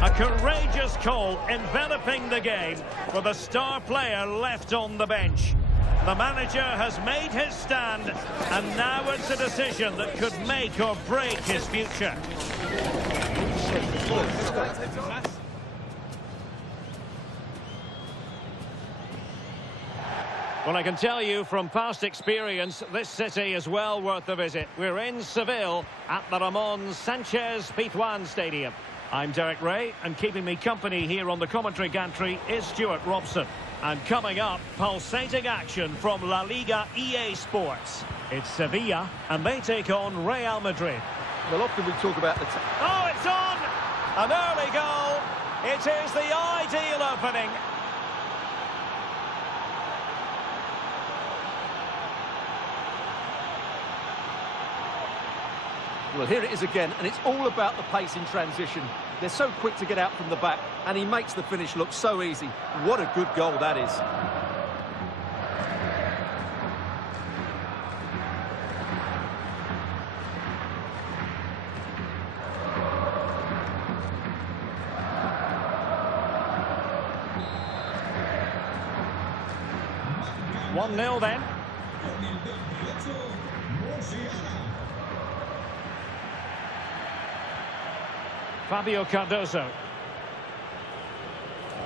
A courageous call enveloping the game with a star player left on the bench. The manager has made his stand, and now it's a decision that could make or break his future. Well, I can tell you from past experience, this city is well worth a visit. We're in Seville at the Ramon Sanchez Pizjuan Stadium. I'm Derek Ray, and keeping me company here on the commentary gantry is Stuart Robson. And coming up, pulsating action from La Liga EA Sports. It's Sevilla, and they take on Real Madrid. Well, often we talk about the... Oh, it's on! An early goal. It is the ideal opening. Well, here it is again, and it's all about the pace in transition. They're so quick to get out from the back, and he makes the finish look so easy. What a good goal that is. One 0 then. Fabio Cardoso.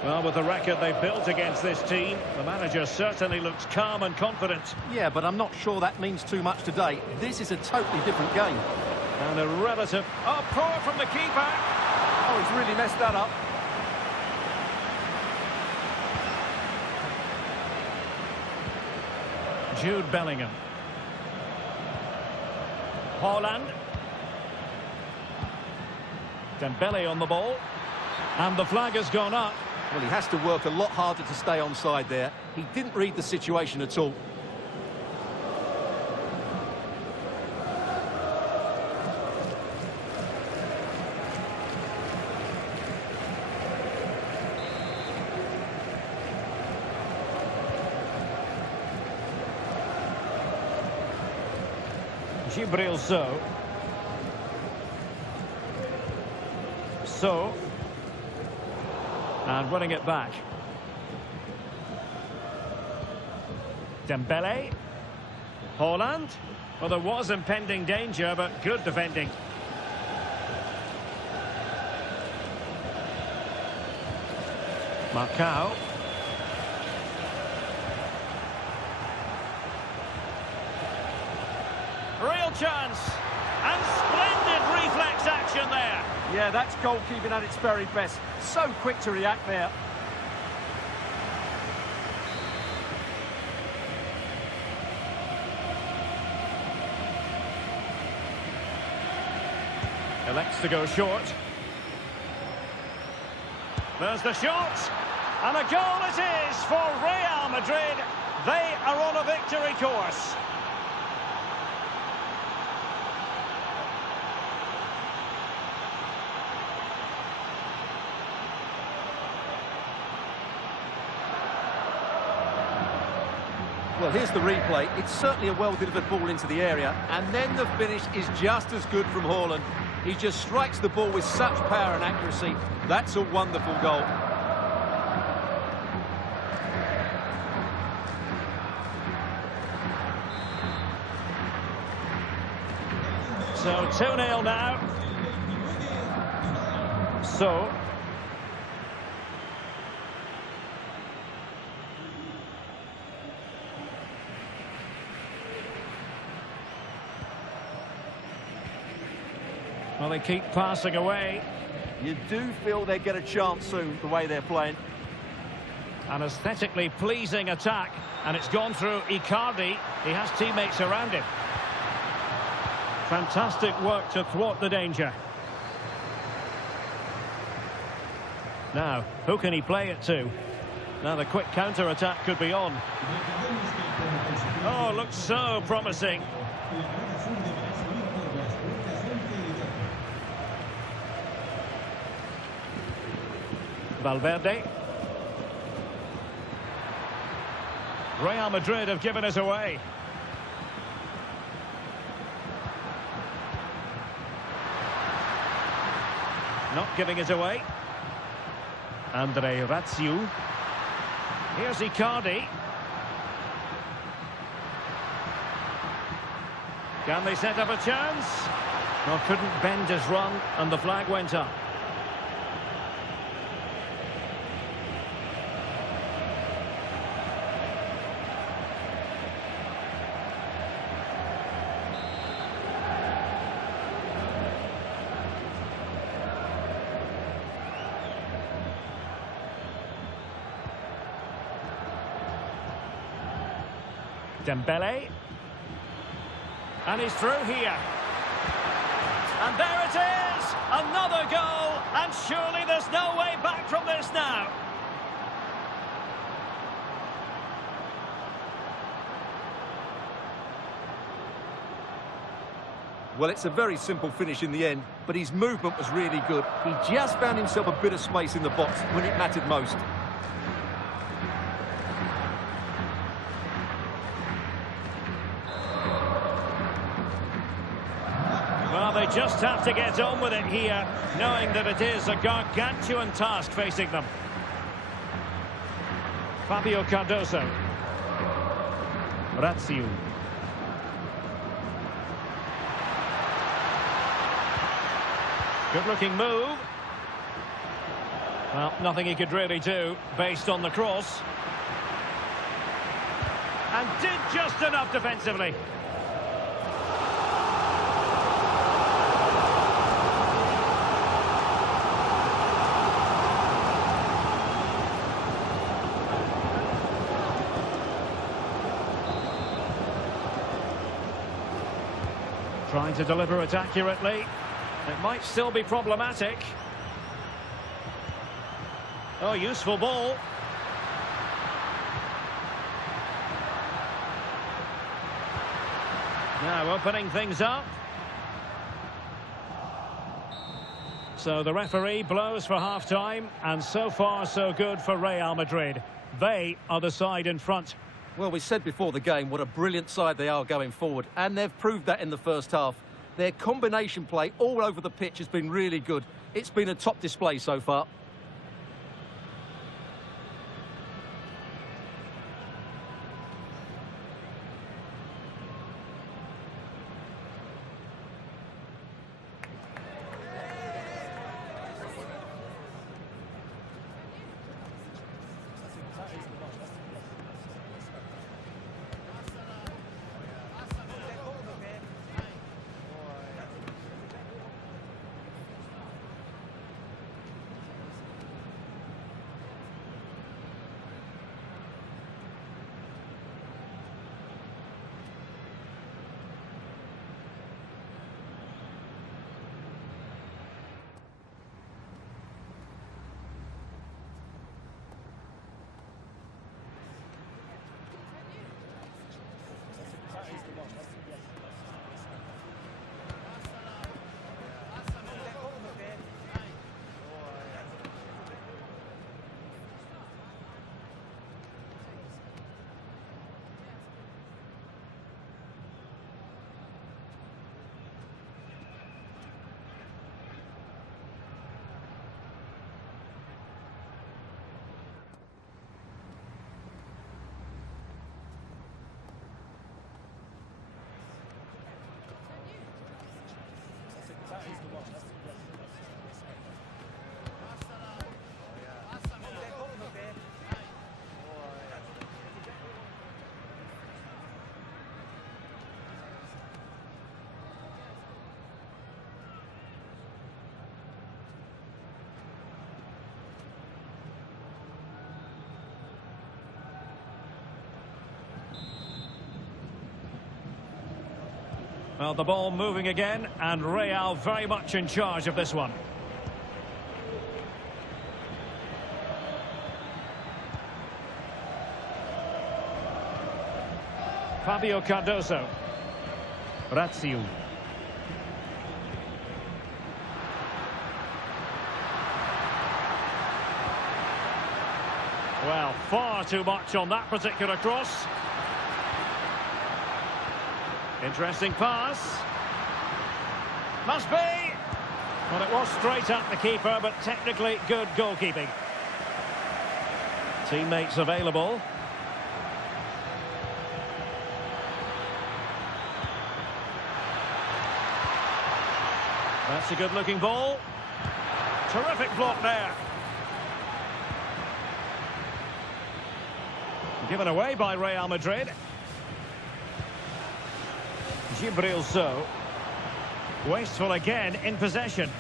Well, with the record they've built against this team, the manager certainly looks calm and confident. Yeah, but I'm not sure that means too much today. This is a totally different game. And a relative... Oh, poor from the keeper! Oh, he's really messed that up. Jude Bellingham. Haaland. Dembele on the ball. And the flag has gone up. Well, he has to work a lot harder to stay onside there. He didn't read the situation at all. Gibril So, and winning it back. Dembele. Haaland. Well, there was impending danger, but good defending. Marcao. Real chance. And splendid reflex action there. Yeah, that's goalkeeping at its very best. So quick to react there. Elects to go short. There's the shot. And a goal it is for Real Madrid. They are on a victory course. Well, here's the replay. It's certainly a well-delivered ball into the area. And then the finish is just as good from Haaland. He just strikes the ball with such power and accuracy. That's a wonderful goal. So 2-0 now. So... well, they keep passing away. You do feel they get a chance soon, the way they're playing. An aesthetically pleasing attack, and it's gone through Icardi. He has teammates around him. Fantastic work to thwart the danger. Now, who can he play it to? Now the quick counter-attack could be on. Oh, looks so promising. Valverde. Real Madrid have given us away. Not giving it away. Andre Ratsiu. Here's Icardi. Can they set up a chance? Well, couldn't bend his run, and the flag went up. Dembele. And he's through here. And there it is! Another goal! And surely there's no way back from this now. Well, it's a very simple finish in the end, but his movement was really good. He just found himself a bit of space in the box when it mattered most. Well, they just have to get on with it here, knowing that it is a gargantuan task facing them. Fabio Cardoso. Ratsiu. Good-looking move. Well, nothing he could really do based on the cross. And did just enough defensively. Trying to deliver it accurately. It might still be problematic. Oh, useful ball. Now opening things up. So the referee blows for half-time, and so far so good for Real Madrid. They are the side in front. Well, we said before the game what a brilliant side they are going forward, and they've proved that in the first half. Their combination play all over the pitch has been really good. It's been a top display so far. Well, the ball moving again, and Real very much in charge of this one. Fabio Cardoso. Ratsiu. Well, far too much on that particular cross. Interesting pass. Must be. Well, it was straight at the keeper, but technically good goalkeeping. Teammates available. That's a good-looking ball. Terrific block there. Given away by Real Madrid. Gibril So. Wasteful again in possession.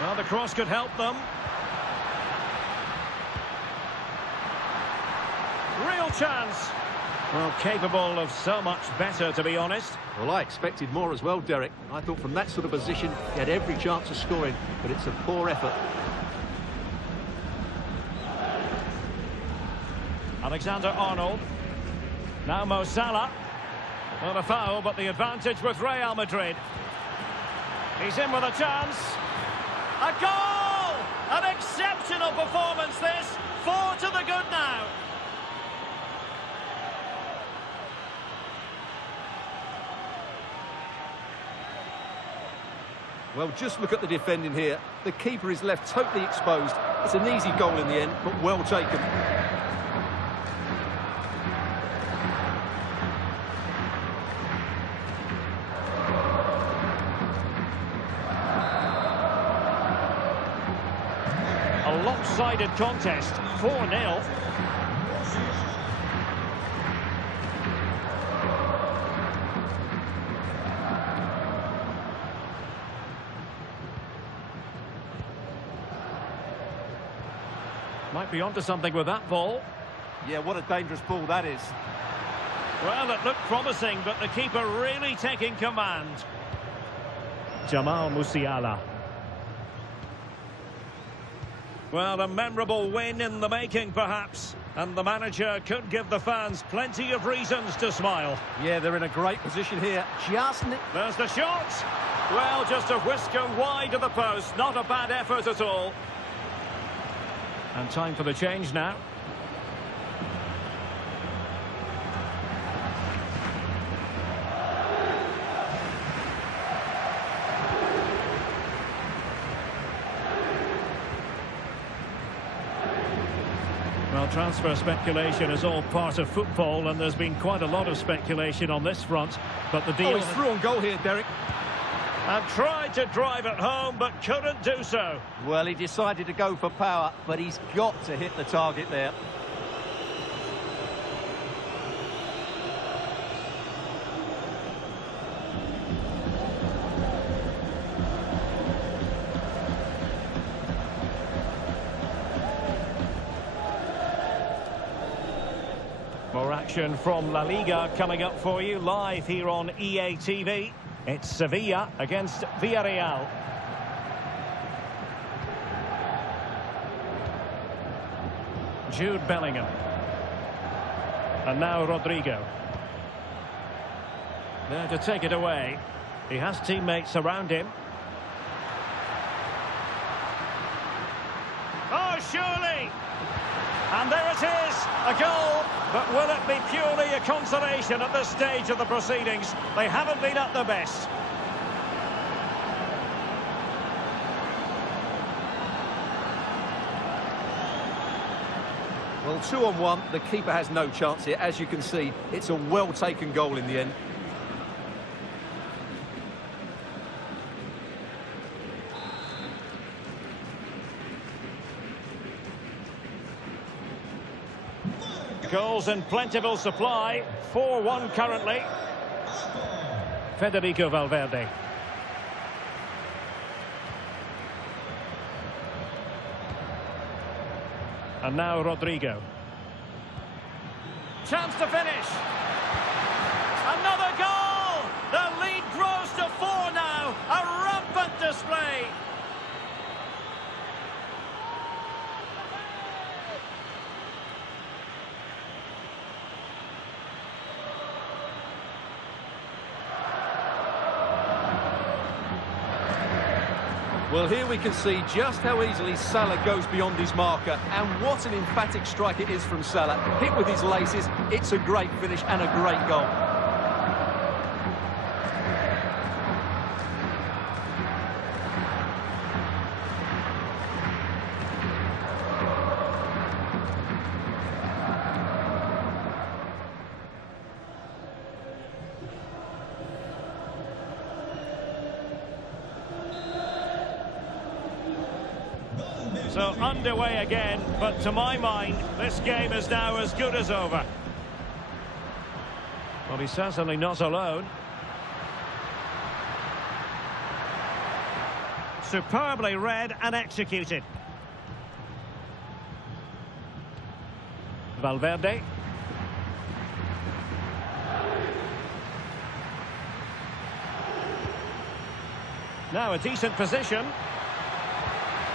Well, the cross could help them. Real chance. Well, capable of so much better, to be honest. Well, I expected more as well, Derek. I thought from that sort of position, he had every chance of scoring, but it's a poor effort. Alexander-Arnold. Now Mo Salah. Not a foul, but the advantage with Real Madrid. He's in with a chance. A goal! An exceptional performance, this. 4 to the good now. Well, just look at the defending here. The keeper is left totally exposed. It's an easy goal in the end, but well taken. A lopsided contest, 4-0. Might be onto something with that ball. Yeah, what a dangerous ball that is. Well, it looked promising, but the keeper really taking command. Jamal Musiala. Well, a memorable win in the making, perhaps. And the manager could give the fans plenty of reasons to smile. Yeah, they're in a great position here. There's the shot. Well, just a whisker wide of the post. Not a bad effort at all. And time for the change now. Well, transfer speculation is all part of football, and there's been quite a lot of speculation on this front. But the deal... Oh, he's through on goal here, Derek. And tried to drive it home, but couldn't do so. Well, he decided to go for power, but he's got to hit the target there. More action from La Liga coming up for you live here on EA TV. It's Sevilla against Villarreal. Jude Bellingham. And now Rodrigo. There to take it away. He has teammates around him. Oh, surely! And there it is, a goal. But will it be purely a consolation at this stage of the proceedings? They haven't been at their best. Well, 2-on-1, the keeper has no chance here. As you can see, it's a well-taken goal in the end. Goals in plentiful supply. 4-1 currently. Federico Valverde. And now Rodrigo. Chance to finish. Another goal! The lead grows to 4 now. A rampant display. Well, here we can see just how easily Salah goes beyond his marker, and what an emphatic strike it is from Salah. Hit with his laces, it's a great finish and a great goal. So underway again, but to my mind, this game is now as good as over. Well, he's certainly not alone. Superbly read and executed. Valverde. Now a decent position.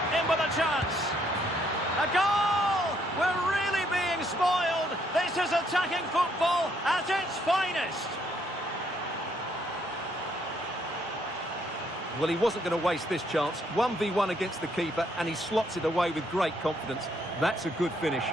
In with a chance. A goal! We're really being spoiled. This is attacking football at its finest. Well, he wasn't going to waste this chance. 1v1 against the keeper, and he slots it away with great confidence. That's a good finish.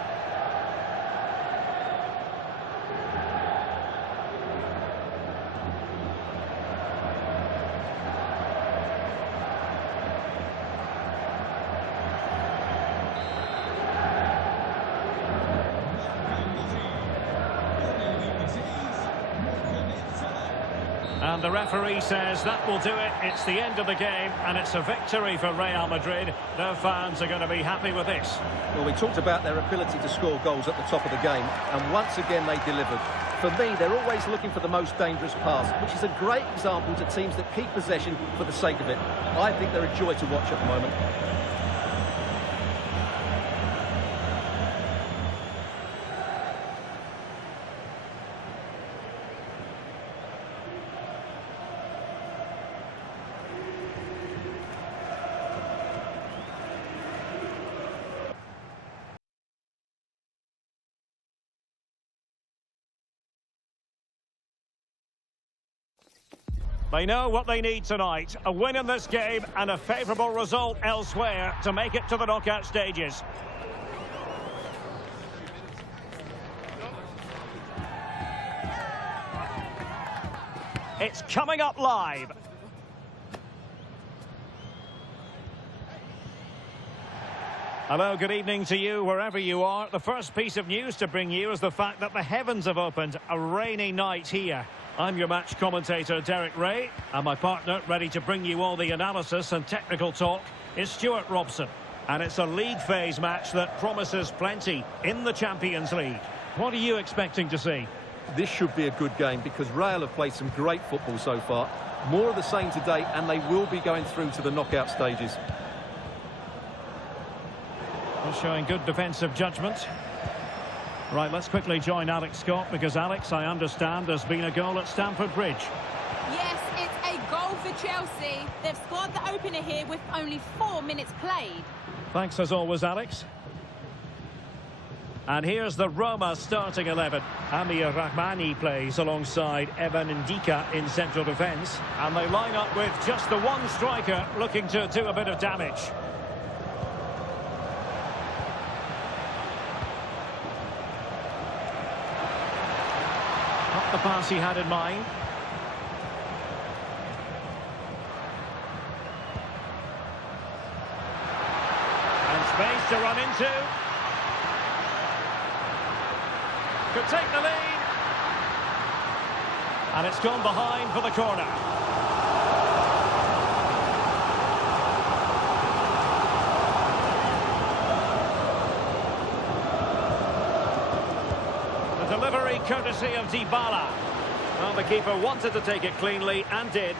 And the referee says that will do it. It's the end of the game, and it's a victory for Real Madrid. Their fans are going to be happy with this. Well, we talked about their ability to score goals at the top of the game, and once again they delivered. For me, they're always looking for the most dangerous pass, which is a great example to teams that keep possession for the sake of it. I think they're a joy to watch at the moment. They know what they need tonight. A win in this game and a favourable result elsewhere to make it to the knockout stages. It's coming up live. Hello, good evening to you wherever you are. The first piece of news to bring you is the fact that the heavens have opened. A rainy night here. I'm your match commentator, Derek Ray, and my partner, ready to bring you all the analysis and technical talk, is Stuart Robson. And it's a league phase match that promises plenty in the Champions League. What are you expecting to see? This should be a good game because Real have played some great football so far. More of the same today, and they will be going through to the knockout stages. They're showing good defensive judgment. Right, let's quickly join Alex Scott, because, Alex, I understand there's been a goal at Stamford Bridge. Yes, it's a goal for Chelsea. They've scored the opener here with only 4 minutes played. Thanks as always, Alex. And here's the Roma starting 11. Amir Rahmani plays alongside Evan Ndika in central defence. And they line up with just the one striker looking to do a bit of damage. Not the pass he had in mind. And space to run into. Could take the lead. And it's gone behind for the corner. The delivery courtesy of Dybala. Well, the keeper wanted to take it cleanly and did.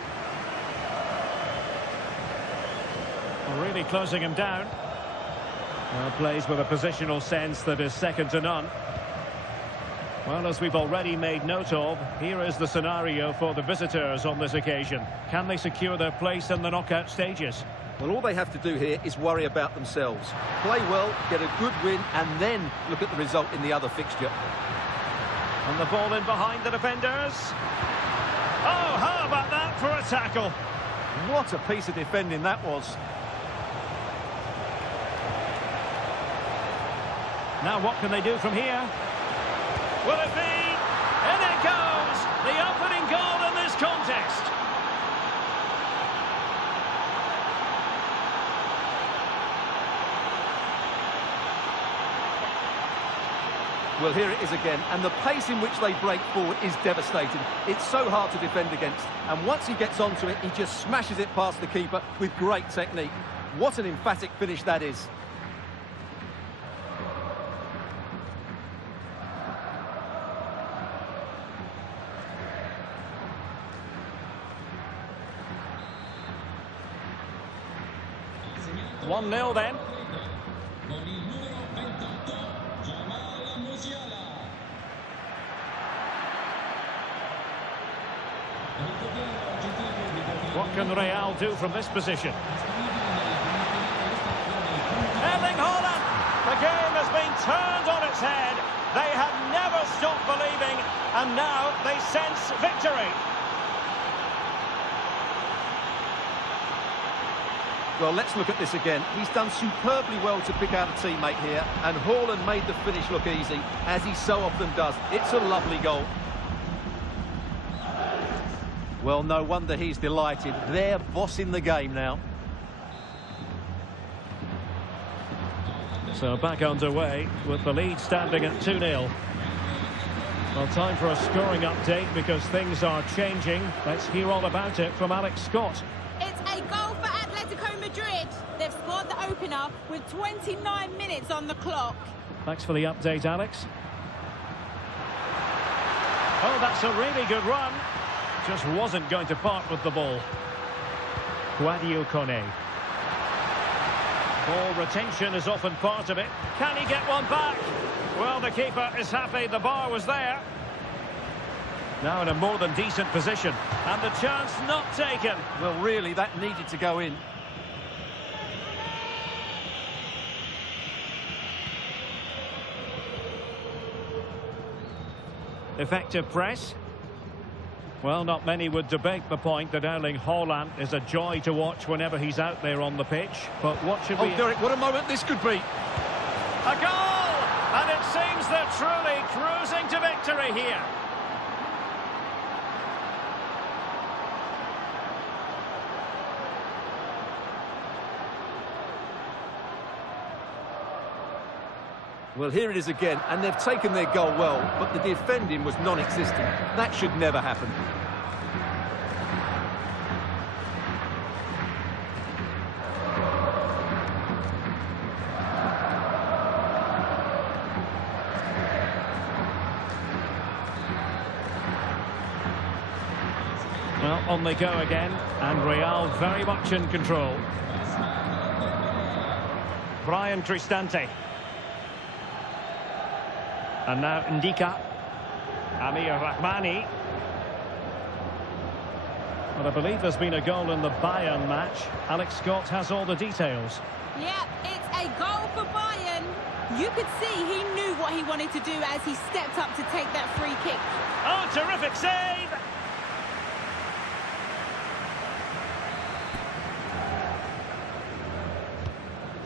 Well, really closing him down. Well, plays with a positional sense that is second to none. Well, as we've already made note of, here is the scenario for the visitors on this occasion. Can they secure their place in the knockout stages? Well, all they have to do here is worry about themselves. Play well, get a good win, and then look at the result in the other fixture. And the ball in behind the defenders. Oh, how about that for a tackle? What a piece of defending that was. Now what can they do from here? Will it be? In it goes! The opening goal in this contest. Well, here it is again, and the pace in which they break forward is devastating. It's so hard to defend against, and once he gets onto it, he just smashes it past the keeper with great technique. What an emphatic finish that is. One 1-0 then. What can Real do from this position? Erling Haaland! The game has been turned on its head. They have never stopped believing, and now they sense victory. Well, let's look at this again. He's done superbly well to pick out a teammate here, and Haaland made the finish look easy, as he so often does. It's a lovely goal. Well, no wonder he's delighted. They're bossing the game now. So back underway with the lead standing at 2-0. Well, time for a scoring update because things are changing. Let's hear all about it from Alex Scott. It's a goal for Atletico Madrid. They've scored the opener with 29 minutes on the clock. Thanks for the update, Alex. Oh, that's a really good run. Just wasn't going to part with the ball. Guadio Kone. Ball retention is often part of it. Can he get one back? Well, the keeper is happy the bar was there. Now in a more than decent position. And the chance not taken. Well, really, that needed to go in. Effective press. Well, not many would debate the point that Erling Haaland is a joy to watch whenever he's out there on the pitch. But what should we... Oh, Derek, what a moment this could be. A goal! And it seems they're truly cruising to victory here. Well, here it is again, and they've taken their goal well, but the defending was non-existent. That should never happen. Well, on they go again, and Real very much in control. Brian Cristante. And now Ndika. Amir Rahmani. Well, I believe there's been a goal in the Bayern match. Alex Scott has all the details. Yeah, it's a goal for Bayern. You could see he knew what he wanted to do as he stepped up to take that free kick. Oh, terrific save!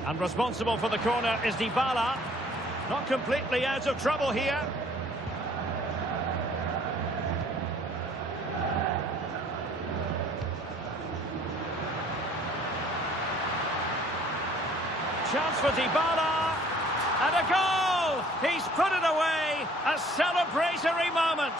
And responsible for the corner is Dybala. Not completely out of trouble here. Chance for Dybala. And a goal! He's put it away. A celebratory moment.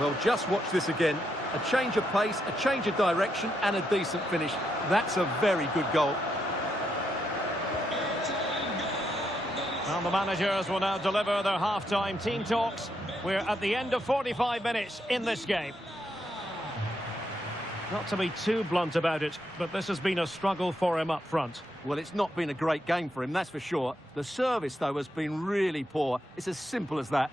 Well, just watch this again. A change of pace, a change of direction, and a decent finish. That's a very good goal. And the managers will now deliver their half-time team talks. We're at the end of 45 minutes in this game. Not to be too blunt about it, but this has been a struggle for him up front. Well, it's not been a great game for him, that's for sure. The service, though, has been really poor. It's as simple as that.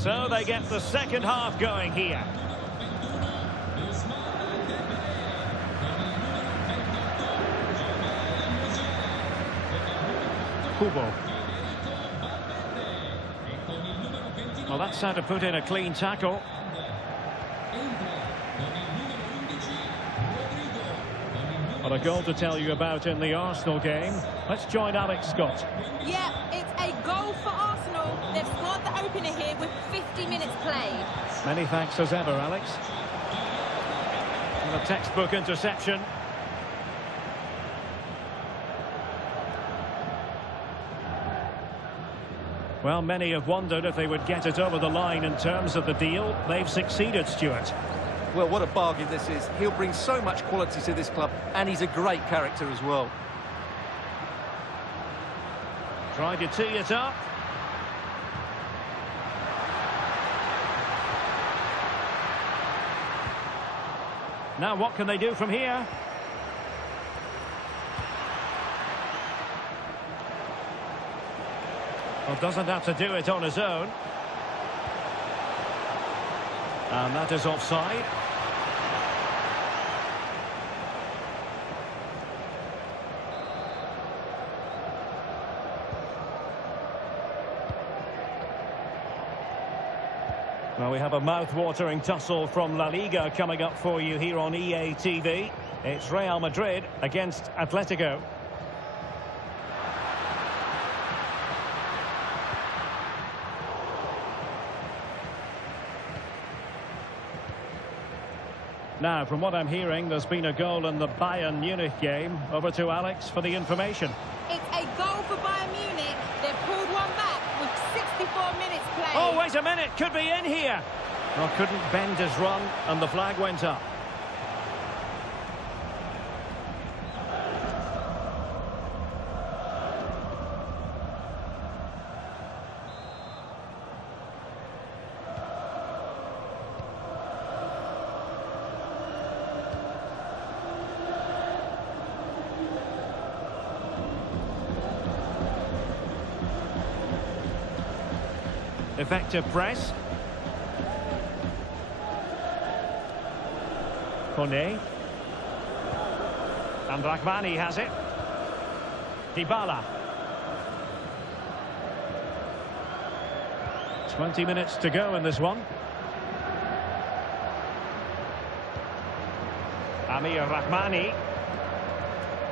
So they get the second half going here. Kubo. Well, that's how to put in a clean tackle. Well, a goal to tell you about in the Arsenal game. Let's join Alex Scott. Yeah, it's a goal for Arsenal. They've scored the opener here with 50 minutes played. Many thanks as ever, Alex. And a textbook interception. Well, many have wondered if they would get it over the line in terms of the deal. They've succeeded, Stuart. Well, what a bargain this is. He'll bring so much quality to this club, and he's a great character as well. Tried to tee it up. Now what can they do from here? Well, doesn't have to do it on his own. And that is offside. Well, we have a mouth-watering tussle from La Liga coming up for you here on EA TV. It's Real Madrid against Atletico. Now, from what I'm hearing, there's been a goal in the Bayern Munich game. Over to Alex for the information. It's a goal for Bayern Munich. They've pulled one back with 64 minutes played. Oh, wait a minute. Could be in here. Well, couldn't bend his run, and the flag went up. Effective press. Kone. And Rahmani has it. Dybala. 20 minutes to go in this one. Amir Rahmani.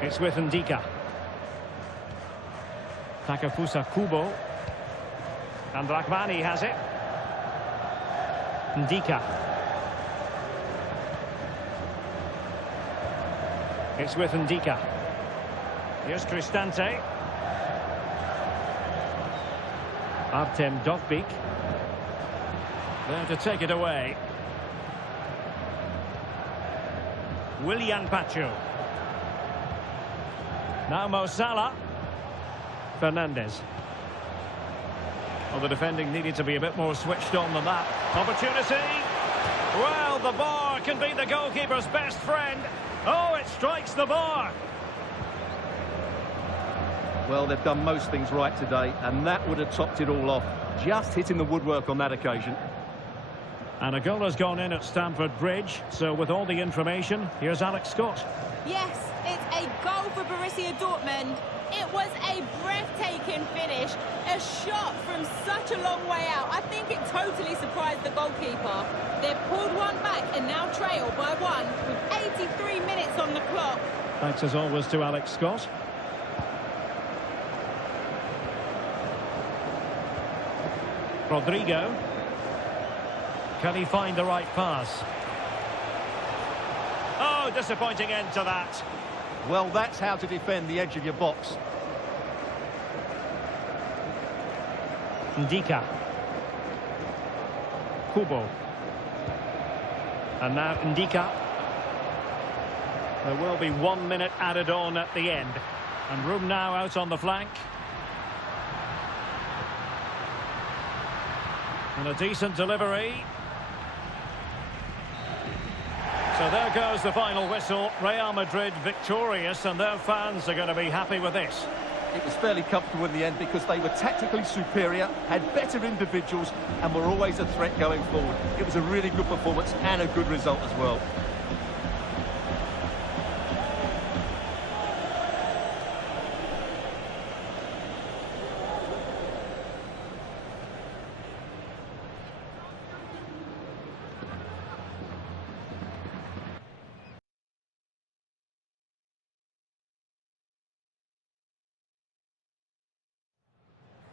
It's with Ndika. Takafusa Kubo. And Rahmani has it. Ndika. It's with Ndika. Here's Cristante. Artem Dovbyk. There to take it away. Willian Pacho. Now Mo Salah. Fernandes. Well, the defending needed to be a bit more switched on than that. Opportunity. Well, the bar can be the goalkeeper's best friend. Oh, it strikes the bar. Well, they've done most things right today, and that would have topped it all off. Just hitting the woodwork on that occasion. And a goal has gone in at Stamford Bridge. So with all the information, here's Alex Scott. Yes, it's a goal for Borussia Dortmund. It was a breathtaking finish, a shot from such a long way out. I think it totally surprised the goalkeeper. They've pulled one back and now trail by one with 83 minutes on the clock. Thanks as always to Alex Scott. Rodrigo. Can he find the right pass? Oh, disappointing end to that. Well, that's how to defend the edge of your box. Ndika. Kubo. And now Ndika. There will be 1 minute added on at the end. And room now out on the flank. And a decent delivery. So there goes the final whistle. Real Madrid victorious, and their fans are going to be happy with this. It was fairly comfortable in the end because they were tactically superior, had better individuals, and were always a threat going forward. It was a really good performance and a good result as well.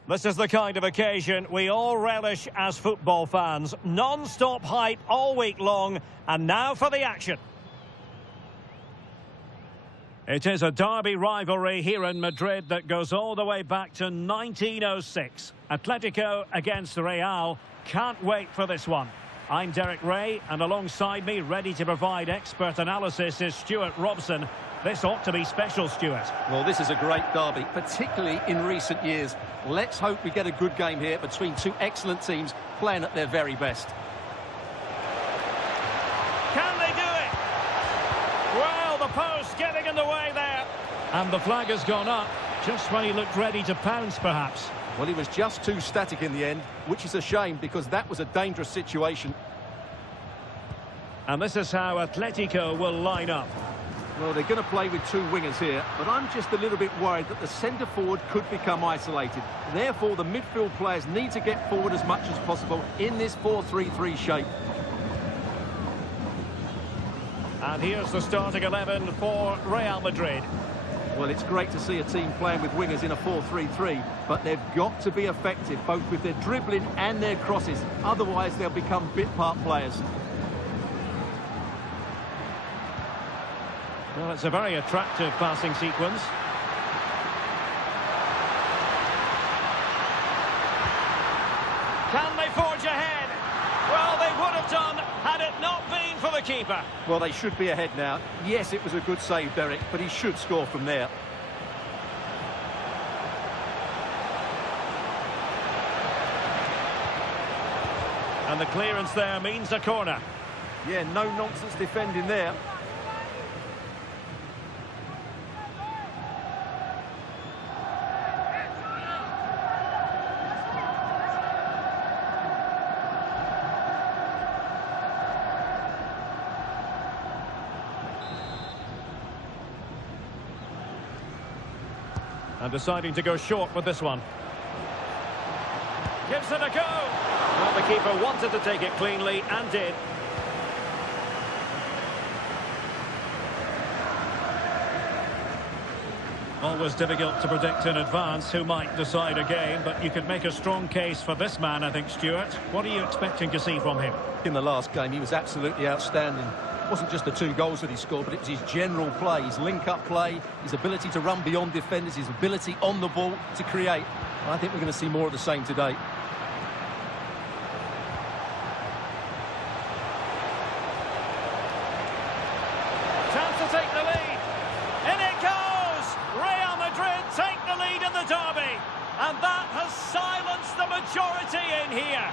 This is the kind of occasion we all relish as football fans. Non-stop hype all week long, and now for the action. It is a derby rivalry here in Madrid that goes all the way back to 1906. Atletico against Real. Can't wait for this one. I'm Derek Ray, and alongside me, ready to provide expert analysis, is Stuart Robson. This ought to be special, Stuart. Well, this is a great derby, particularly in recent years. Let's hope we get a good game here between two excellent teams playing at their very best. Can they do it? Well, the post getting in the way there. And the flag has gone up, just when he looked ready to pounce, perhaps. Well, he was just too static in the end, which is a shame because that was a dangerous situation. And this is how Atletico will line up. Well, they're going to play with two wingers here, but I'm just a little bit worried that the centre-forward could become isolated. Therefore, the midfield players need to get forward as much as possible in this 4-3-3 shape. And here's the starting 11 for Real Madrid. Well, it's great to see a team playing with wingers in a 4-3-3, but they've got to be effective, both with their dribbling and their crosses. Otherwise, they'll become bit-part players. Well, it's a very attractive passing sequence. Can they forge ahead? Well, they would have done had it not been for the keeper. Well, they should be ahead now. Yes, it was a good save, Derek, but he should score from there. And the clearance there means a corner. Yeah, no nonsense defending there. And deciding to go short with this one. Gives it a go. Well, the keeper wanted to take it cleanly and did. Always difficult to predict in advance who might decide a game, but you could make a strong case for this man, I think, Stuart. What are you expecting to see from him? In the last game, he was absolutely outstanding. It wasn't just the 2 goals that he scored, but it was his general play, his link-up play, his ability to run beyond defenders, his ability on the ball to create. And I think we're going to see more of the same today. Chance to take the lead. In it goes! Real Madrid take the lead in the derby. And that has silenced the majority in here.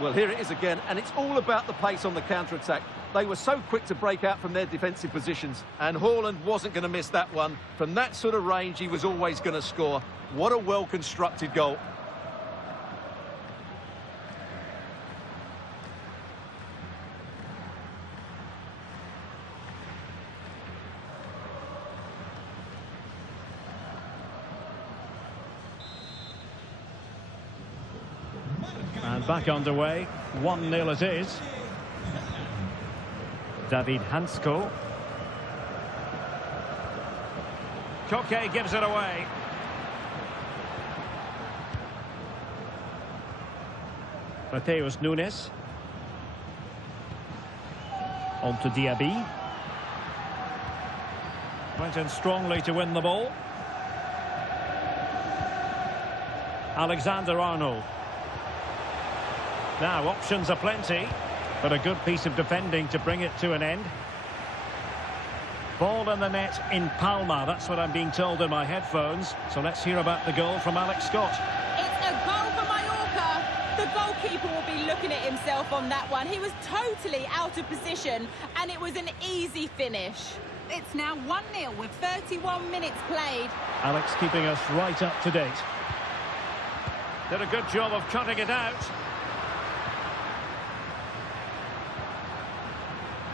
Well, here it is again, and it's all about the pace on the counter-attack. They were so quick to break out from their defensive positions, and Haaland wasn't going to miss that one. From that sort of range, he was always going to score. What a well-constructed goal. And back underway, 1-0 it is. David Hansko. Koke gives it away. Mateus Nunes. On to Diaby. Went in strongly to win the ball. Alexander-Arnold. Now, options are plenty, but a good piece of defending to bring it to an end. Ball in the net in Palma, that's what I'm being told in my headphones. So let's hear about the goal from Alex Scott. It's a goal for Mallorca. The goalkeeper will be looking looking at himself on that one. He was totally out of position, and it was an easy finish. It's now 1-0 with 31 minutes played. Alex keeping us right up to date. Did a good job of cutting it out.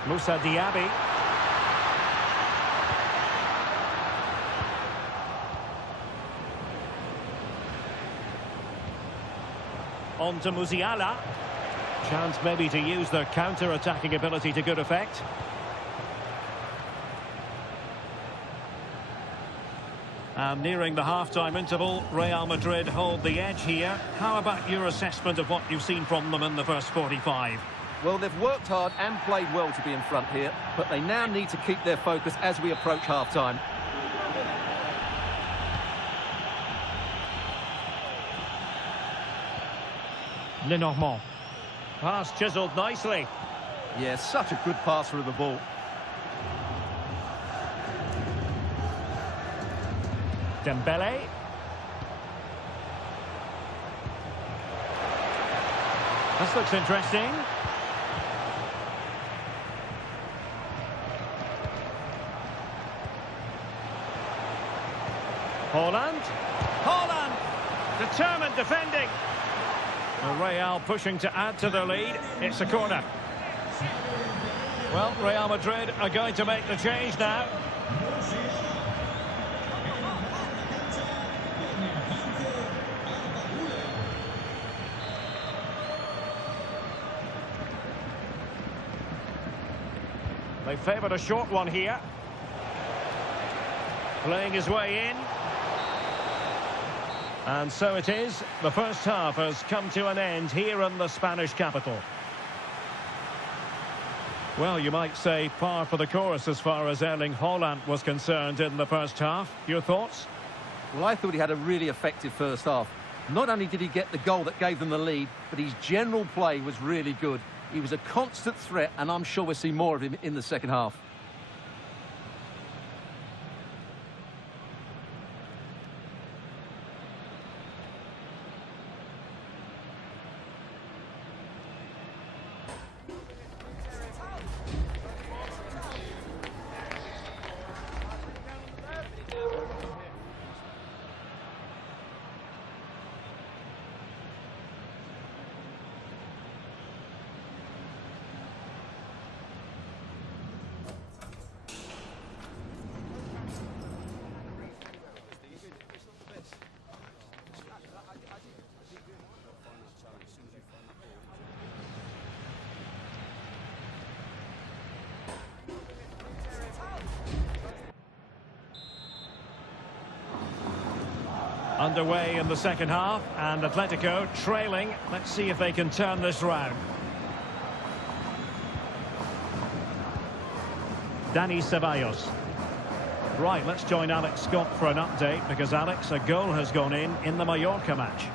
Moussa Diaby. On to Musiala. Chance maybe to use their counter-attacking ability to good effect. And nearing the half-time interval, Real Madrid hold the edge here. How about your assessment of what you've seen from them in the first 45? Well, they've worked hard and played well to be in front here, but they now need to keep their focus as we approach half-time. Lenormand. Pass chiselled nicely. Yeah, such a good passer of the ball. Dembele. This looks interesting. Haaland! Determined defending. Real pushing to add to their lead. It's a corner. Well, Real Madrid are going to make the change now. They favoured a short one here. Playing his way in. And so it is. The first half has come to an end here in the Spanish capital. Well, you might say par for the course as far as Erling Haaland was concerned in the first half. Your thoughts? Well, I thought he had a really effective first half. Not only did he get the goal that gave them the lead, but his general play was really good. He was a constant threat, and I'm sure we'll see more of him in the second half. Underway in the second half, and Atletico trailing. Let's see if they can turn this round. Dani Ceballos. Right, let's join Alex Scott for an update, because Alex, a goal has gone in the Mallorca match.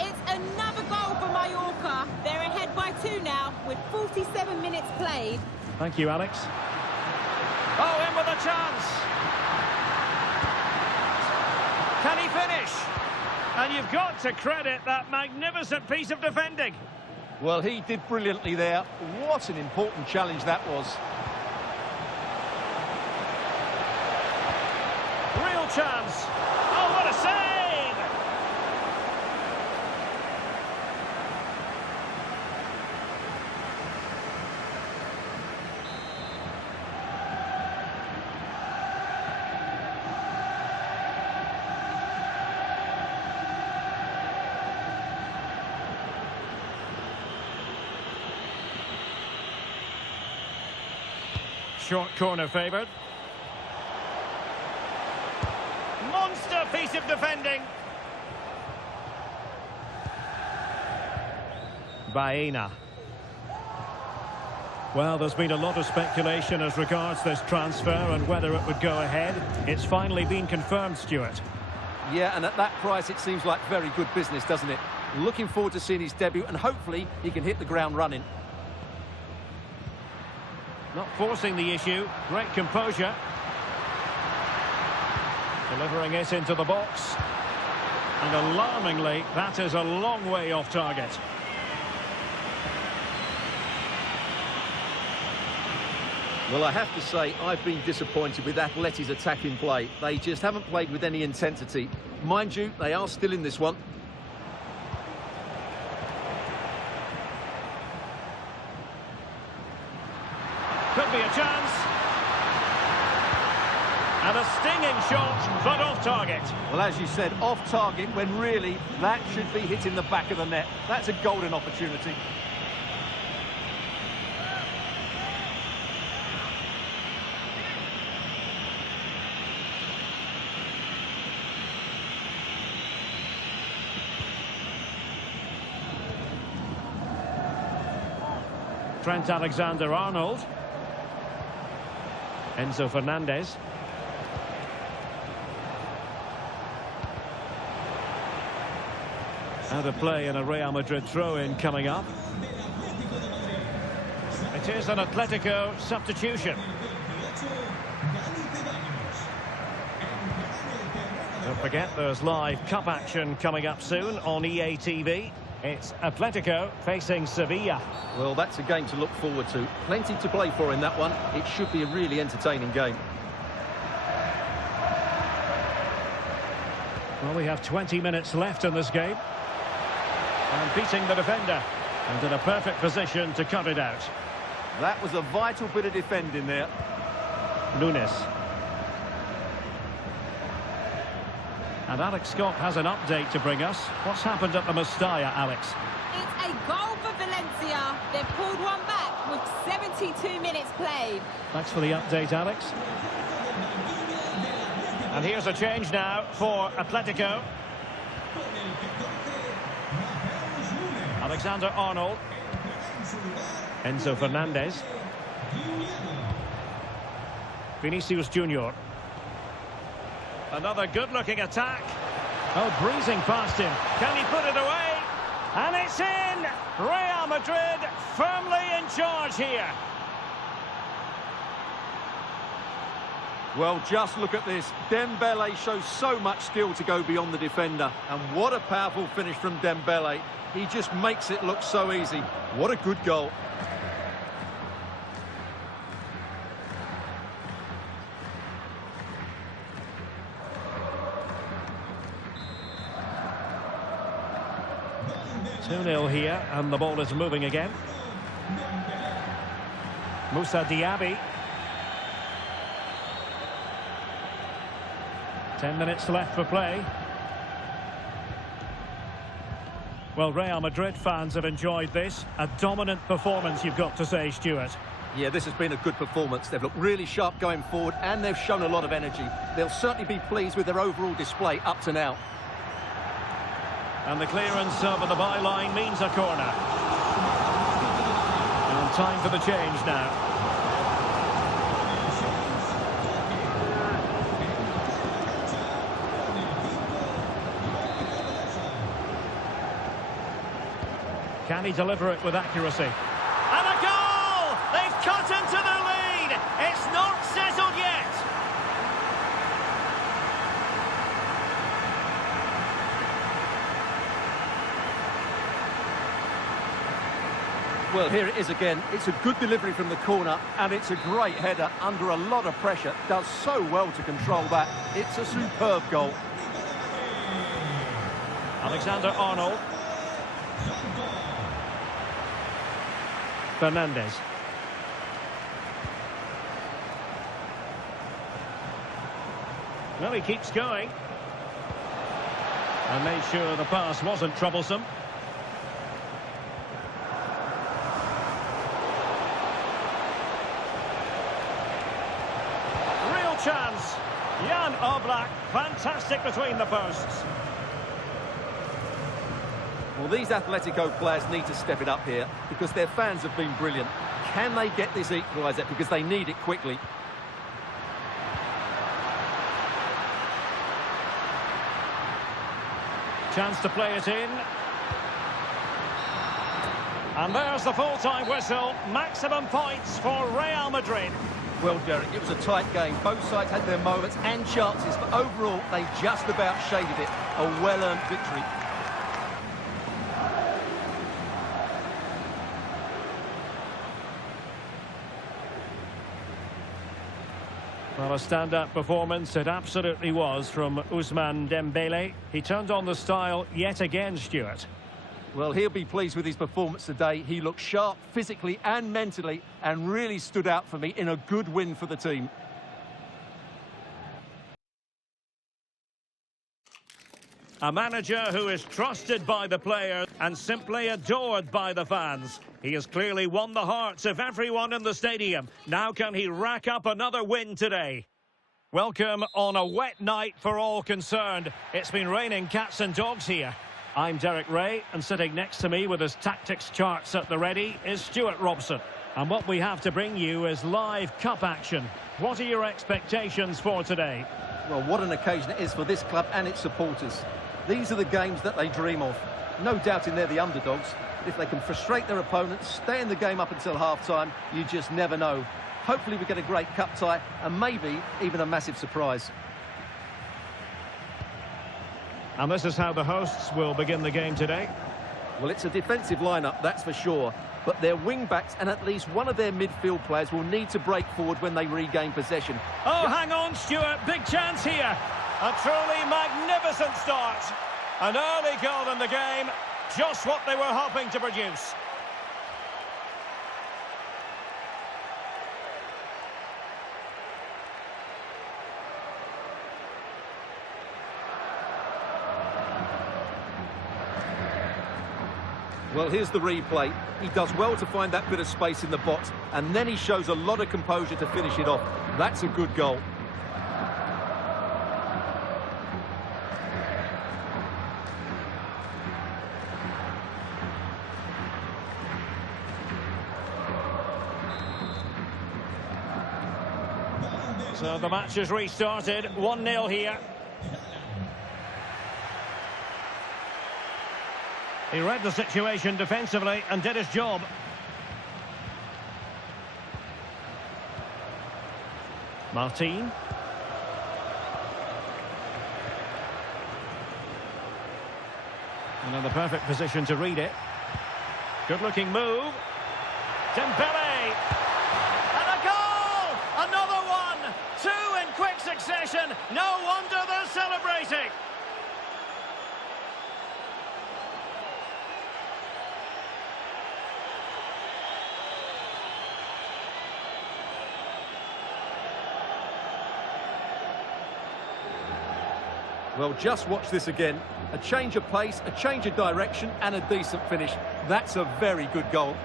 It's another goal for Mallorca. They're ahead by 2 now, with 47 minutes played. Thank you, Alex. Oh, in with a chance. Can he finish? And you've got to credit that magnificent piece of defending. Well, he did brilliantly there. What an important challenge that was. Real chance. Oh, what a save! Short corner favoured. Monster piece of defending. Baena. Well, there's been a lot of speculation as regards this transfer and whether it would go ahead. It's finally been confirmed, Stuart. Yeah, and at that price, it seems like very good business, doesn't it? Looking forward to seeing his debut, and hopefully he can hit the ground running. Not forcing the issue. Great composure. Delivering it into the box. And alarmingly, that is a long way off target. Well, I have to say, I've been disappointed with Atleti's attacking play. They just haven't played with any intensity. Mind you, they are still in this one. Could be a chance. And a stinging shot, but off target. Well, as you said, off target when really that should be hitting the back of the net. That's a golden opportunity. Trent Alexander-Arnold. Enzo Fernandez. Out of play and a Real Madrid throw-in coming up. It is an Atletico substitution. Don't forget there's live cup action coming up soon on EA TV. It's Atletico facing Sevilla. Well, that's a game to look forward to. Plenty to play for in that one. It should be a really entertaining game. Well, we have 20 minutes left in this game. And beating the defender. And in a perfect position to cut it out. That was a vital bit of defending there. Nunes. And Alex Scott has an update to bring us. What's happened at the Mestalla, Alex? It's a goal for Valencia. They've pulled one back with 72 minutes played. Thanks for the update, Alex. And here's a change now for Atletico. Alexander-Arnold. Enzo Fernandez. Vinicius Junior. Another good-looking attack. Oh, breezing past him. Can he put it away? And it's in! Real Madrid firmly in charge here. Well, just look at this. Dembele shows so much skill to go beyond the defender. And what a powerful finish from Dembele. He just makes it look so easy. What a good goal. Two-nil here, and the ball is moving again. Moussa Diaby. 10 minutes left for play. Well, Real Madrid fans have enjoyed this. A dominant performance, you've got to say, Stuart. Yeah, this has been a good performance. They've looked really sharp going forward, and they've shown a lot of energy. They'll certainly be pleased with their overall display up to now. And the clearance over the byline means a corner. And time for the change now. Can he deliver it with accuracy? And a goal! They've cut into the lead! It's not settled yet! Well, here it is again. It's a good delivery from the corner, and it's a great header under a lot of pressure. Does so well to control that. It's a superb goal. Alexander-Arnold. Fernandez. Well, he keeps going. And made sure the pass wasn't troublesome. Real chance. Jan Oblak, fantastic between the posts. Well, these Atletico players need to step it up here because their fans have been brilliant. Can they get this equaliser? Because they need it quickly. Chance to play it in. And there's the full-time whistle. Maximum points for Real Madrid. Well, Derek, it was a tight game. Both sides had their moments and chances, but overall, they just about shaded it. A well-earned victory. Well, a stand-up performance it absolutely was from Ousmane Dembele. He turned on the style yet again, Stuart. Well, he'll be pleased with his performance today. He looked sharp physically and mentally and really stood out for me in a good win for the team. A manager who is trusted by the players and simply adored by the fans. He has clearly won the hearts of everyone in the stadium. Now can he rack up another win today? Welcome on a wet night for all concerned. It's been raining cats and dogs here. I'm Derek Ray, and sitting next to me with his tactics charts at the ready is Stuart Robson. And what we have to bring you is live cup action. What are your expectations for today? Well, what an occasion it is for this club and its supporters. These are the games that they dream of. No doubting they're the underdogs. If they can frustrate their opponents, stay in the game up until half-time, you just never know. Hopefully we get a great cup tie and maybe even a massive surprise. And this is how the hosts will begin the game today. Well, it's a defensive lineup, that's for sure. But their wing-backs and at least one of their midfield players will need to break forward when they regain possession. Oh, hang on, Stuart. Big chance here. A truly magnificent start. An early goal in the game. Just what they were hoping to produce. Well, here's the replay. He does well to find that bit of space in the box, and then he shows a lot of composure to finish it off. That's a good goal. So the match has restarted. 1-0 here. He read the situation defensively and did his job. Martin. And in the perfect position to read it. Good-looking move. Dembele. And a goal! Another one! Two in quick succession. No wonder they're celebrating. Well, just watch this again. A change of pace, a change of direction, and a decent finish. That's a very good goal.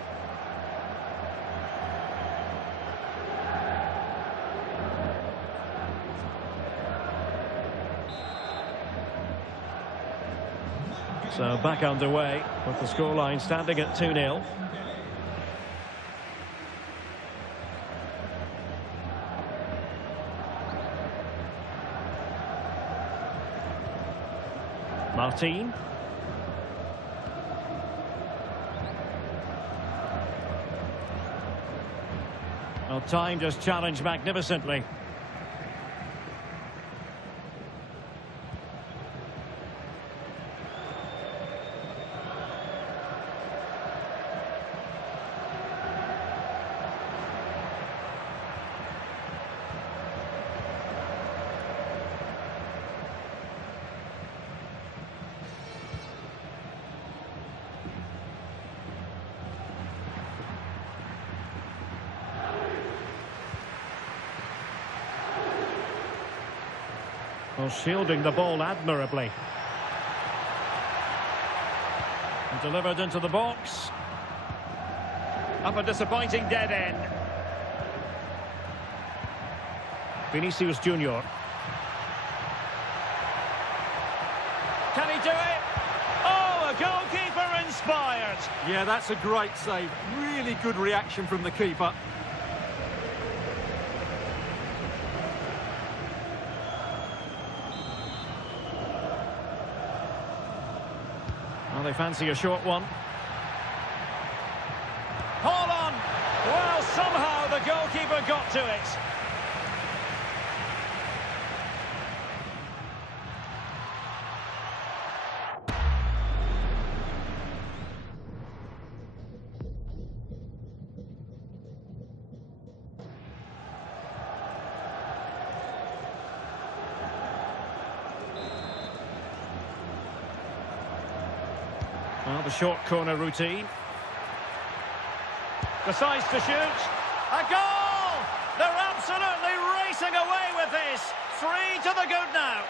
So back underway with the scoreline standing at 2-0. Martin. Well, time just challenged magnificently. Well, shielding the ball admirably. And delivered into the box. Up a disappointing dead end. Vinicius Junior. Can he do it? Oh, a goalkeeper inspired. Yeah, that's a great save. Really good reaction from the keeper. Well, they fancy a short one. Hold on! Well, somehow the goalkeeper got to it. Well, the short corner routine. Decides to shoot. A goal! They're absolutely racing away with this. 3 to the good now.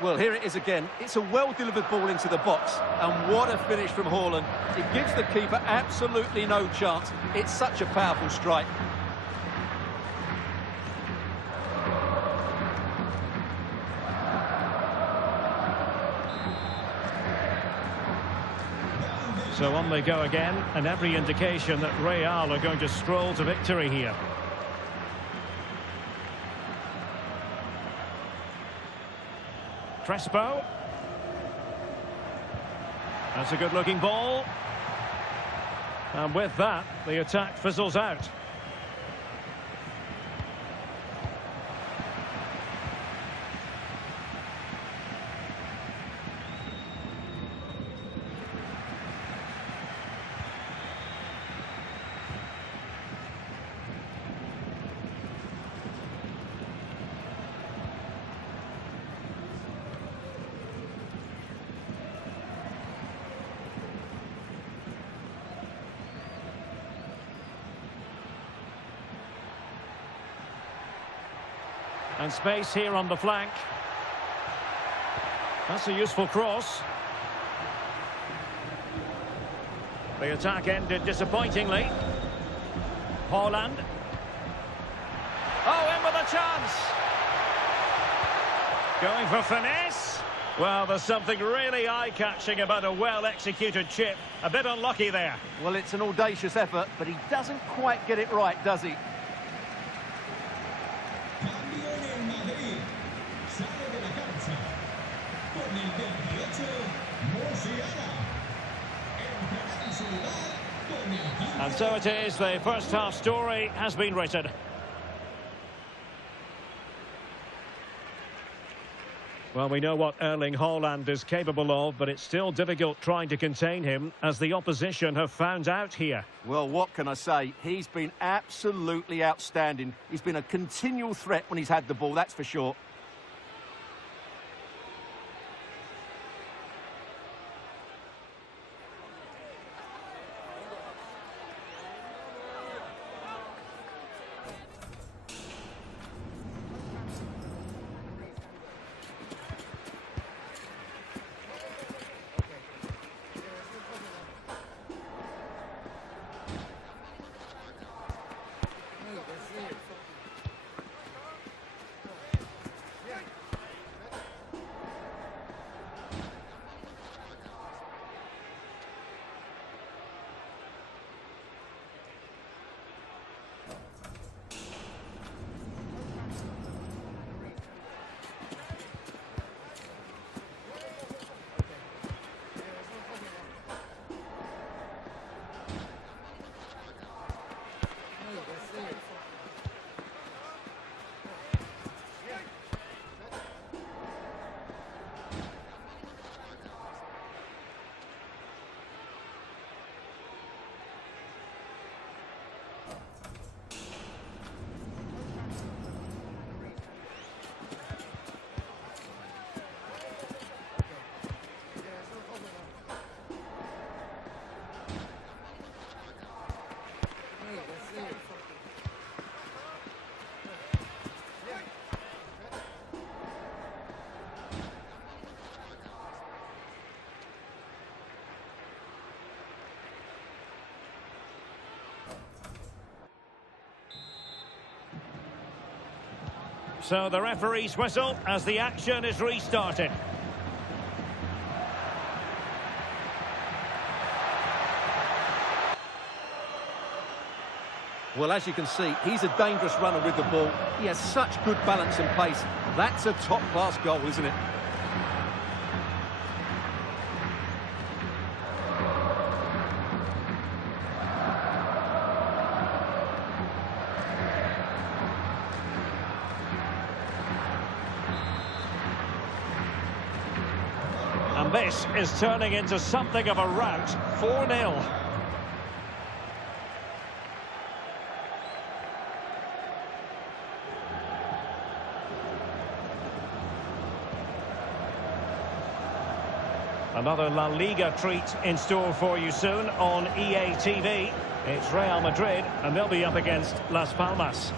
Well, here it is again. It's a well-delivered ball into the box. And what a finish from Haaland. It gives the keeper absolutely no chance. It's such a powerful strike. So on they go again, and every indication that Real are going to stroll to victory here. Crespo. That's a good-looking ball. And with that, the attack fizzles out. And space here on the flank. That's a useful cross. The attack ended disappointingly. Haaland. Oh, in with a chance. Going for finesse. Well, there's something really eye-catching about a well-executed chip. A bit unlucky there. Well, it's an audacious effort, but he doesn't quite get it right, does he? And so it is, the first half story has been written. Well, we know what Erling Haaland is capable of, but it's still difficult trying to contain him, as the opposition have found out here. Well, what can I say? He's been absolutely outstanding. He's been a continual threat when he's had the ball, that's for sure. So the referee's whistle as the action is restarted. Well, as you can see, he's a dangerous runner with the ball. He has such good balance and pace. That's a top-class goal, isn't it? And this is turning into something of a rout. 4-0. Another La Liga treat in store for you soon on EA TV. It's Real Madrid, and they'll be up against Las Palmas.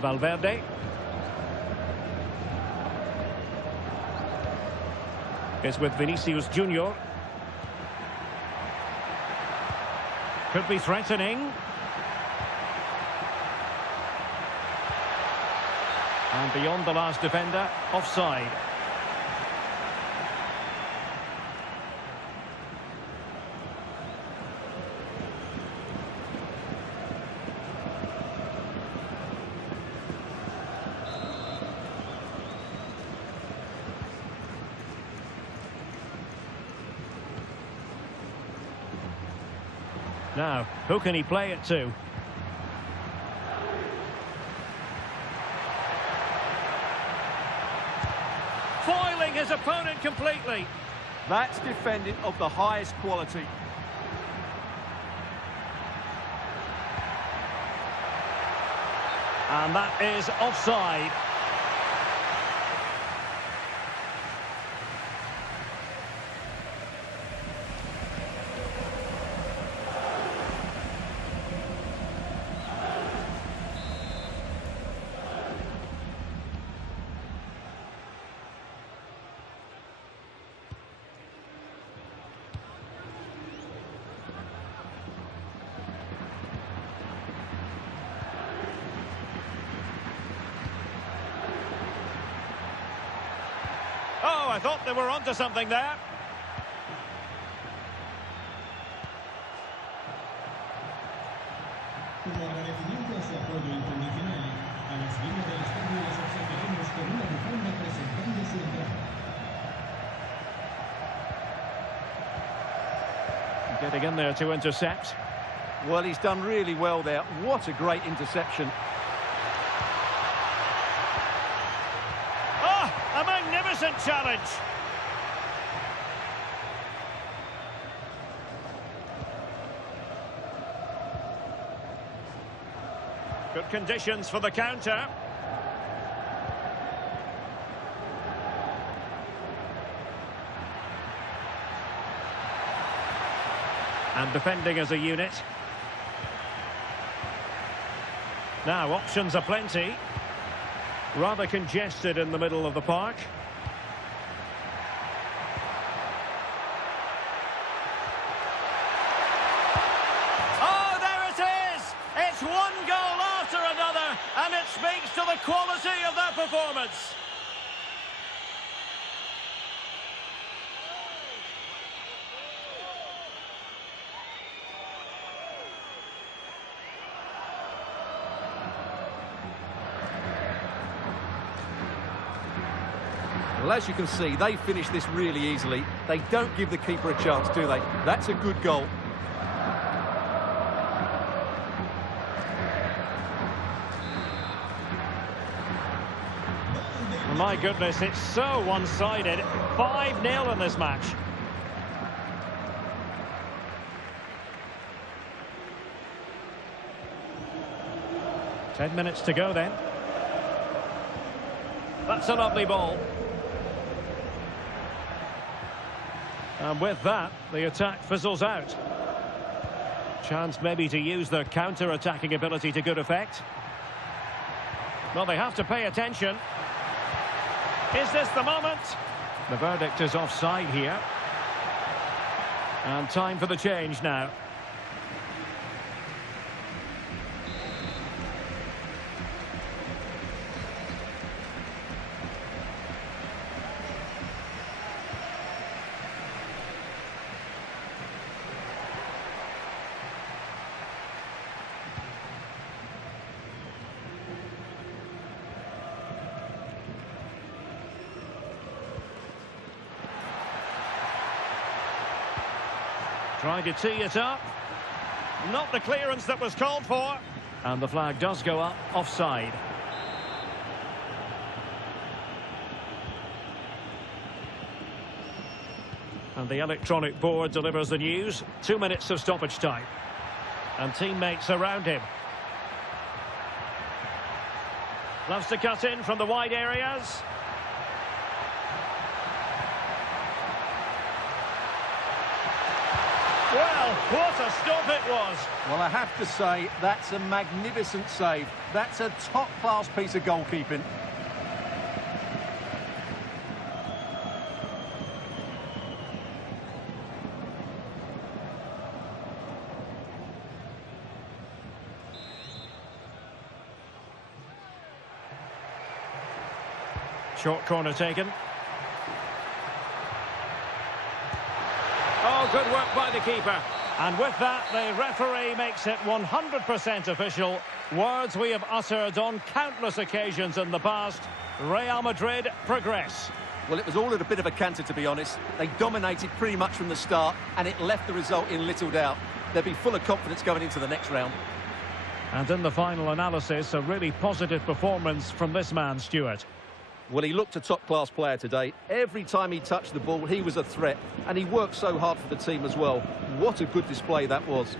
Valverde. Is with Vinicius Junior. Could be threatening. And beyond the last defender, offside. Now, who can he play it to? Foiling his opponent completely. That's defending of the highest quality. And that is offside. Oh, I thought they were onto something there. Como agradecimiento a su apoyo incondicional, a las líneas del estadio les obsequiaremos con una bufanda presentando su entrada. Getting in there to intercept. Well, he's done really well there. What a great interception. A magnificent challenge. Good conditions for the counter. And defending as a unit. Now, options are plenty. Rather congested in the middle of the park. Oh, there it is! It's one goal after another, and it speaks to the quality of their performance. Well, as you can see, they finish this really easily. They don't give the keeper a chance, do they? That's a good goal. My goodness, it's so one-sided. 5-0 in this match. Ten minutes to go then. That's a lovely ball. And with that, the attack fizzles out. Chance maybe to use their counter-attacking ability to good effect. Well, they have to pay attention. Is this the moment? The verdict is offside here. And time for the change now. Trying to tee it up. Not the clearance that was called for. And the flag does go up, offside. And the electronic board delivers the news. 2 minutes of stoppage time. And teammates around him. Loves to cut in from the wide areas. Well, what a stop it was. Well, I have to say, that's a magnificent save. That's a top-class piece of goalkeeping. Short corner taken. Oh, good work by the keeper. And with that, the referee makes it 100% official. Words we have uttered on countless occasions in the past. Real Madrid progress. Well, it was all at a bit of a canter, to be honest. They dominated pretty much from the start, and it left the result in little doubt. They'll be full of confidence going into the next round. And in the final analysis, a really positive performance from this man, Stuart. Well, he looked a top-class player today. Every time he touched the ball, he was a threat. And he worked so hard for the team as well. What a good display that was.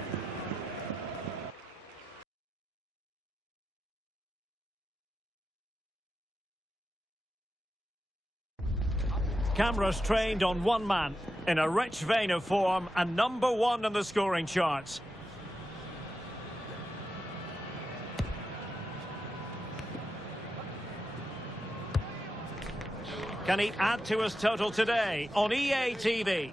Cameras trained on one man in a rich vein of form and #1 in the scoring charts. Can he add to his total today on EA TV?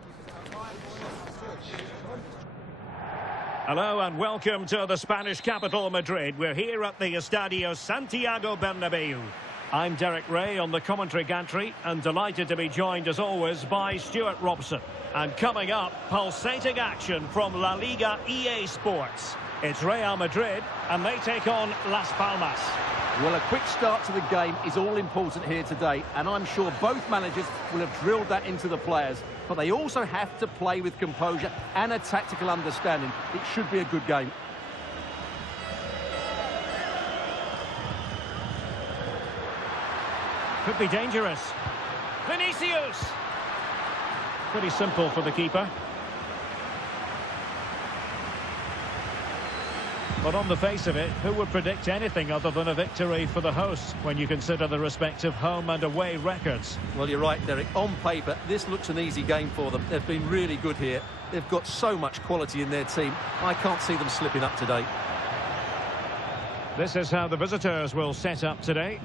Hello and welcome to the Spanish capital, Madrid. We're here at the Estadio Santiago Bernabéu. I'm Derek Ray on the commentary gantry and delighted to be joined as always by Stuart Robson. And coming up, pulsating action from La Liga EA Sports. It's Real Madrid and they take on Las Palmas. Well, a quick start to the game is all important here today, and I'm sure both managers will have drilled that into the players. But they also have to play with composure and a tactical understanding. It should be a good game. Could be dangerous. Vinicius! Pretty simple for the keeper. But on the face of it, who would predict anything other than a victory for the hosts when you consider the respective home and away records? Well, you're right, Derek. On paper, this looks an easy game for them. They've been really good here. They've got so much quality in their team. I can't see them slipping up today. This is how the visitors will set up today.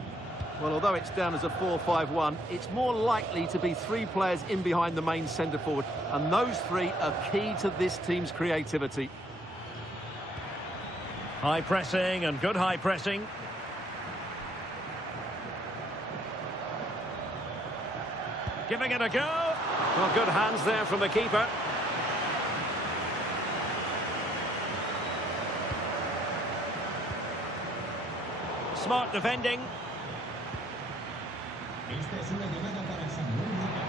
Well, although it's down as a 4-5-1, it's more likely to be 3 players in behind the main centre-forward. And those 3 are key to this team's creativity. High pressing and good high pressing. Giving it a go. Well, good hands there from the keeper. Smart defending. Esta es una llamada para Samuel Ricardo.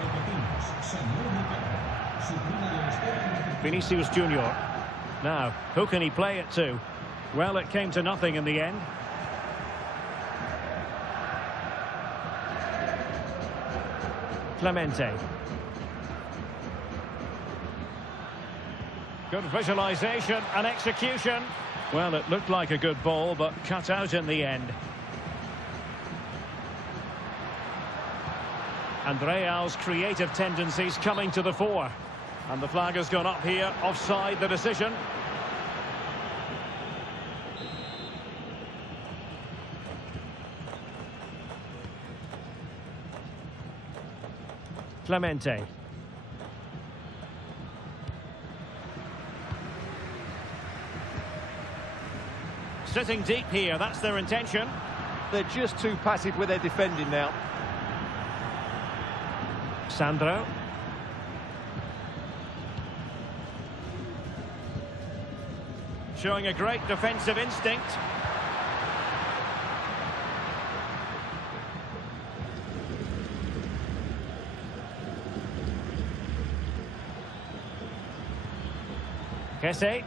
Repetimos, Samuel Ricardo. Su prima de espera. Vinicius Junior. Now, who can he play it to? Well, it came to nothing in the end. Clemente. Good visualization and execution. Well, it looked like a good ball, but cut out in the end. And Real's creative tendencies coming to the fore. And the flag has gone up here, offside the decision. Clemente. Sitting deep here, that's their intention. They're just too passive with their defending now. Sandro. Showing a great defensive instinct. Kesse.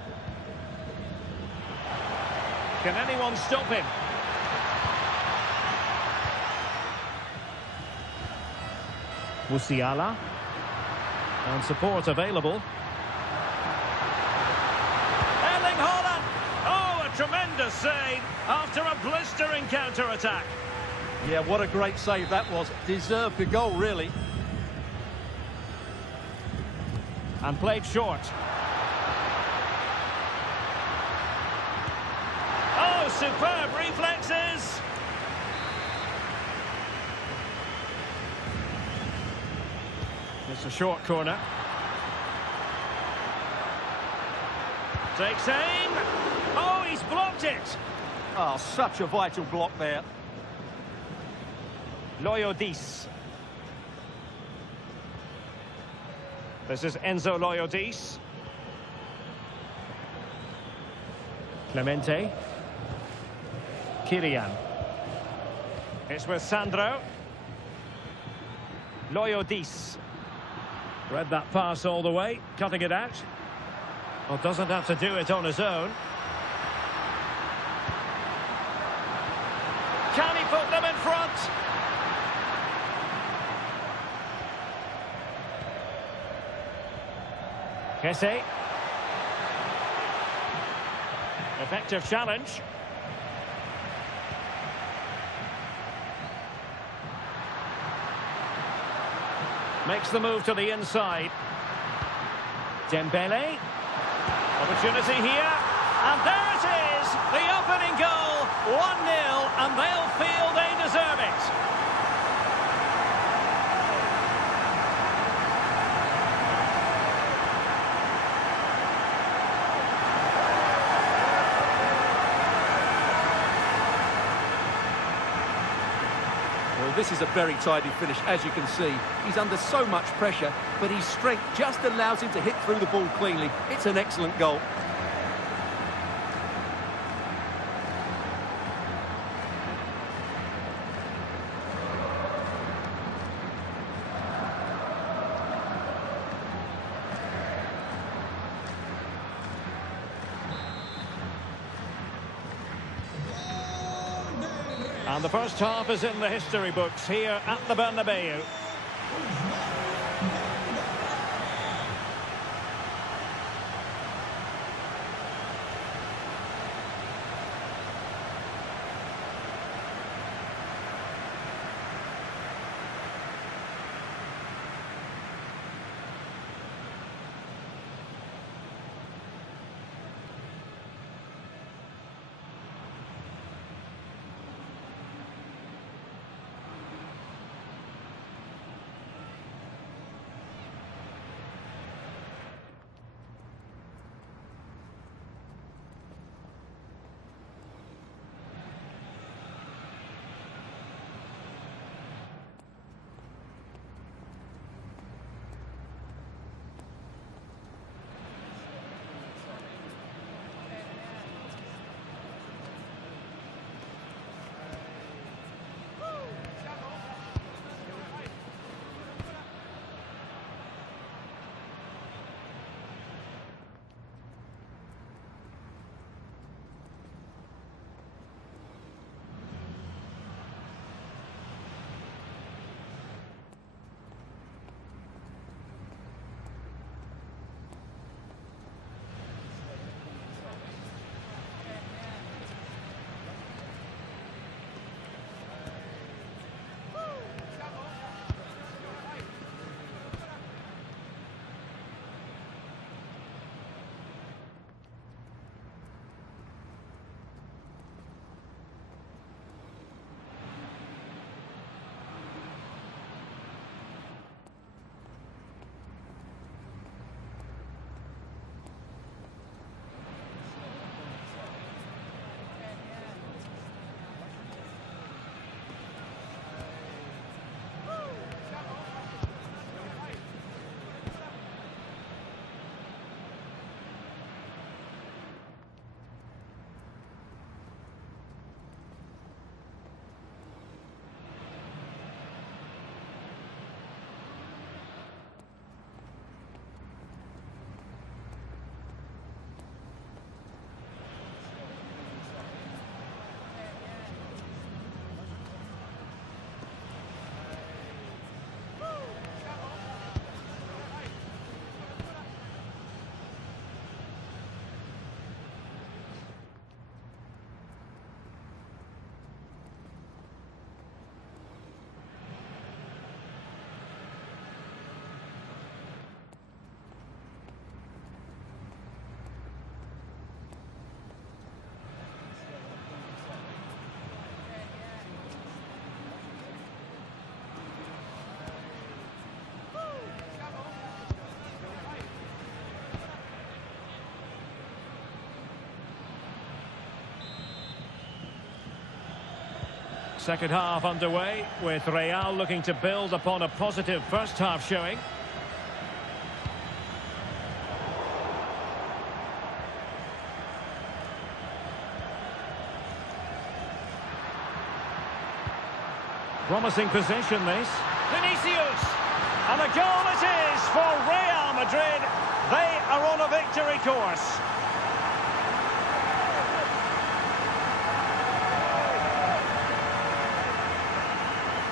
Can anyone stop him? Musiala. And support available. Erling to save after a blistering counter-attack. Yeah, what a great save that was. Deserved the goal, really. And played short. Oh, superb reflexes! It's a short corner. Takes aim. Oh, he's blocked it. Oh, such a vital block there. Loyodis. This is Enzo Loyodis. Clemente. Kirian. It's with Sandro. Loyodis. Read that pass all the way, cutting it out. Well, doesn't have to do it on his own. Can he put them in front? Kesse. Effective challenge. Makes the move to the inside. Dembele. Opportunity here. And there it is. The opening goal. 1-0. And they'll feel they deserve it. Well, this is a very tidy finish, as you can see. He's under so much pressure, but his strength just allows him to hit through the ball cleanly. It's an excellent goal. And the first half is in the history books here at the Bernabéu. Second half underway, with Real looking to build upon a positive first half showing. Promising position, this. Vinicius! And a goal it is for Real Madrid. They are on a victory course.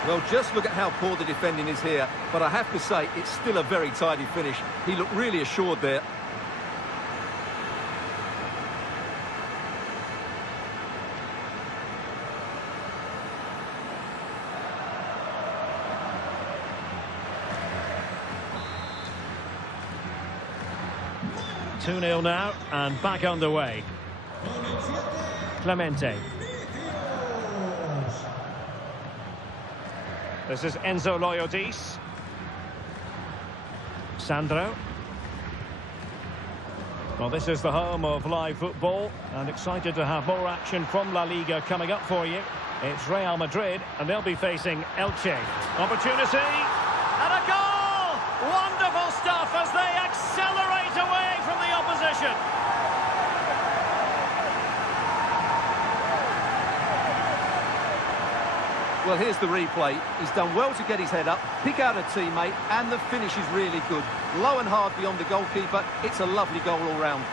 Well, just look at how poor the defending is here. But I have to say, it's still a very tidy finish. He looked really assured there. Two 2-0 now, and back underway. Clemente. This is Enzo Loyodis. Sandro. Well, this is the home of live football, and excited to have more action from La Liga coming up for you. It's Real Madrid, and they'll be facing Elche. Opportunity, and a goal! Wonderful stuff as they accelerate away from the opposition. Well, here's the replay. He's done well to get his head up, pick out a teammate, and the finish is really good. Low and hard beyond the goalkeeper. It's a lovely goal all round.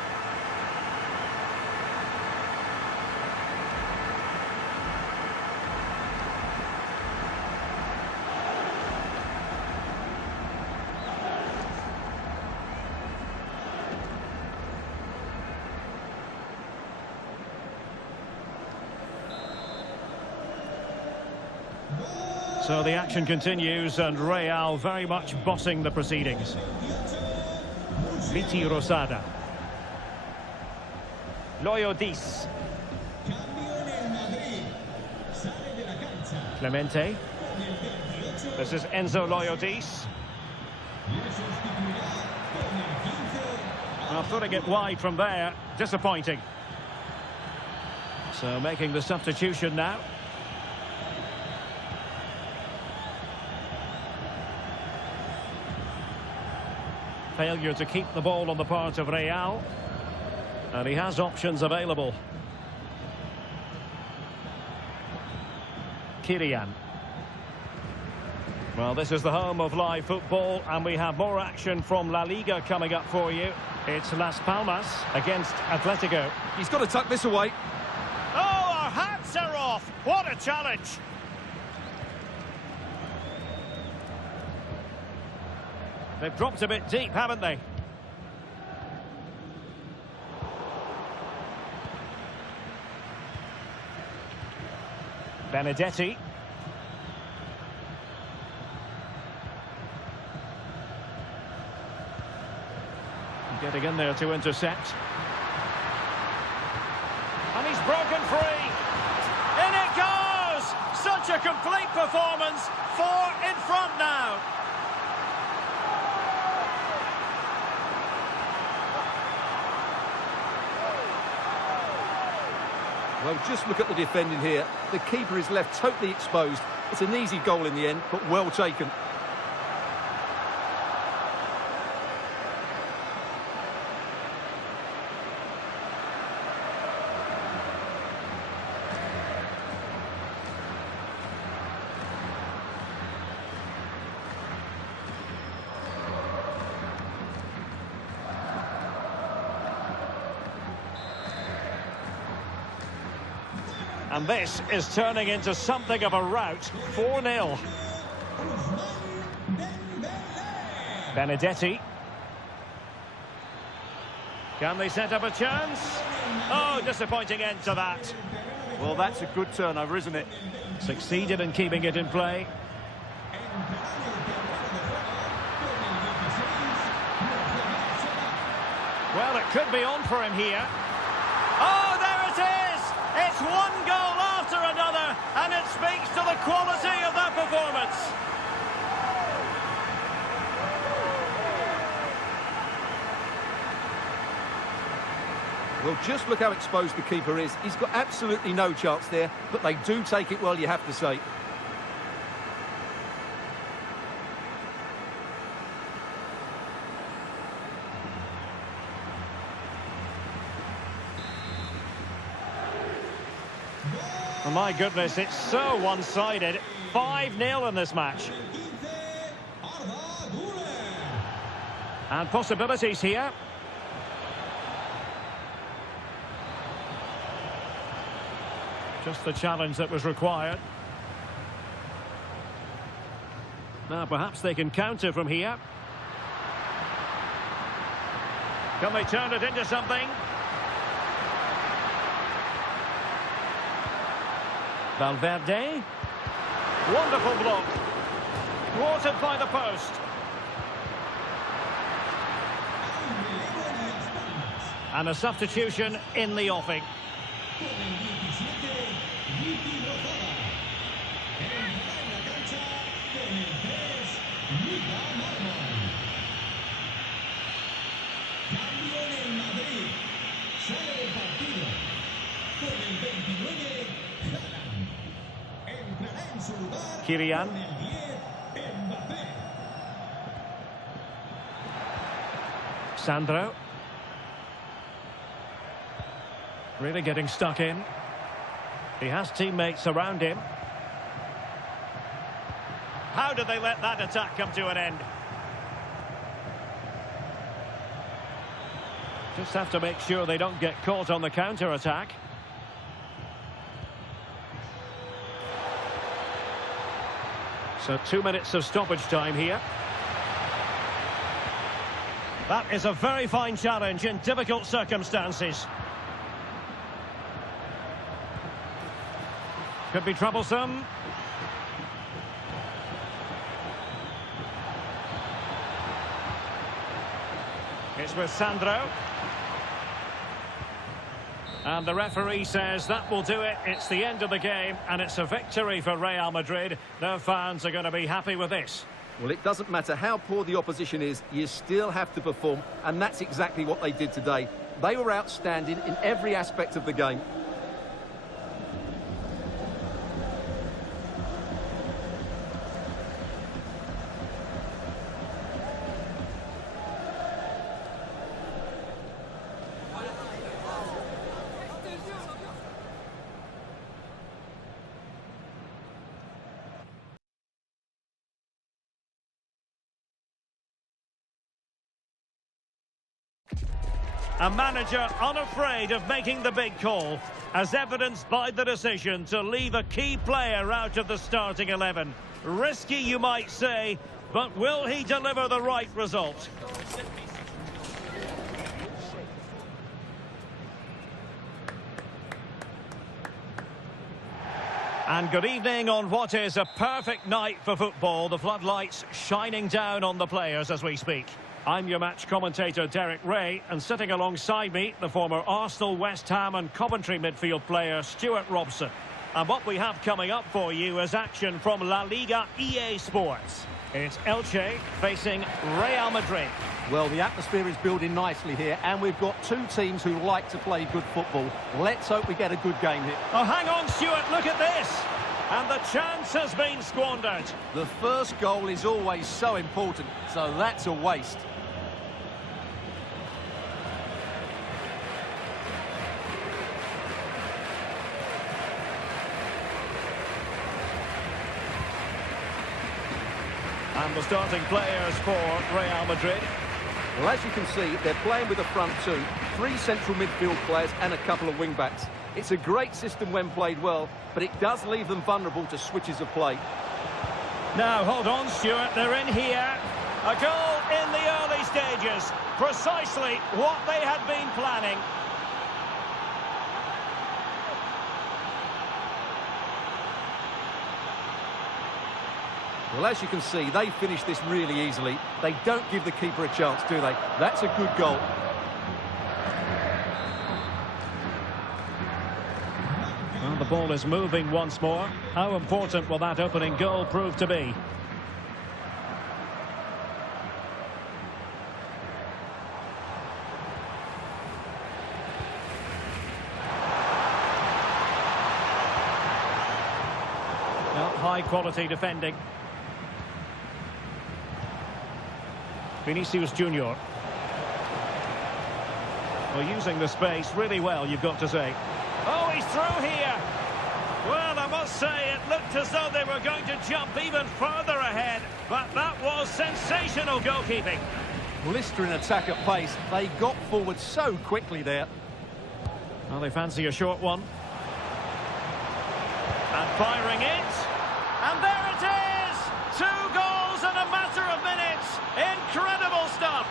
So the action continues, and Real very much bossing the proceedings. Viti Rosada. Loyodis. Clemente. This is Enzo Loyodis. Well, putting it wide from there, disappointing. So making the substitution now. Failure to keep the ball on the part of Real. And he has options available. Kylian. Well, this is the home of live football, and we have more action from La Liga coming up for you. It's Las Palmas against Atletico. He's got to tuck this away. Oh, our hats are off! What a challenge! They've dropped a bit deep, haven't they? Benedetti. Getting in there to intercept. And he's broken free. In it goes! Such a complete performance. 4 in front now. Well, just look at the defending here. The keeper is left totally exposed. It's an easy goal in the end, but well taken. And this is turning into something of a rout. 4-0. Benedetti. Can they set up a chance? Oh, disappointing end to that. Well, that's a good turnover, isn't it? Succeeded in keeping it in play. Well, it could be on for him here. Oh, there it is! It's one goal after another, and it speaks to the quality of that performance. Well, just look how exposed the keeper is. He's got absolutely no chance there, but they do take it well, you have to say. Oh, my goodness, it's so one-sided. 5-0 in this match. And possibilities here. Just the challenge that was required. Now, perhaps they can counter from here. Can they turn it into something? Valverde. Wonderful block. Thwarted by the post. And a substitution in the offing. Kylian. Sandro. Really getting stuck in. He has teammates around him. How did they let that attack come to an end? Just have to make sure they don't get caught on the counter-attack. So 2 minutes of stoppage time here. That is a very fine challenge in difficult circumstances. Could be troublesome. It's with Sandro. And the referee says that will do it. It's the end of the game, and it's a victory for Real Madrid. Their fans are going to be happy with this. Well, it doesn't matter how poor the opposition is, you still have to perform, and that's exactly what they did today. They were outstanding in every aspect of the game. A manager unafraid of making the big call, as evidenced by the decision to leave a key player out of the starting 11. Risky, you might say, but will he deliver the right result? And good evening on what is a perfect night for football. The floodlights shining down on the players as we speak. I'm your match commentator, Derek Ray, and sitting alongside me, the former Arsenal, West Ham and Coventry midfield player, Stuart Robson. And what we have coming up for you is action from La Liga EA Sports. It's Elche facing Real Madrid. Well, the atmosphere is building nicely here, and we've got two teams who like to play good football. Let's hope we get a good game here. Oh, hang on, Stuart, look at this! And the chance has been squandered. The first goal is always so important, so that's a waste. And the starting players for Real Madrid. Well, as you can see, they're playing with a front two, 3 central midfield players and a couple of wing-backs. It's a great system when played well, but it does leave them vulnerable to switches of play. Now, hold on, Stuart, they're in here. A goal in the early stages. Precisely what they had been planning. Well, as you can see, they finish this really easily. They don't give the keeper a chance, do they? That's a good goal. Well, the ball is moving once more. How important will that opening goal prove to be? high-quality defending. Vinicius Junior. Well, using the space really well, you've got to say. Oh, he's through here. Well, I must say, it looked as though they were going to jump even further ahead. But that was sensational goalkeeping. Blistering attack at pace. They got forward so quickly there. Well, they fancy a short one. And firing it. And there it is! 2 goals in a matter of minutes. Incredible stuff.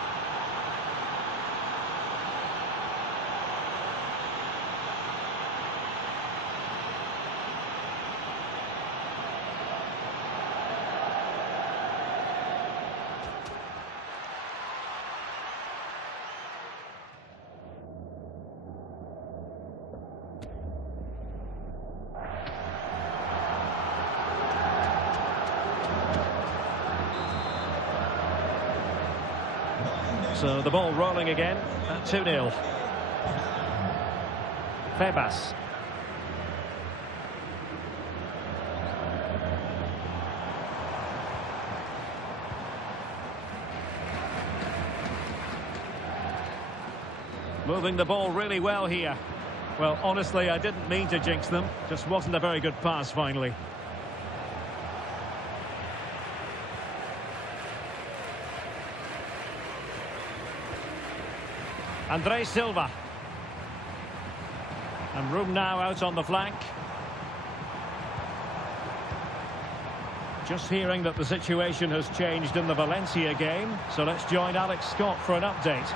So the ball rolling again at 2-0. Febas. Moving the ball really well here. Well, honestly, I didn't mean to jinx them. Just wasn't a very good pass finally. Andre Silva. And room now out on the flank. Just hearing that the situation has changed in the Valencia game, so let's join Alex Scott for an update. It's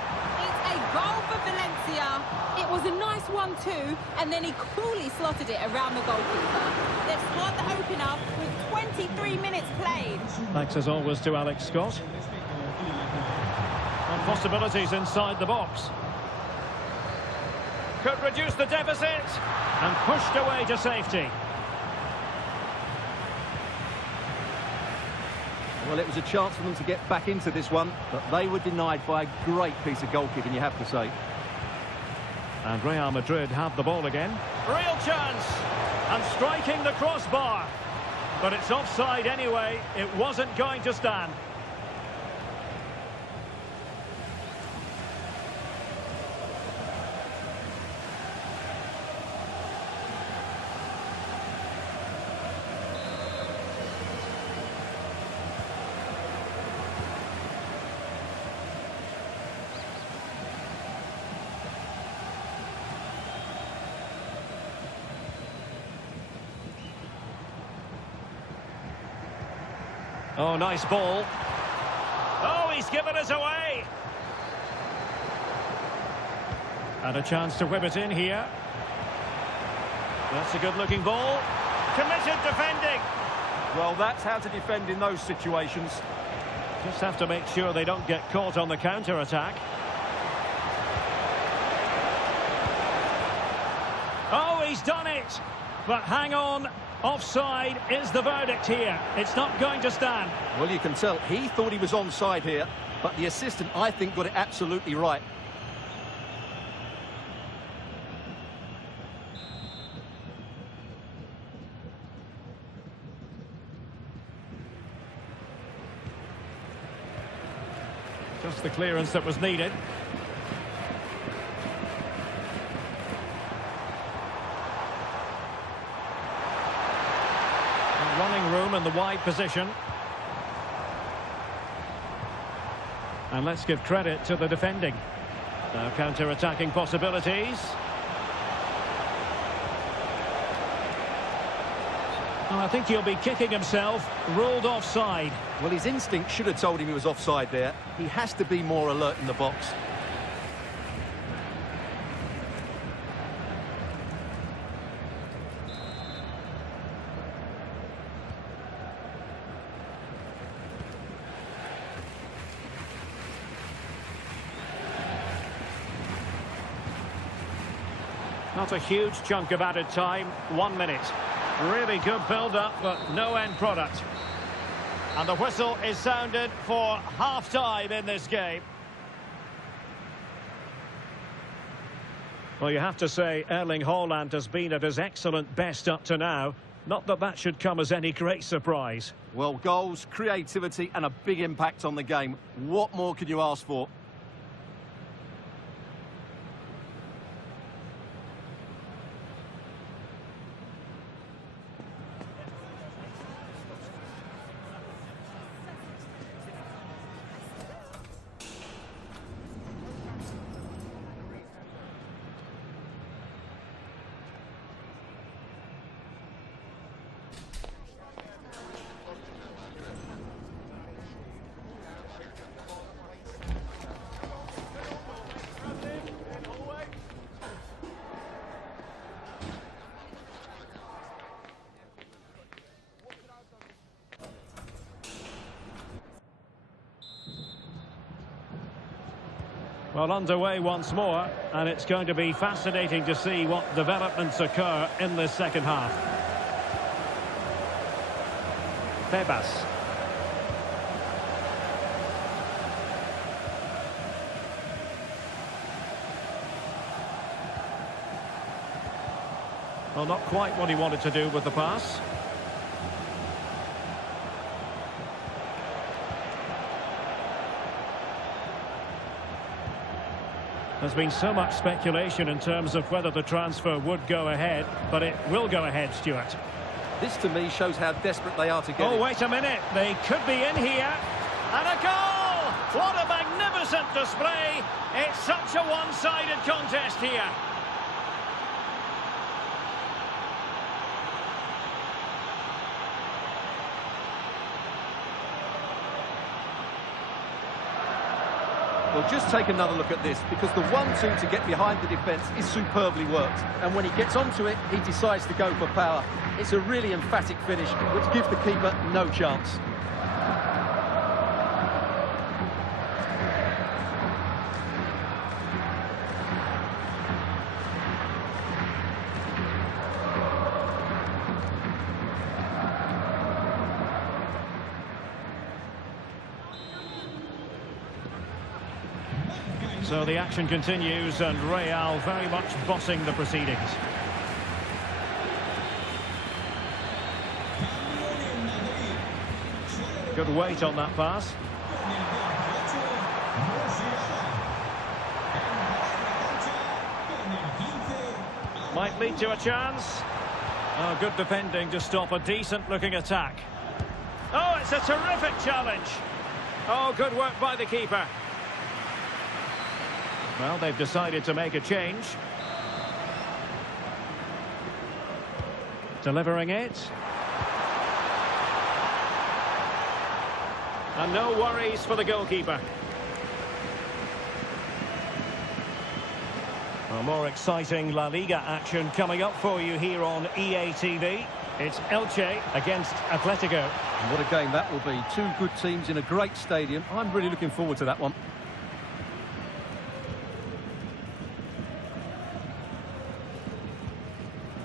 a goal for Valencia. It was a nice 1-2, and then he coolly slotted it around the goalkeeper. They've scored the opener with 23 minutes played. Thanks as always to Alex Scott. And possibilities inside the box. Could reduce the deficit and pushed away to safety. Well, it was a chance for them to get back into this one, but they were denied by a great piece of goalkeeping, you have to say. And Real Madrid have the ball again. Real chance! And striking the crossbar. But it's offside anyway. It wasn't going to stand. Oh, nice ball. Oh, he's given us away. And a chance to whip it in here. That's a good-looking ball. Committed defending. Well, that's how to defend in those situations. Just have to make sure they don't get caught on the counter-attack. Oh, he's done it. But hang on. Offside is the verdict here. It's not going to stand. Well, you can tell he thought he was onside here, but the assistant, I think, got it absolutely right. Just the clearance that was needed. Running room in the wide position. And let's give credit to the defending. Now counter-attacking possibilities. Well, I think he'll be kicking himself. Ruled offside. Well, his instinct should have told him he was offside there. He has to be more alert in the box. Not a huge chunk of added time, 1 minute. Really good build-up, but no end product. And the whistle is sounded for half-time in this game. Well, you have to say Erling Haaland has been at his excellent best up to now. Not that that should come as any great surprise. Well, goals, creativity and a big impact on the game. What more can you ask for? Well, underway once more, and it's going to be fascinating to see what developments occur in this second half. Tebas. Well, not quite what he wanted to do with the pass. There's been so much speculation in terms of whether the transfer would go ahead, but it will go ahead, Stuart. This, to me, shows how desperate they are to get Oh, it. wait a minute. They could be in here. And a goal! What a magnificent display. It's such a one-sided contest here. Well, just take another look at this, because the 1-2 to get behind the defence is superbly worked. And when he gets onto it, he decides to go for power. It's a really emphatic finish, which gives the keeper no chance. So the action continues, and Real very much bossing the proceedings. Good weight on that pass. Might lead to a chance. Oh, good defending to stop a decent-looking attack. Oh, it's a terrific challenge. Oh, good work by the keeper. Well, they've decided to make a change. Delivering it. And no worries for the goalkeeper. Well, more exciting La Liga action coming up for you here on EA TV. It's Elche against Atletico. And what a game that will be. Two good teams in a great stadium. I'm really looking forward to that one.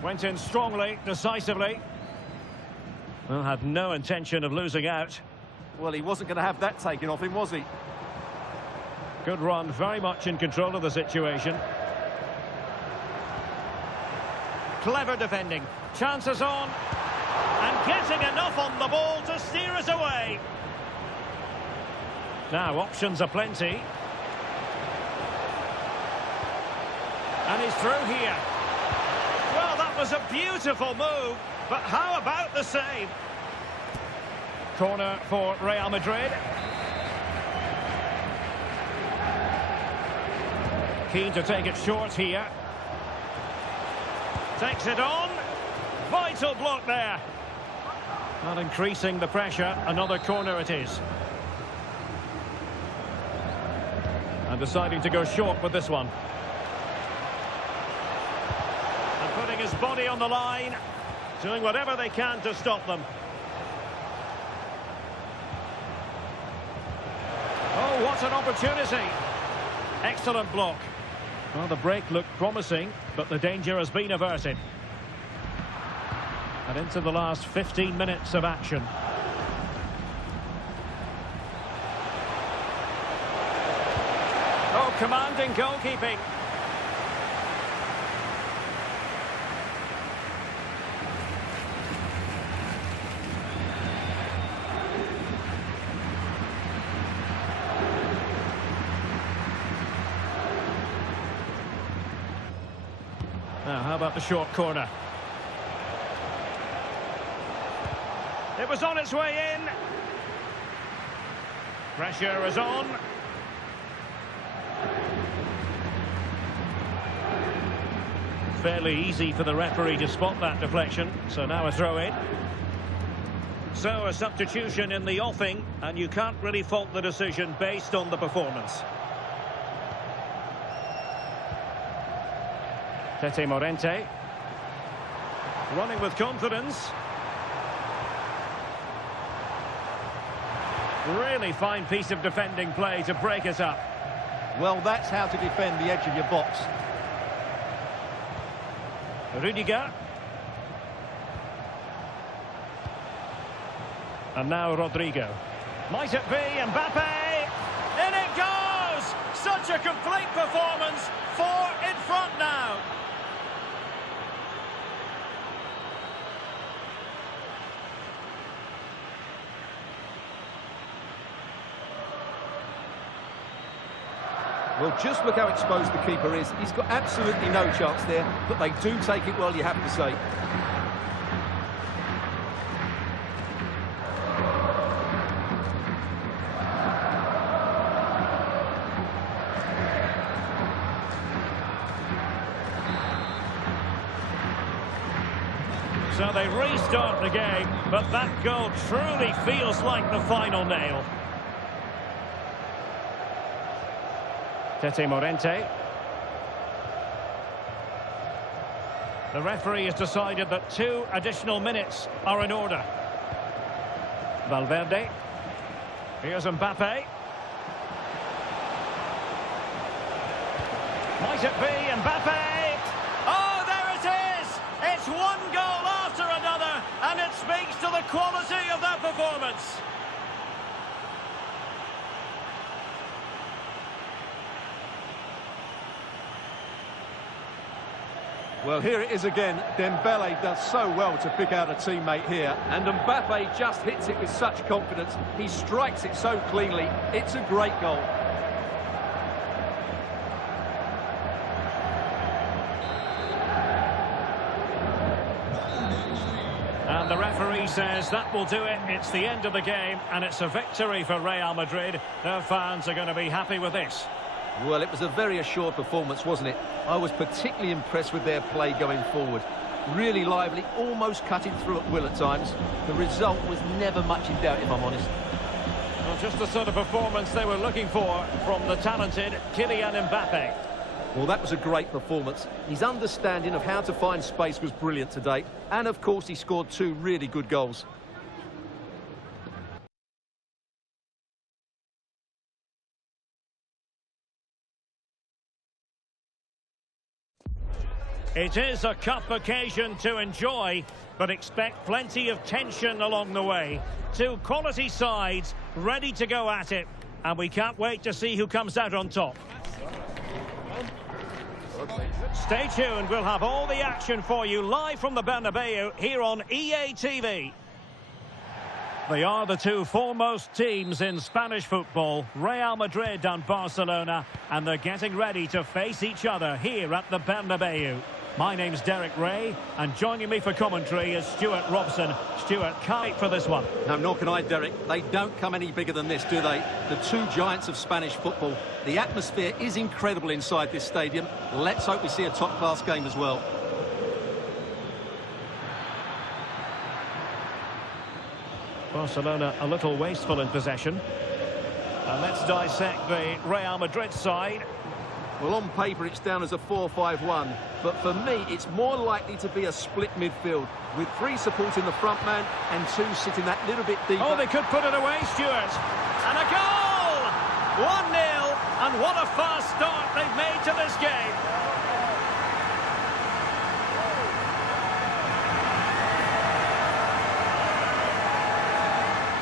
Went in strongly, decisively. Well, had no intention of losing out. Well, he wasn't going to have that taken off him, was he? Good run, very much in control of the situation. Clever defending. Chances on. And getting enough on the ball to steer us away. Now, options are plenty. And he's through here. Well, that was a beautiful move, but how about the save? Corner for Real Madrid. Keen to take it short here. Takes it on. Vital block there. Not increasing the pressure. Another corner it is. And deciding to go short with this one. Putting his body on the line, doing whatever they can to stop them. Oh, what an opportunity. Excellent block. Well, the break looked promising, but the danger has been averted. And into the last 15 minutes of action. Oh, commanding goalkeeping. Now, how about the short corner? It was on its way in. Pressure is on. Fairly easy for the referee to spot that deflection. So now a throw in. So a substitution in the offing, and you can't really fault the decision based on the performance. Tete Morente. Running with confidence. Really fine piece of defending play to break us up. Well, that's how to defend the edge of your box. Rudiger. And now Rodrigo. Might it be Mbappe? In it goes! Such a complete performance. 4 in front now. Well, just look how exposed the keeper is. He's got absolutely no chance there, but they do take it well, you have to say. So they restart the game, but that goal truly feels like the final nail. Tete Morente. The referee has decided that 2 additional minutes are in order. Valverde. Here's Mbappe. Might it be Mbappe? Oh, there it is! It's one goal after another, and it speaks to the quality of that performance. Well, here it is again. Dembele does so well to pick out a teammate here. And Mbappe just hits it with such confidence. He strikes it so cleanly. It's a great goal. And the referee says that will do it. It's the end of the game, and it's a victory for Real Madrid. Their fans are going to be happy with this. Well, it was a very assured performance, wasn't it? I was particularly impressed with their play going forward. Really lively, almost cutting through at will at times. The result was never much in doubt, if I'm honest. Well, just the sort of performance they were looking for from the talented Kylian Mbappe. Well, that was a great performance. His understanding of how to find space was brilliant today. And, of course, he scored 2 really good goals. It is a cup occasion to enjoy, but expect plenty of tension along the way. 2 quality sides ready to go at it, and we can't wait to see who comes out on top. Stay tuned, we'll have all the action for you live from the Bernabéu here on EA TV. They are the 2 foremost teams in Spanish football, Real Madrid and Barcelona, and they're getting ready to face each other here at the Bernabéu. My name's Derek Ray, and joining me for commentary is Stuart Robson. Stuart, can't wait for this one. No, nor can I, Derek. They don't come any bigger than this, do they? The 2 giants of Spanish football. The atmosphere is incredible inside this stadium. Let's hope we see a top-class game as well. Barcelona a little wasteful in possession. And let's dissect the Real Madrid side. Well, on paper, it's down as a 4-5-1. But for me, it's more likely to be a split midfield, with 3 supporting the front man and 2 sitting that little bit deeper. Oh, they could put it away, Stuart. And a goal! 1-0, and what a fast start they've made to this game.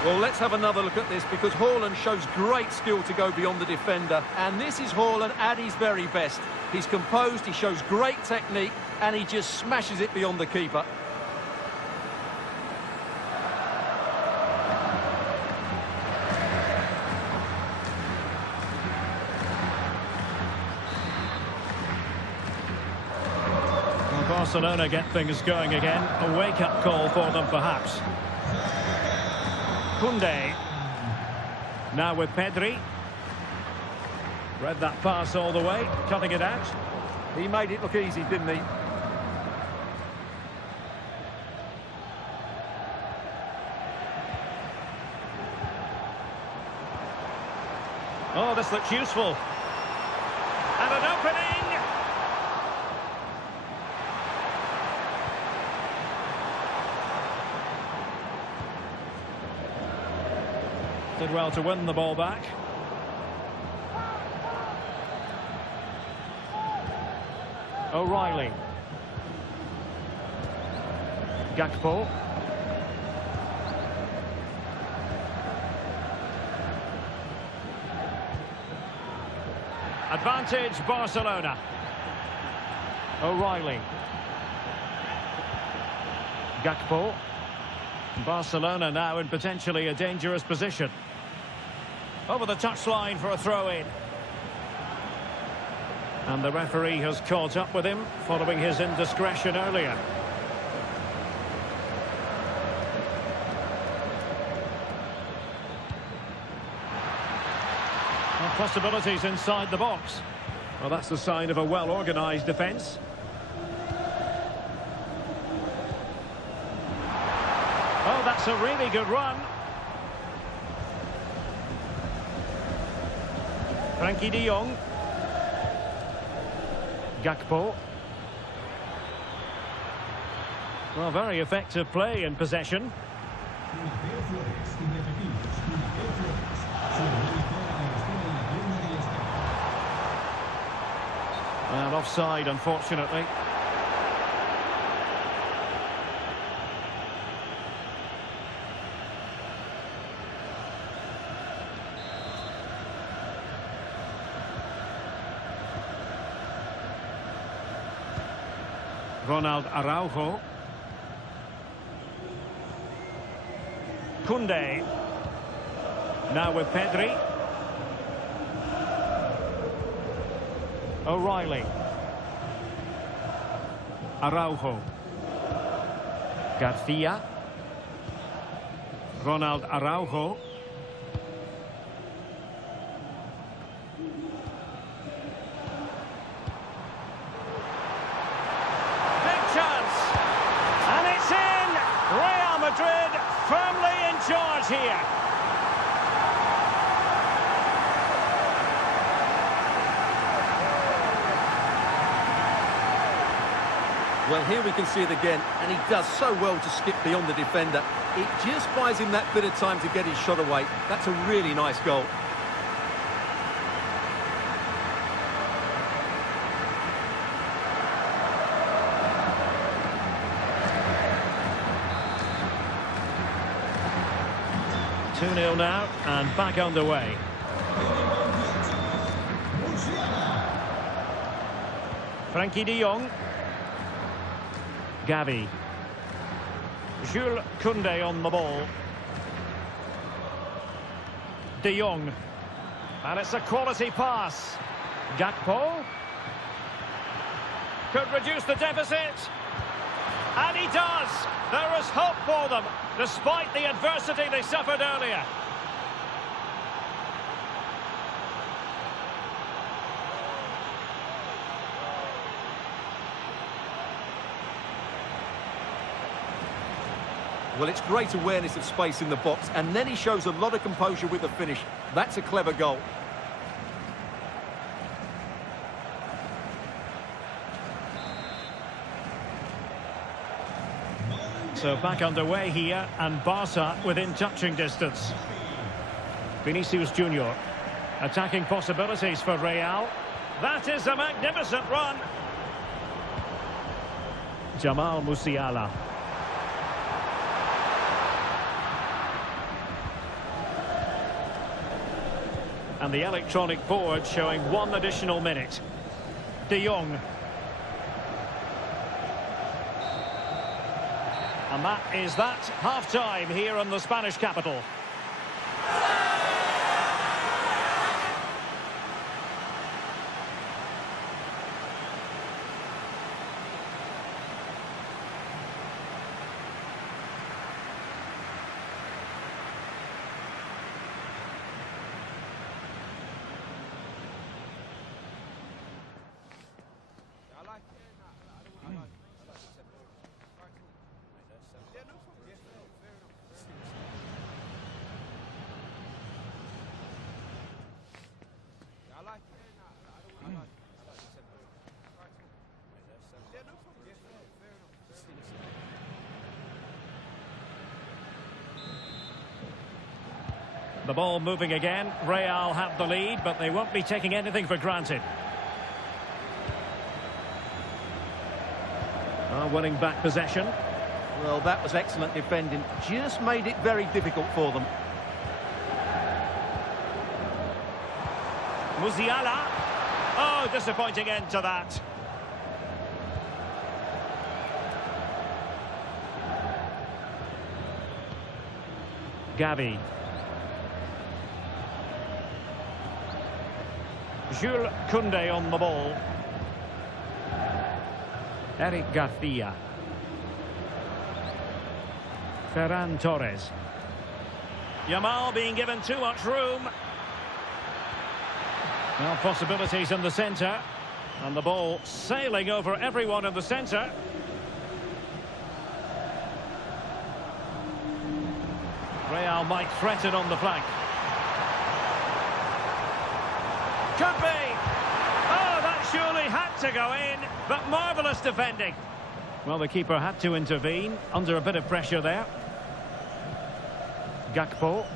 Well, let's have another look at this, because Haaland shows great skill to go beyond the defender. And this is Haaland at his very best. He's composed, he shows great technique, and he just smashes it beyond the keeper. Barcelona get things going again. A wake-up call for them, perhaps. Koundé. Now with Pedri. Read that pass all the way, cutting it out. He made it look easy, didn't he? Oh, this looks useful. And an opening! Did well to win the ball back. O'Reilly. Gakpo. Advantage Barcelona. O'Reilly. Gakpo. Barcelona now in potentially a dangerous position. Over the touchline for a throw-in. And the referee has caught up with him following his indiscretion earlier. Well, possibilities inside the box. Well, that's the sign of a well-organised defence. Oh, that's a really good run. Frankie de Jong. Gakpo. Well, very effective play in possession. And offside, unfortunately. Ronald Araujo. Koundé. Now with Pedri. O'Reilly. Araujo. Garcia. Ronald Araujo. Madrid firmly in charge here. Well, here we can see it again, and he does so well to skip beyond the defender. It just buys him that bit of time to get his shot away. That's a really nice goal. Two 2-0 now, and back underway. Frankie de Jong. Gavi. Jules Koundé on the ball. De Jong. And it's a quality pass. Gakpo. Could reduce the deficit. And he does. There is hope for them, despite the adversity they suffered earlier. Well, it's great awareness of space in the box, and then he shows a lot of composure with the finish. That's a clever goal. So back underway here, and Barca within touching distance. Vinicius Junior. Attacking possibilities for Real. That is a magnificent run. Jamal Musiala. And the electronic board showing 1 additional minute. De Jong. And that is that, half-time here in the Spanish capital. The ball moving again. Real have the lead, but they won't be taking anything for granted. Winning back possession. Well, that was excellent defending. Just made it very difficult for them. Musiala. Oh, disappointing end to that. Gavi. Jules Koundé on the ball. Eric Garcia. Ferran Torres. Yamal being given too much room. Well, possibilities in the centre. And the ball sailing over everyone in the centre. Real might threaten on the flank. Could be. Oh, that surely had to go in. But marvellous defending. Well, the keeper had to intervene under a bit of pressure there. Gakpo.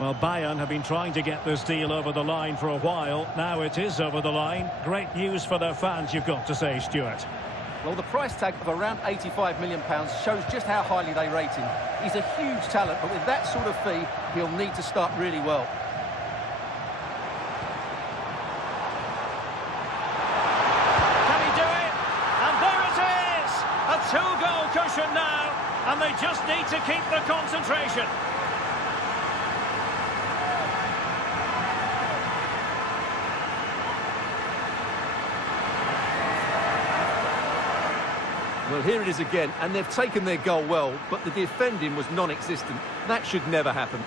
Well, Bayern have been trying to get this deal over the line for a while. Now it is over the line. Great news for their fans, you've got to say, Stuart. Well, the price tag of around £85 million shows just how highly they rate him. He's a huge talent, but with that sort of fee, he'll need to start really well. Can he do it? And there it is! A two-goal cushion now, and they just need to keep the concentration. Well, here it is again, and they've taken their goal well, but the defending was non-existent. That should never happen.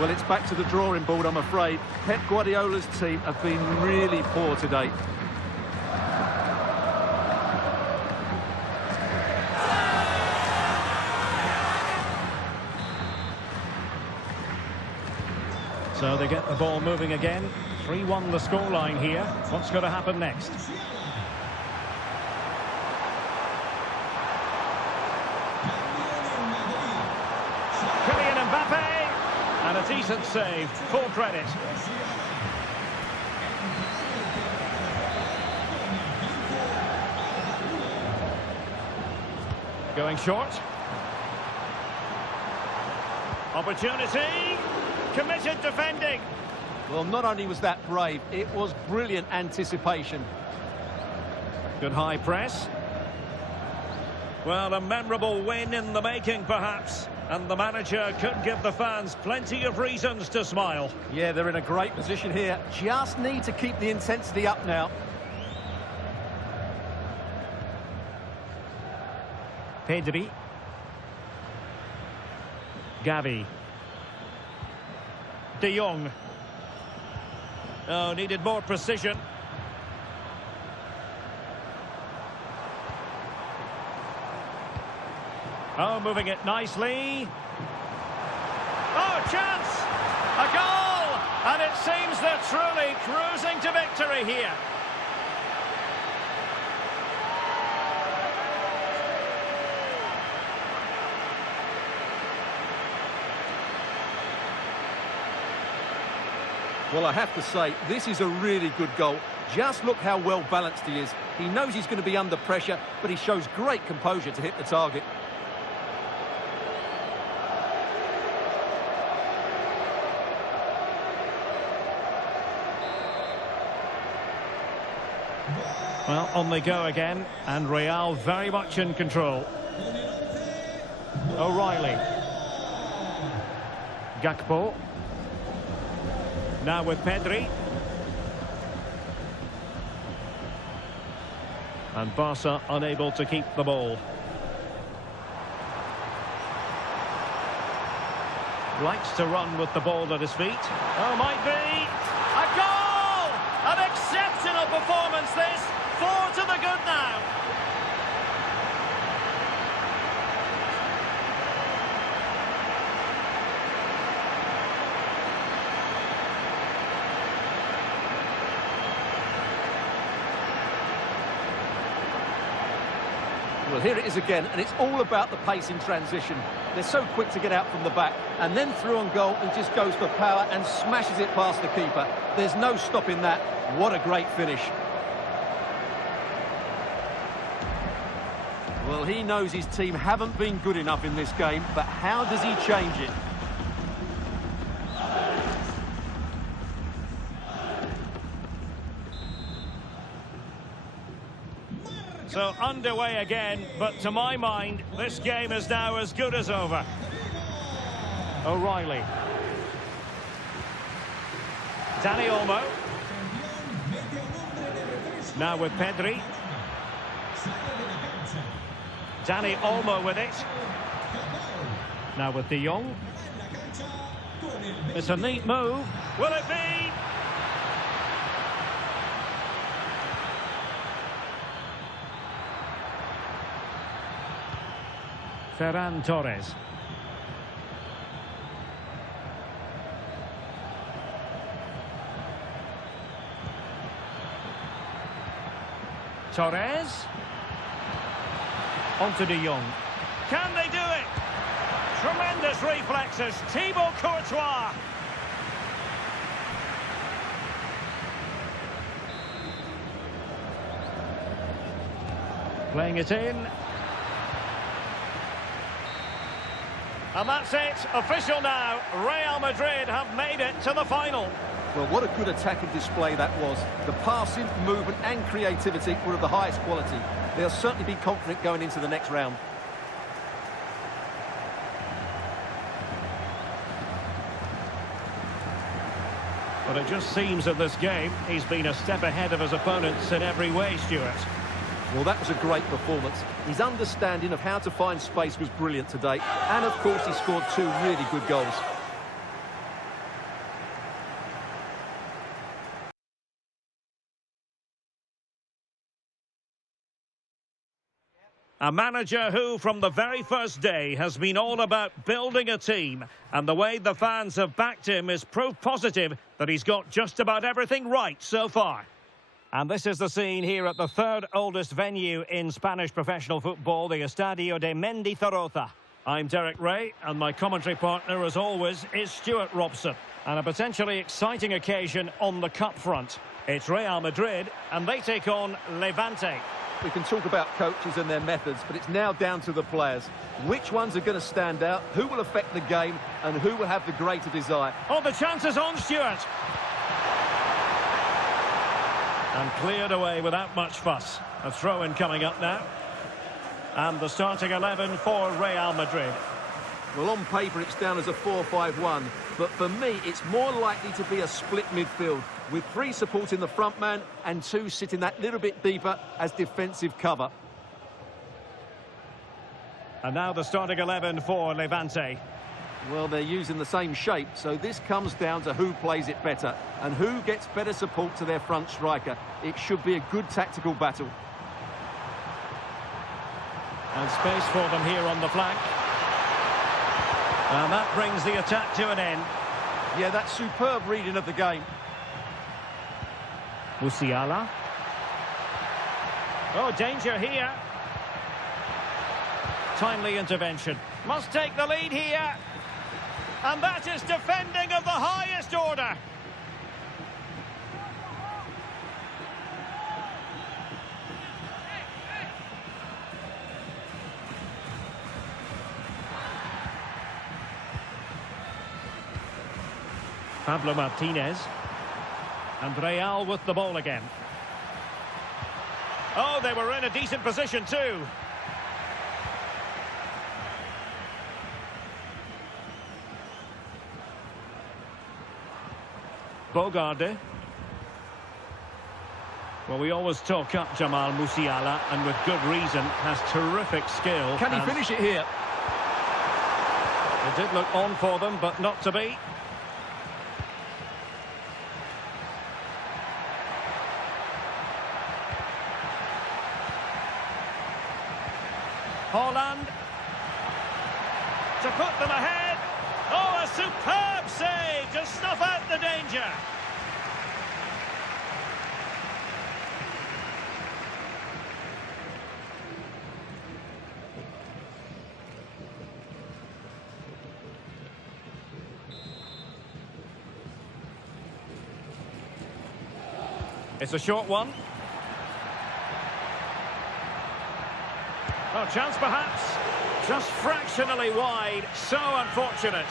Well, it's back to the drawing board, I'm afraid. Pep Guardiola's team have been really poor today. So they get the ball moving again. 3-1 the scoreline here. What's going to happen next? Kylian Mbappe. And a decent save. Full credit. Going short. Opportunity. Committed defending. Well, not only was that brave, it was brilliant anticipation. Good high press. Well, a memorable win in the making, perhaps. And the manager could give the fans plenty of reasons to smile. Yeah, they're in a great position here. Just need to keep the intensity up now. Pedri. Gavi. De Jong. Oh, needed more precision. Oh, moving it nicely. Oh, chance! A goal! And it seems they're truly cruising to victory here. Well, I have to say, this is a really good goal. Just look how well balanced he is. He knows he's going to be under pressure, but he shows great composure to hit the target. Well, on they go again, and Real very much in control. O'Reilly. Gakpo. Now with Pedri. And Barca unable to keep the ball. Likes to run with the ball at his feet. Oh, might be. A goal! An exceptional performance this. 4 to the good now. Well, here it is again, and it's all about the pace in transition. They're so quick to get out from the back, and then through on goal, and just goes for power and smashes it past the keeper. There's no stopping that. What a great finish. Well, he knows his team haven't been good enough in this game, but how does he change it? So underway again, but to my mind, this game is now as good as over. O'Reilly. Dani Olmo. Now with Pedri. Dani Olmo with it. Now with De Jong. It's a neat move. Will it be? Ferran Torres. Torres. On to De Jong. Can they do it? Tremendous reflexes. Thibaut Courtois. Playing it in. And that's it, official now. Real Madrid have made it to the final. Well, what a good attacking display that was. The passing, movement and creativity were of the highest quality. They'll certainly be confident going into the next round. But it just seems in this game, he's been a step ahead of his opponents in every way, Stuart. Well, that was a great performance. His understanding of how to find space was brilliant today. And, of course, he scored 2 really good goals. A manager who, from the very first day, has been all about building a team. And the way the fans have backed him is proof positive that he's got just about everything right so far. And this is the scene here at the third oldest venue in Spanish professional football, the Estadio de Mendizorroza. I'm Derek Ray, and my commentary partner, as always, is Stuart Robson. And a potentially exciting occasion on the cup front. It's Real Madrid, and they take on Levante. We can talk about coaches and their methods, but it's now down to the players. Which ones are going to stand out, who will affect the game, and who will have the greater desire? Oh, the chance is on, Stuart. And cleared away without much fuss. A throw-in coming up now. And the starting 11 for Real Madrid. Well, on paper, it's down as a 4-5-1. But for me, it's more likely to be a split midfield, with 3 supporting the front man and 2 sitting that little bit deeper as defensive cover. And now the starting 11 for Levante. Well, they're using the same shape, so this comes down to who plays it better and who gets better support to their front striker. It should be a good tactical battle. And space for them here on the flank. And that brings the attack to an end. Yeah, that's superb reading of the game. Musiala. Oh, danger here. Timely intervention. Must take the lead here. And that is defending of the highest order. Pablo Martinez. And Real with the ball again. Oh, they were in a decent position too. Bogarde. Well, we always talk up Jamal Musiala, and with good reason, has terrific skill. Can he finish it here? It did look on for them, but not to be. Haaland. To put them ahead. Oh, a superb save to snuff out the danger. It's a short one. Oh, chance perhaps. Just fractionally wide. So unfortunate.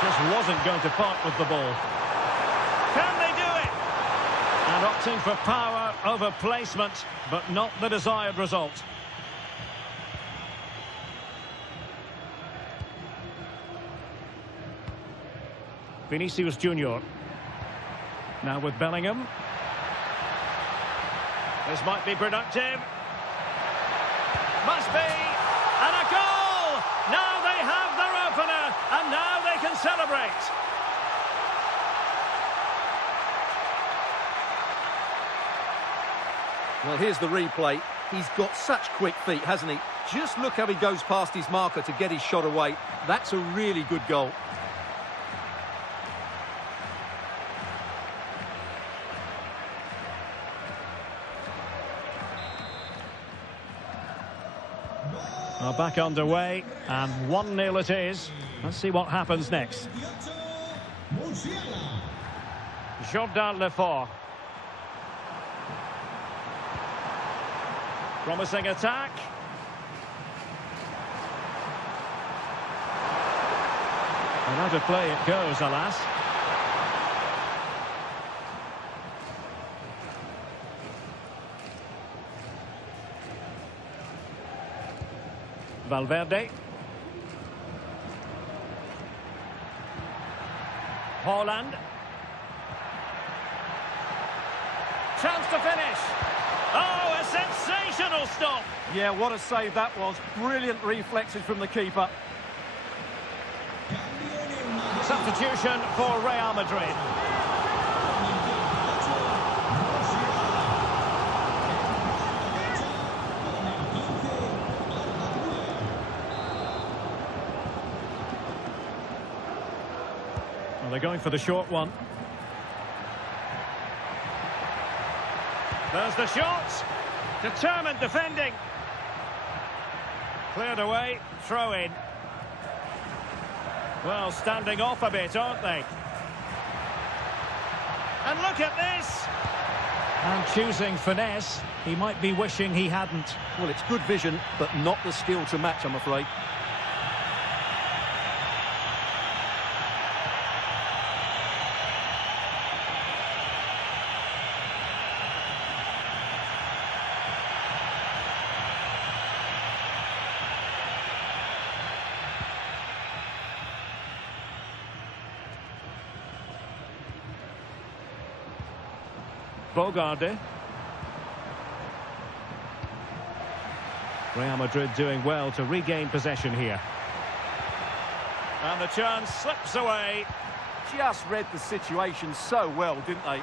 Just wasn't going to part with the ball. Can they do it? And opting for power over placement, but not the desired result. Vinicius Junior. Now with Bellingham. This might be productive. Must be. And a goal! Now they have their opener, and now they can celebrate. Well, here's the replay. He's got such quick feet, hasn't he? Just look how he goes past his marker to get his shot away. That's a really good goal. Well, back underway, and 1-0 it is. Let's see what happens next. Jordan Lefort. Promising attack. And out of play it goes, alas. Valverde. Haaland. Chance to finish. Oh, a sensational stop. Yeah, what a save that was. Brilliant reflexes from the keeper. Substitution for Real Madrid. Well, they're going for the short one. There's the shot. Determined defending. Cleared away. Throw in. Well, standing off a bit, aren't they? And look at this. And choosing finesse. He might be wishing he hadn't. Well, it's good vision, but not the skill to match, I'm afraid. Bogarde. Real Madrid doing well to regain possession here. And the chance slips away. Just read the situation so well, didn't they?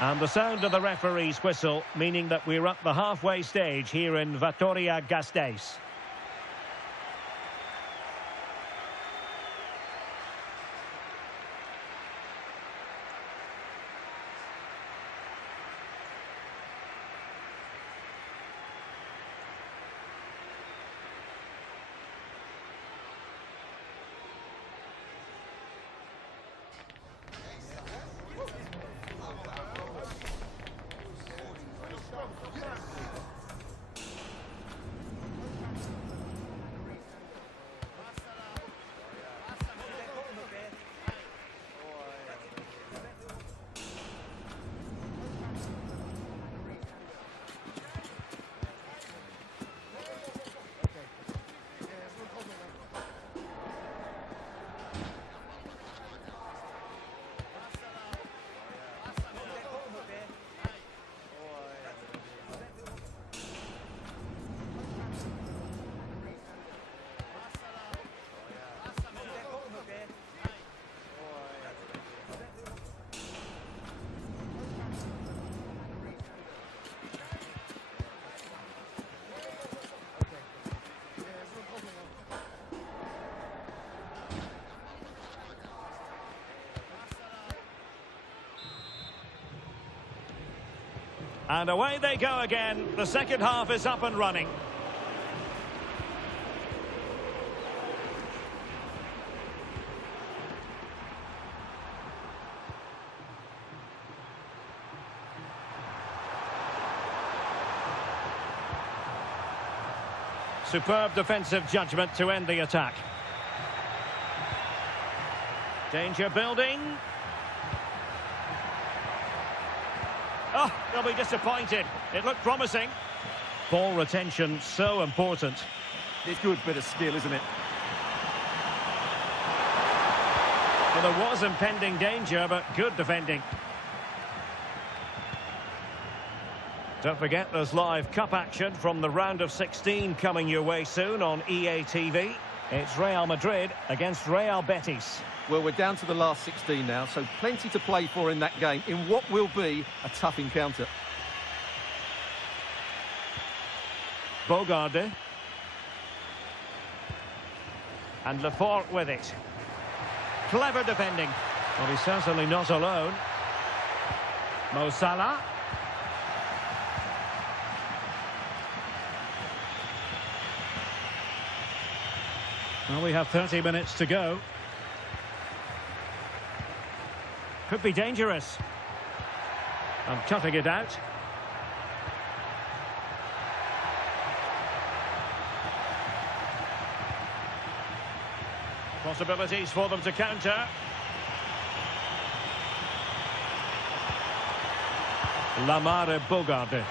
And the sound of the referee's whistle, meaning that we're at the halfway stage here in Vitoria-Gasteiz. And away they go again. The second half is up and running. Superb defensive judgment to end the attack. Danger building. Oh, they'll be disappointed. It looked promising. Ball retention so important. It's good bit of skill, isn't it? Well, there was impending danger, but good defending. Don't forget there's live cup action from the round of 16 coming your way soon on EA TV. It's Real Madrid against Real Betis. Well, we're down to the last 16 now, so plenty to play for in that game, in what will be a tough encounter. Bogarde. And Lefort with it. Clever defending. Well, he's certainly not alone. Mo Salah. Well, we have 30 minutes to go. Could be dangerous. And cutting it out. Possibilities for them to counter. Lamare Bogarde.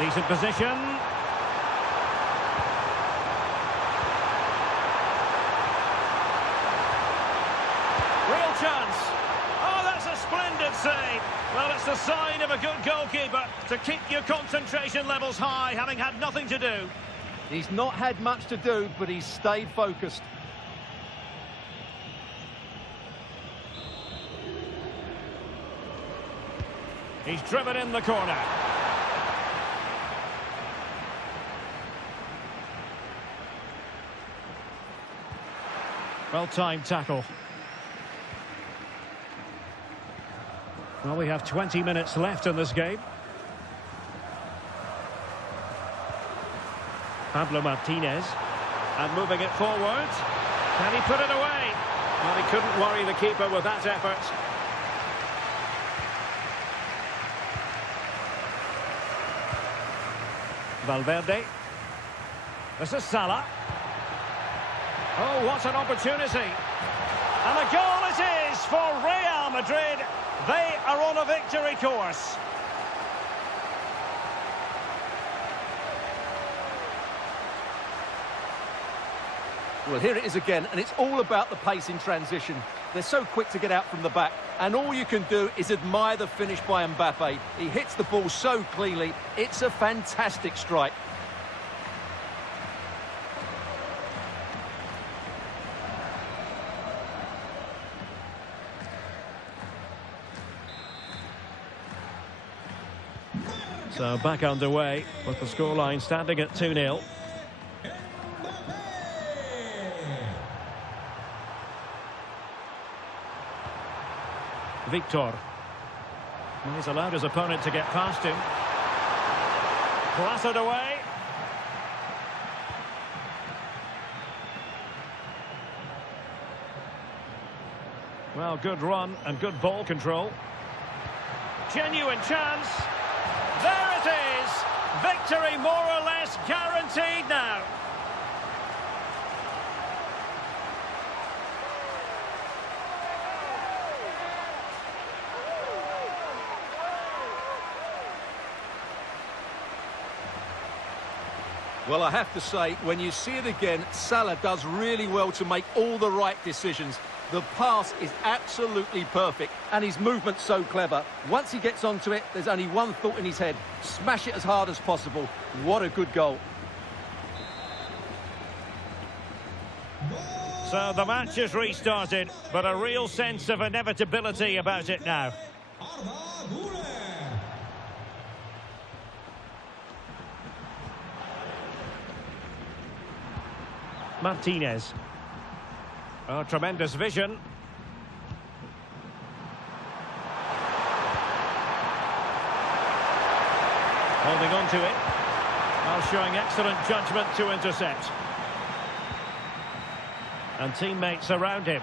Decent position. Real chance. Oh, that's a splendid save. Well, it's the sign of a good goalkeeper to keep your concentration levels high, having had nothing to do. He's not had much to do, but he's stayed focused. He's driven in the corner. Well-timed tackle. Well, we have 20 minutes left in this game. Pablo Martinez. And moving it forward. Can he put it away? Well, he couldn't worry the keeper with that effort. Valverde. This is Salah. Oh, what an opportunity. And a goal it is for Real Madrid. They are on a victory course. Well, here it is again, and it's all about the pace in transition. They're so quick to get out from the back, and all you can do is admire the finish by Mbappe. He hits the ball so cleanly. It's a fantastic strike. So back underway with the scoreline standing at 2-0. Victor. Well, he's allowed his opponent to get past him. Blasted away. Well, good run and good ball control. Genuine chance. There it is! Victory more or less guaranteed now. Well, I have to say, when you see it again, Salah does really well to make all the right decisions. The pass is absolutely perfect, and his movement's so clever. Once he gets onto it, there's only one thought in his head. Smash it as hard as possible. What a good goal. So the match is restarted, but a real sense of inevitability about it now. Martinez. Oh, tremendous vision. Holding on to it. While showing excellent judgment to intercept. And teammates around him.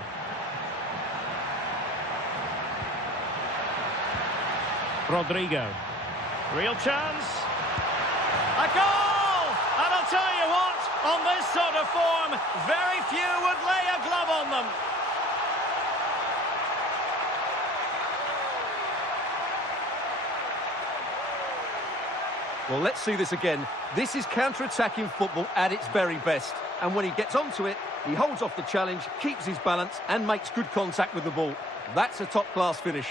Rodrigo. Real chance. A goal! And I'll tell you what, on this sort of form, very few would lay a glove on them. Well, let's see this again. This is counter-attacking football at its very best. And when he gets onto it, he holds off the challenge, keeps his balance, and makes good contact with the ball. That's a top-class finish.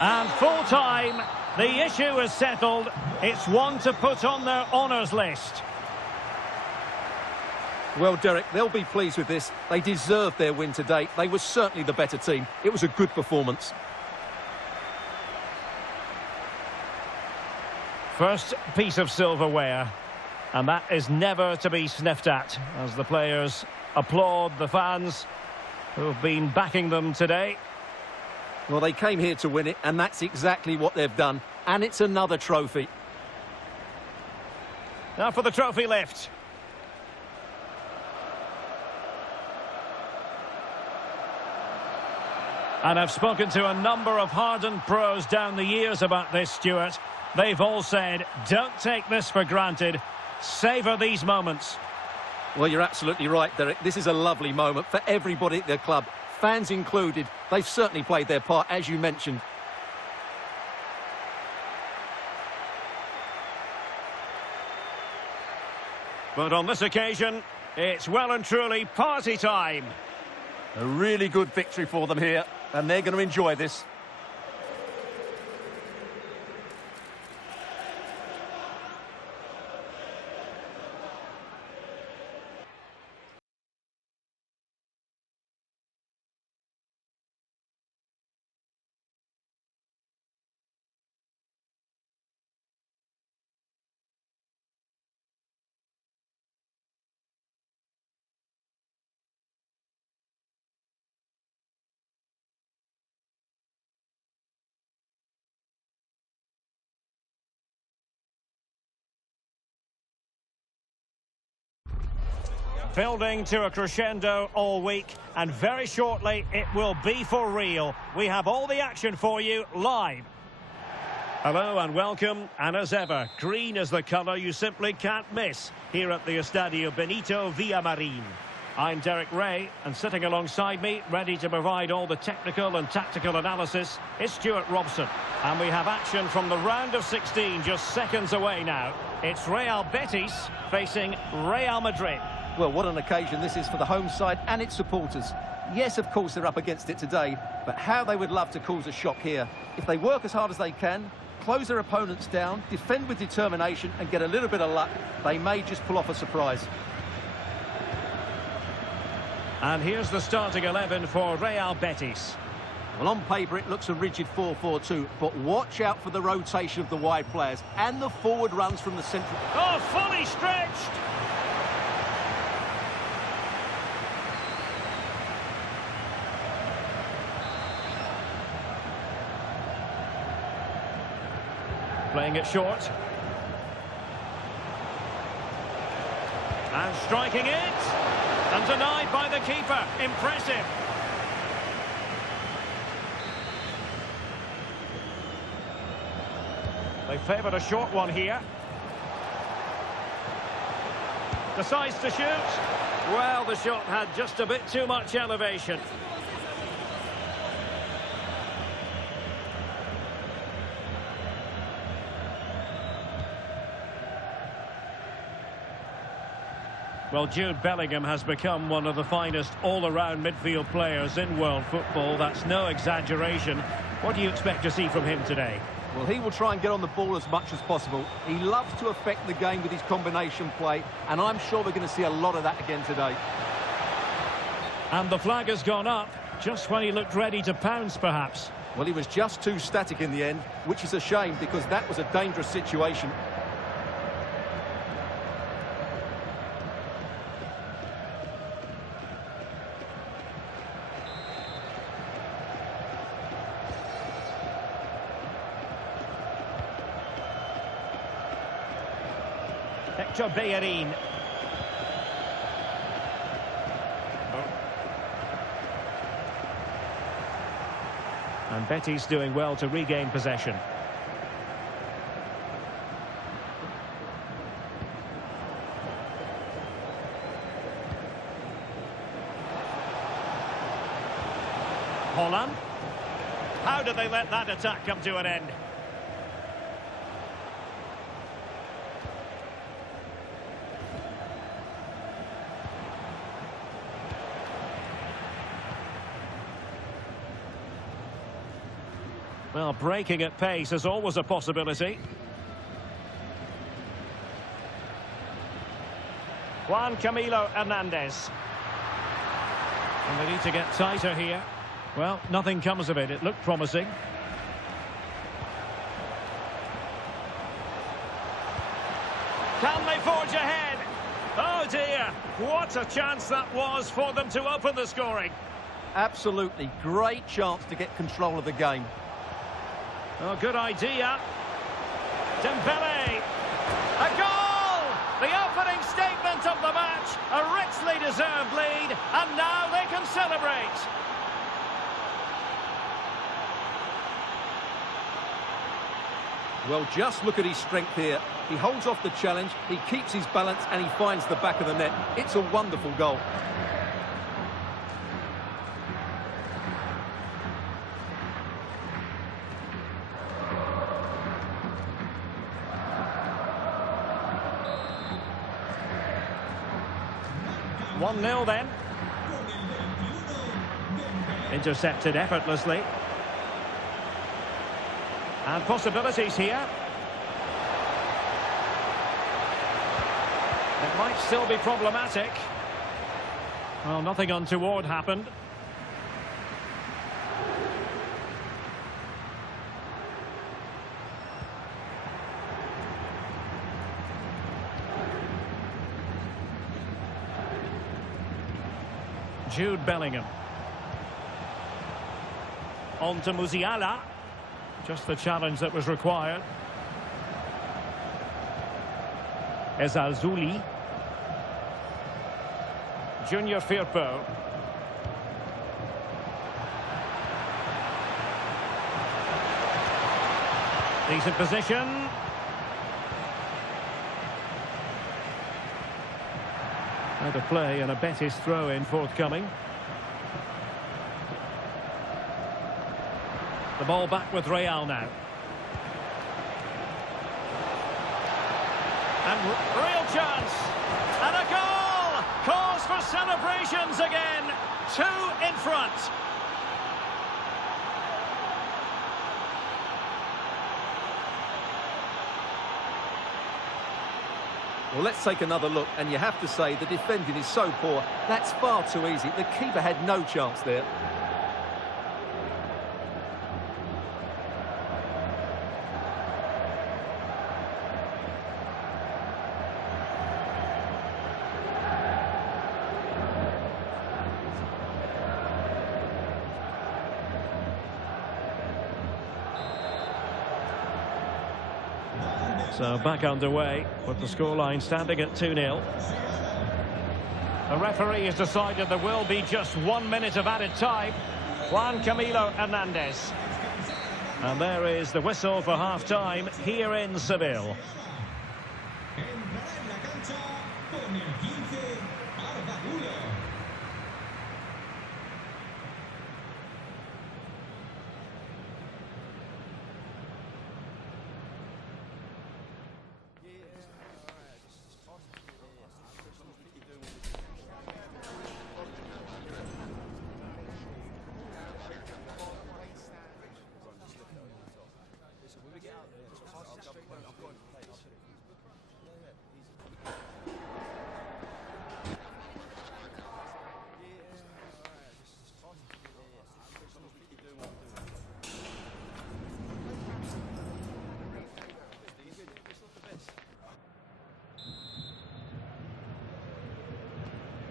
And full time, the issue is settled. It's one to put on their honours list. Well, Derek, they'll be pleased with this. They deserved their win today. They were certainly the better team. It was a good performance. First piece of silverware, and that is never to be sniffed at, as the players applaud the fans who have been backing them today. Well, they came here to win it, and that's exactly what they've done. And it's another trophy. Now for the trophy lift. And I've spoken to a number of hardened pros down the years about this, Stuart. They've all said, don't take this for granted. Savour these moments. Well, you're absolutely right, Derek. This is a lovely moment for everybody at their club. Fans included. They've certainly played their part, as you mentioned. But on this occasion, it's well and truly party time. A really good victory for them here, and they're going to enjoy this. Building to a crescendo all week, and very shortly it will be for real. We have all the action for you live. Hello and welcome, and as ever, green is the colour you simply can't miss here at the Estadio Benito Villamarín. I'm Derek Ray, and sitting alongside me, ready to provide all the technical and tactical analysis, is Stuart Robson. And we have action from the round of 16 just seconds away now. It's Real Betis facing Real Madrid. Well, what an occasion this is for the home side and its supporters. Yes, of course, they're up against it today, but how they would love to cause a shock here. If they work as hard as they can, close their opponents down, defend with determination and get a little bit of luck, they may just pull off a surprise. And here's the starting 11 for Real Betis. Well, on paper, it looks a rigid 4-4-2, but watch out for the rotation of the wide players and the forward runs from the central... Oh, fully stretched! Playing it short. And striking it. And denied by the keeper. Impressive. They favoured a short one here. Decides to shoot. Well, the shot had just a bit too much elevation. Well, Jude Bellingham has become one of the finest all-around midfield players in world football. That's no exaggeration. What do you expect to see from him today? Well, he will try and get on the ball as much as possible. He loves to affect the game with his combination play, and I'm sure we're going to see a lot of that again today. And the flag has gone up. Just when he looked ready to pounce, perhaps. Well, he was just too static in the end, which is a shame because that was a dangerous situation. Hector Bellerin. And Betis doing well to regain possession. Holland. How did they let that attack come to an end? Well, breaking at pace is always a possibility. Juan Camilo Hernandez. And they need to get tighter here. Well, nothing comes of it. It looked promising. Can they forge ahead? Oh dear, what a chance that was for them to open the scoring. Absolutely great chance to get control of the game. Oh, good idea. Dembele. A goal! The opening statement of the match. A richly deserved lead. And now they can celebrate. Well, just look at his strength here. He holds off the challenge, he keeps his balance, and he finds the back of the net. It's a wonderful goal. One 0 then. Intercepted effortlessly. And possibilities here. It might still be problematic. Well, nothing untoward happened. Jude Bellingham. On to Musiala. Just the challenge that was required. Ezalzouli. Junior Firpo. Decent position. Out of play and a Betis throw-in forthcoming. The ball back with Real now. And real chance. And a goal! Cause for celebrations again. 2 in front. Well, let's take another look, and you have to say the defending is so poor. That's far too easy. The keeper had no chance there. So back underway, with the scoreline standing at 2-0. The referee has decided there will be just 1 minute of added time. Juan Camilo Hernandez. And there is the whistle for half-time here in Seville.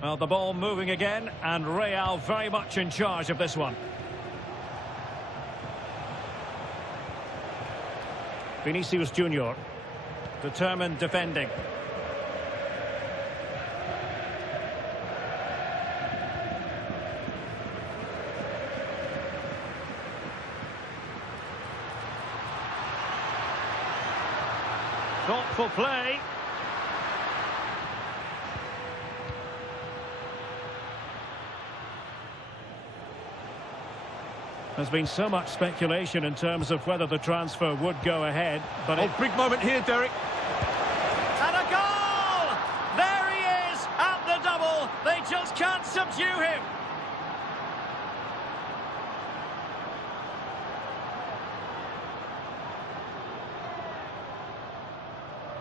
Well, the ball moving again, and Real very much in charge of this one. Vinicius Junior, determined defending. Thoughtful play. There's been so much speculation in terms of whether the transfer would go ahead, but big moment here, Derek. And a goal! There he is at the double. They just can't subdue him.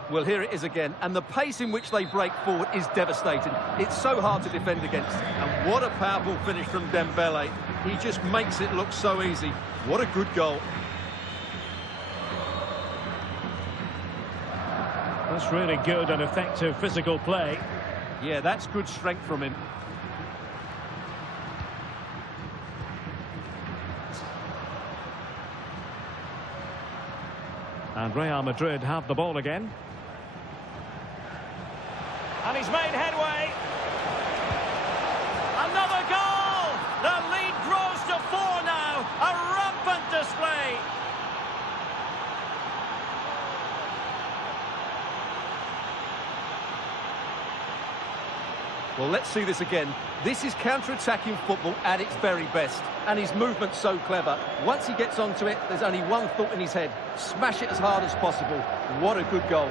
Well, here it is again, and the pace in which they break forward is devastating. It's so hard to defend against. And what a powerful finish from Dembele. He just makes it look so easy. What a good goal. That's really good and effective physical play. Yeah, that's good strength from him. And Real Madrid have the ball again. And he's made headway. Another goal! The lead grows to 4 now. A rampant display. Well, let's see this again. This is counter-attacking football at its very best. And his movement's so clever. Once he gets onto it, there's only one thought in his head. Smash it as hard as possible. What a good goal.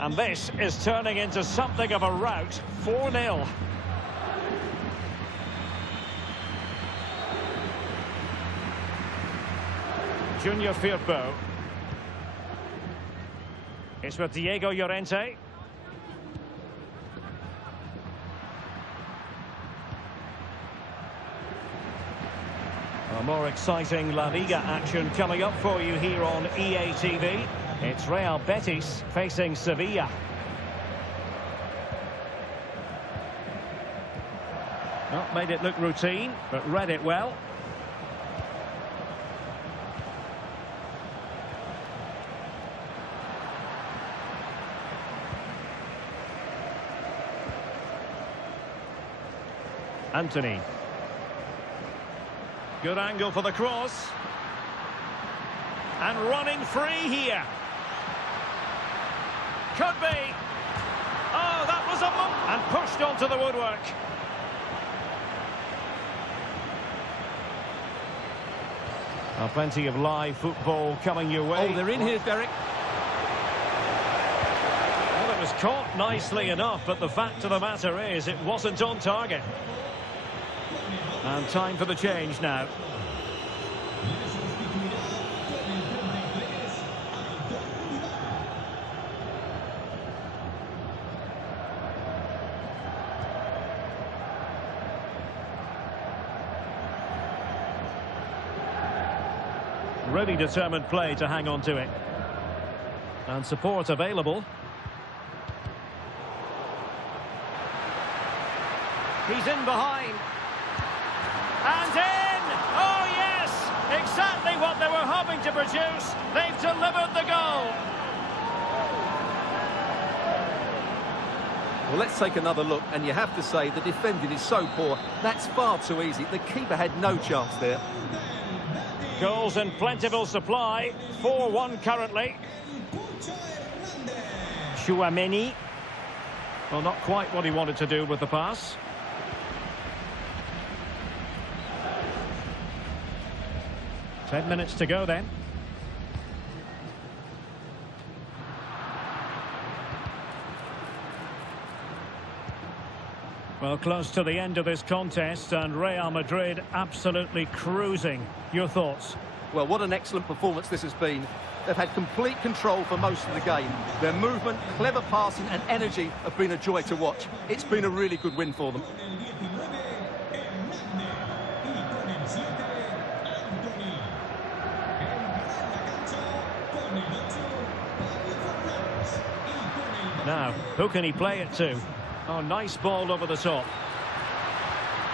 And this is turning into something of a rout. 4-0. Junior Firpo. It's with Diego Llorente. A more exciting La Liga action coming up for you here on EA TV. It's Real Betis facing Sevilla. Not made it look routine, but read it well. Anthony. Good angle for the cross. And running free here. Could be. Oh, that was a bump. And pushed onto the woodwork. Well, plenty of live football coming your way. Oh, they're in here, Derek. Well, it was caught nicely enough, but the fact of the matter is it wasn't on target. And time for the change now. Really determined play to hang on to it. And support available. He's in behind. And in! Oh, yes! Exactly what they were hoping to produce. They've delivered the goal. Well, let's take another look, and you have to say the defending is so poor. That's far too easy. The keeper had no chance there. Goals in plentiful supply. 4-1 currently. Chouameni. Well, not quite what he wanted to do with the pass. Ten minutes to go then. Well, close to the end of this contest, and Real Madrid absolutely cruising. Your thoughts? Well, what an excellent performance this has been. They've had complete control for most of the game. Their movement, clever passing and energy have been a joy to watch. It's been a really good win for them. Now, who can he play it to? Oh, nice ball over the top.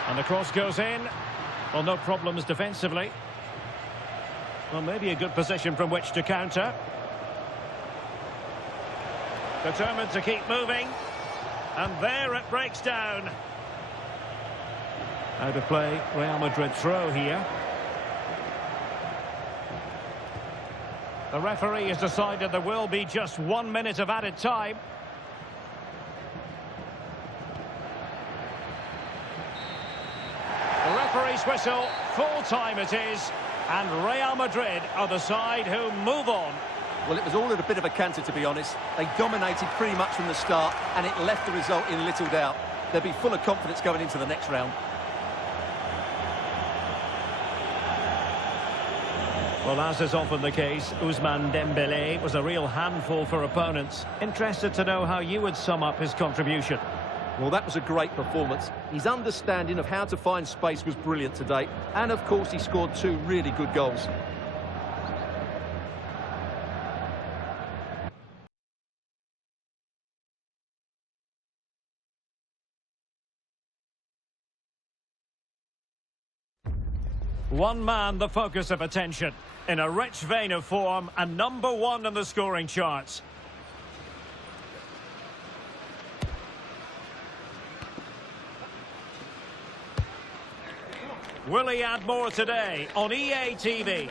And the cross goes in. Well, no problems defensively. Well, maybe a good position from which to counter. Determined to keep moving. And there it breaks down. Out of play, Real Madrid throw here. The referee has decided there will be just 1 minute of added time. The referee's whistle, full time it is, and Real Madrid are the side who move on. Well, it was all at a bit of a canter, to be honest. They dominated pretty much from the start, and it left the result in little doubt. They'll be full of confidence going into the next round. Well, as is often the case, Ousmane Dembélé was a real handful for opponents. Interested to know how you would sum up his contribution. Well, that was a great performance. His understanding of how to find space was brilliant today. And, of course, he scored 2 really good goals. One man the focus of attention. In a rich vein of form and #1 in the scoring charts. Will he add more today on EA TV?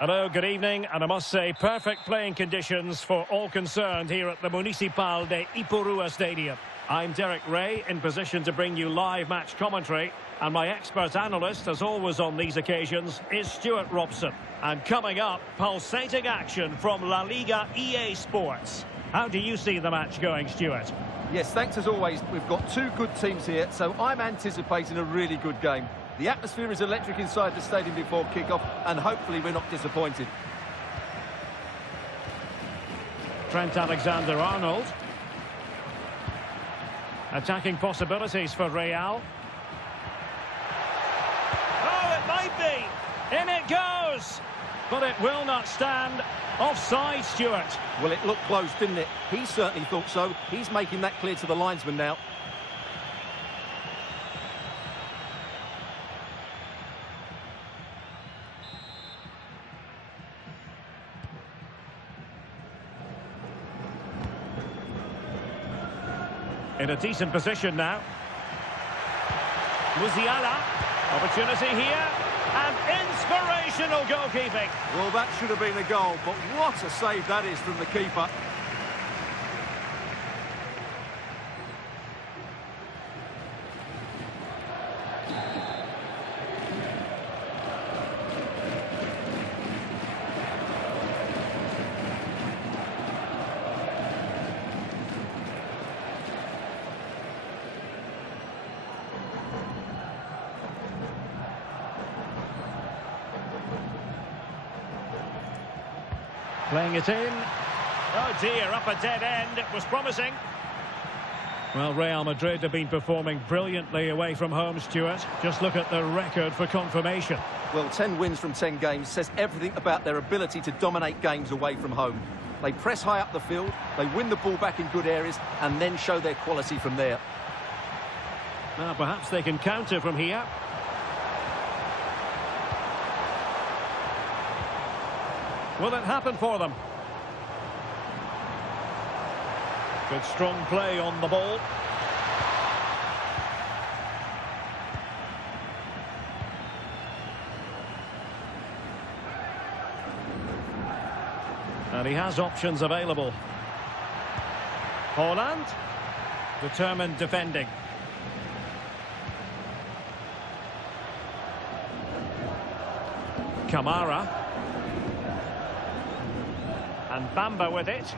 Hello, good evening, and I must say perfect playing conditions for all concerned here at the Municipal de Ipurua Stadium. I'm Derek Ray, in position to bring you live match commentary, and my expert analyst, as always on these occasions, is Stuart Robson. And coming up, pulsating action from La Liga EA Sports. How do you see the match going, Stuart? Yes, thanks as always. We've got 2 good teams here, so I'm anticipating a really good game. The atmosphere is electric inside the stadium before kick-off, and hopefully we're not disappointed. Trent Alexander-Arnold. Attacking possibilities for Real. Oh, it might be! In it goes! But it will not stand. Offside, Stuart. Well, it looked close, didn't it? He certainly thought so. He's making that clear to the linesman now. In a decent position now. Musiala. Opportunity here. And inspirational goalkeeping. Well, that should have been a goal, but what a save that is from the keeper. Playing it in. Oh dear, up a dead end. It was promising. Well, Real Madrid have been performing brilliantly away from home, Stuart. Just look at the record for confirmation. Well, 10 wins from 10 games says everything about their ability to dominate games away from home. They press high up the field, they win the ball back in good areas, and then show their quality from there. Now, perhaps they can counter from here. Will it happen for them? Good strong play on the ball. And he has options available. Holland. Determined defending. Kamara. And Bamba with it.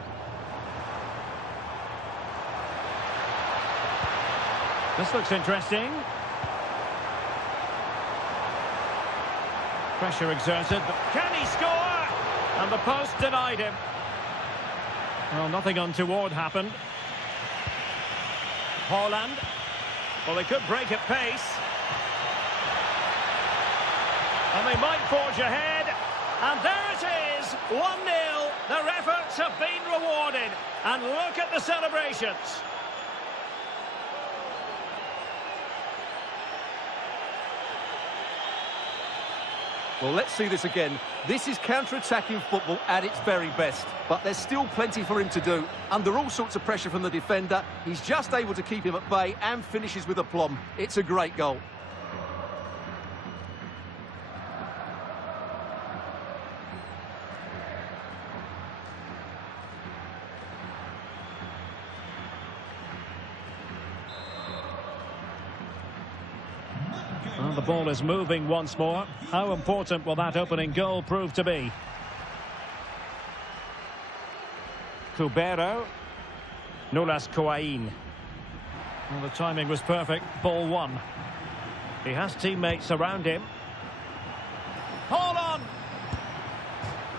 This looks interesting. Pressure exerted, but can he score? And the post denied him. Well, nothing untoward happened. Holland. Well, they could break at pace. And they might forge ahead. And there it is, 1-0. Their efforts have been rewarded. And look at the celebrations. Well, let's see this again. This is counter-attacking football at its very best. But there's still plenty for him to do. Under all sorts of pressure from the defender, he's just able to keep him at bay and finishes with aplomb. It's a great goal. Well, the ball is moving once more. How important will that opening goal prove to be? Cubero. Nulas Coain. Well, the timing was perfect. Ball one. He has teammates around him. Hold on.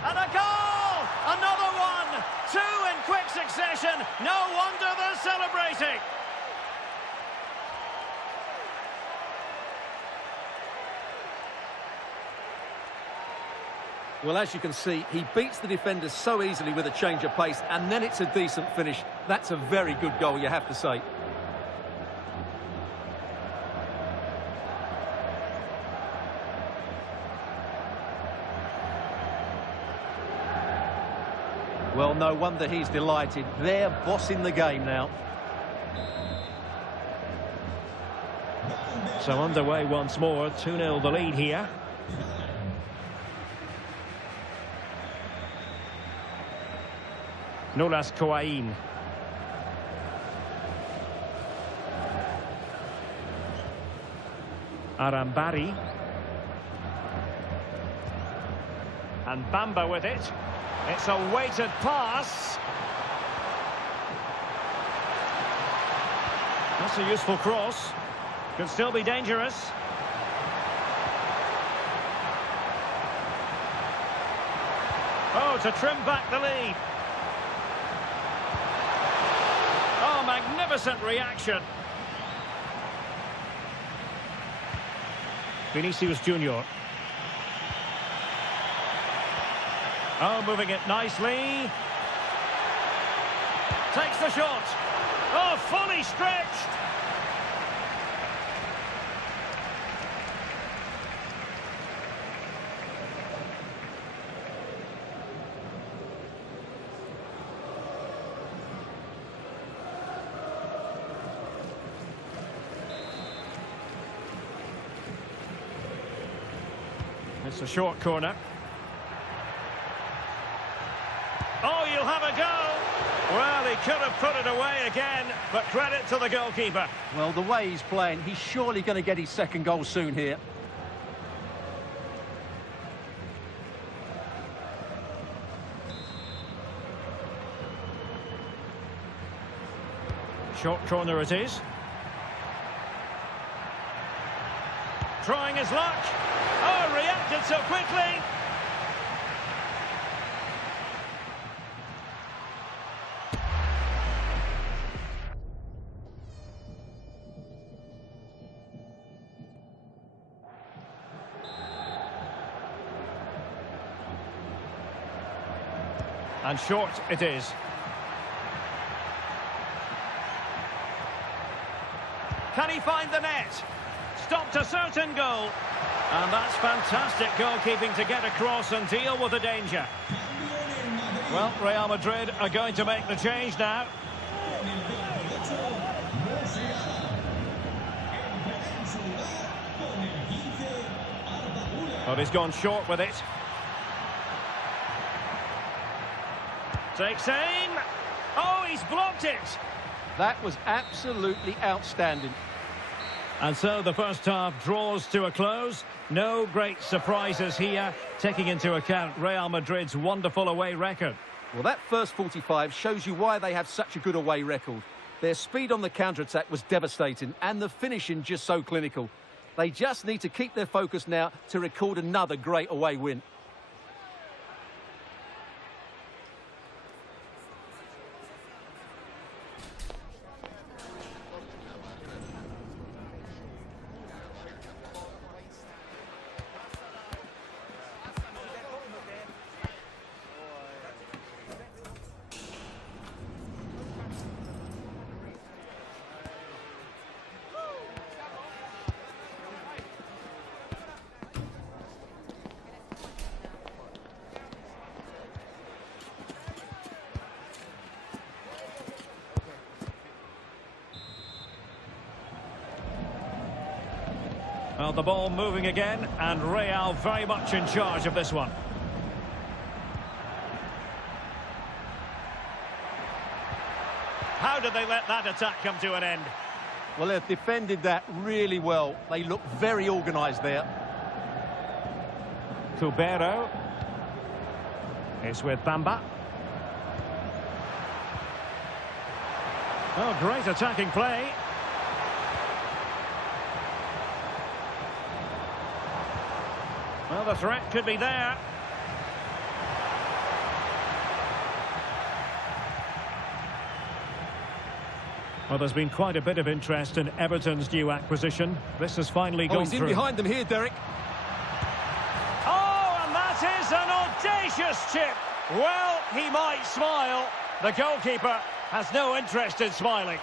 And a goal! Another one! Two in quick succession. No wonder they're celebrating. Well, as you can see, he beats the defenders so easily with a change of pace, and then it's a decent finish. That's a very good goal, you have to say. Well, no wonder he's delighted. They're bossing the game now. So underway once more. 2-0 the lead here. Nulas Coain. Arambari. And Bamba with it. It's a weighted pass. That's a useful cross. Could still be dangerous. Oh, to trim back the lead. Oh, magnificent reaction. Vinicius Junior. Oh, moving it nicely. Takes the shot. Oh, fully stretched. It's a short corner. Oh, you'll have a go. Well, he could have put it away again, but credit to the goalkeeper. Well, the way he's playing, he's surely going to get his second goal soon here. Short corner it is. Trying his luck. Oh, reacted so quickly. And short it is. Can he find the net? Stopped a certain goal. And that's fantastic goalkeeping to get across and deal with the danger. Well, Real Madrid are going to make the change now. But he's gone short with it. Takes aim. Oh, he's blocked it. That was absolutely outstanding. And so the first half draws to a close. No great surprises here, taking into account Real Madrid's wonderful away record. Well, that first 45 shows you why they have such a good away record. Their speed on the counter-attack was devastating, and the finishing just so clinical. They just need to keep their focus now to record another great away win. Well, the ball moving again, and Real very much in charge of this one. How did they let that attack come to an end? Well, they've defended that really well. They look very organised there. Cubero is with Bamba. Oh, great attacking play. Well, the threat could be there. Well, there's been quite a bit of interest in Everton's new acquisition. This has finally gone He's in through. behind them here, Derek. Oh, and that is an audacious chip. Well, he might smile. The goalkeeper has no interest in smiling.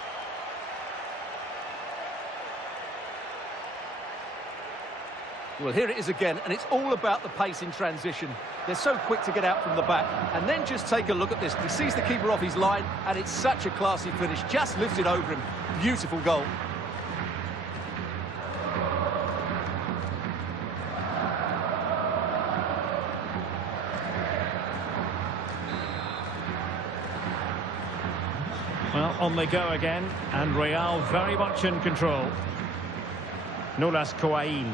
Well, here it is again, and it's all about the pace in transition. They're so quick to get out from the back. And then just take a look at this. He sees the keeper off his line, and it's such a classy finish. Just lifts it over him. Beautiful goal. Well, on they go again, and Real very much in control. Nulas Coain.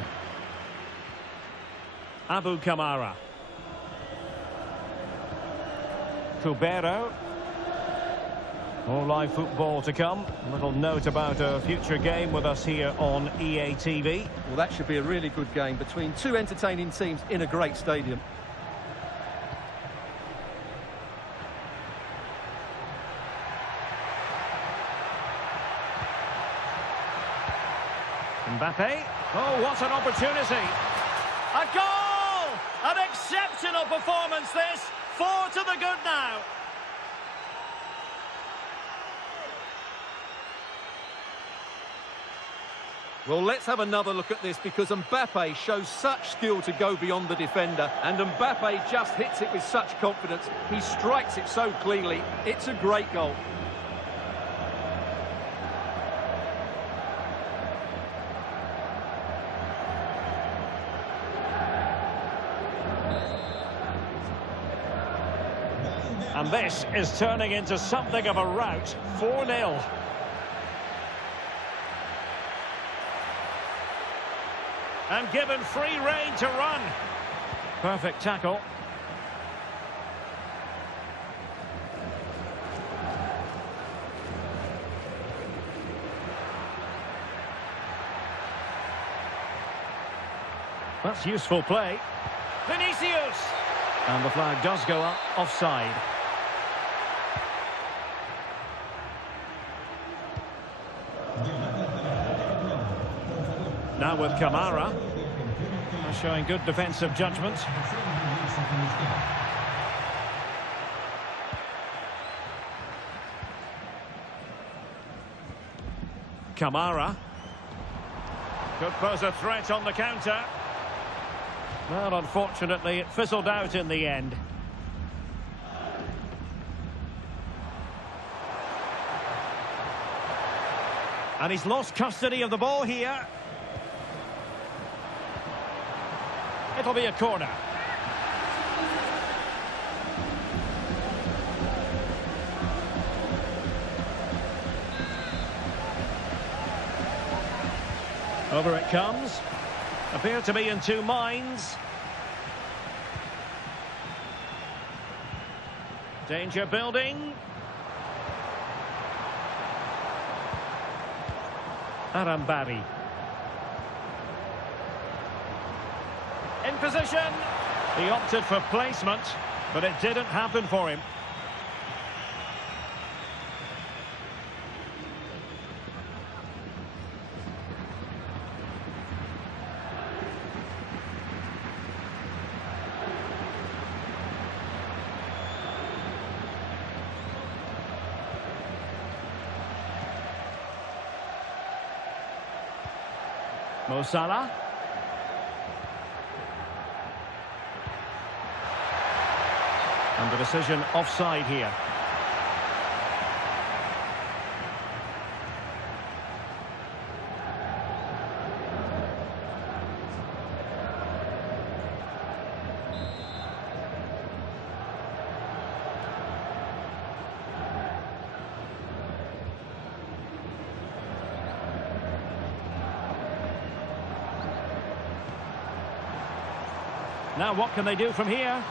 Abu Kamara. Cubero. More live football to come. A little note about a future game with us here on EA TV. Well, that should be a really good game between two entertaining teams in a great stadium. Mbappe. Oh, what an opportunity. A goal! An exceptional performance this. 4 to the good now. Well, let's have another look at this because Mbappe shows such skill to go beyond the defender, and Mbappe just hits it with such confidence. He strikes it so cleanly. It's a great goal. And this is turning into something of a rout. 4-0. And given free rein to run. Perfect tackle. That's useful play. Vinicius. And the flag does go up, offside. Now with Kamara. Showing good defensive judgment. Kamara. Could pose a threat on the counter. Well, unfortunately, it fizzled out in the end. And he's lost custody of the ball here. It'll be a corner. Over it comes. Appear to be in two minds. Danger building. Arambari. In position. He opted for placement, but it didn't happen for him. Mo Salah. And the decision offside here. Now what can they do from here?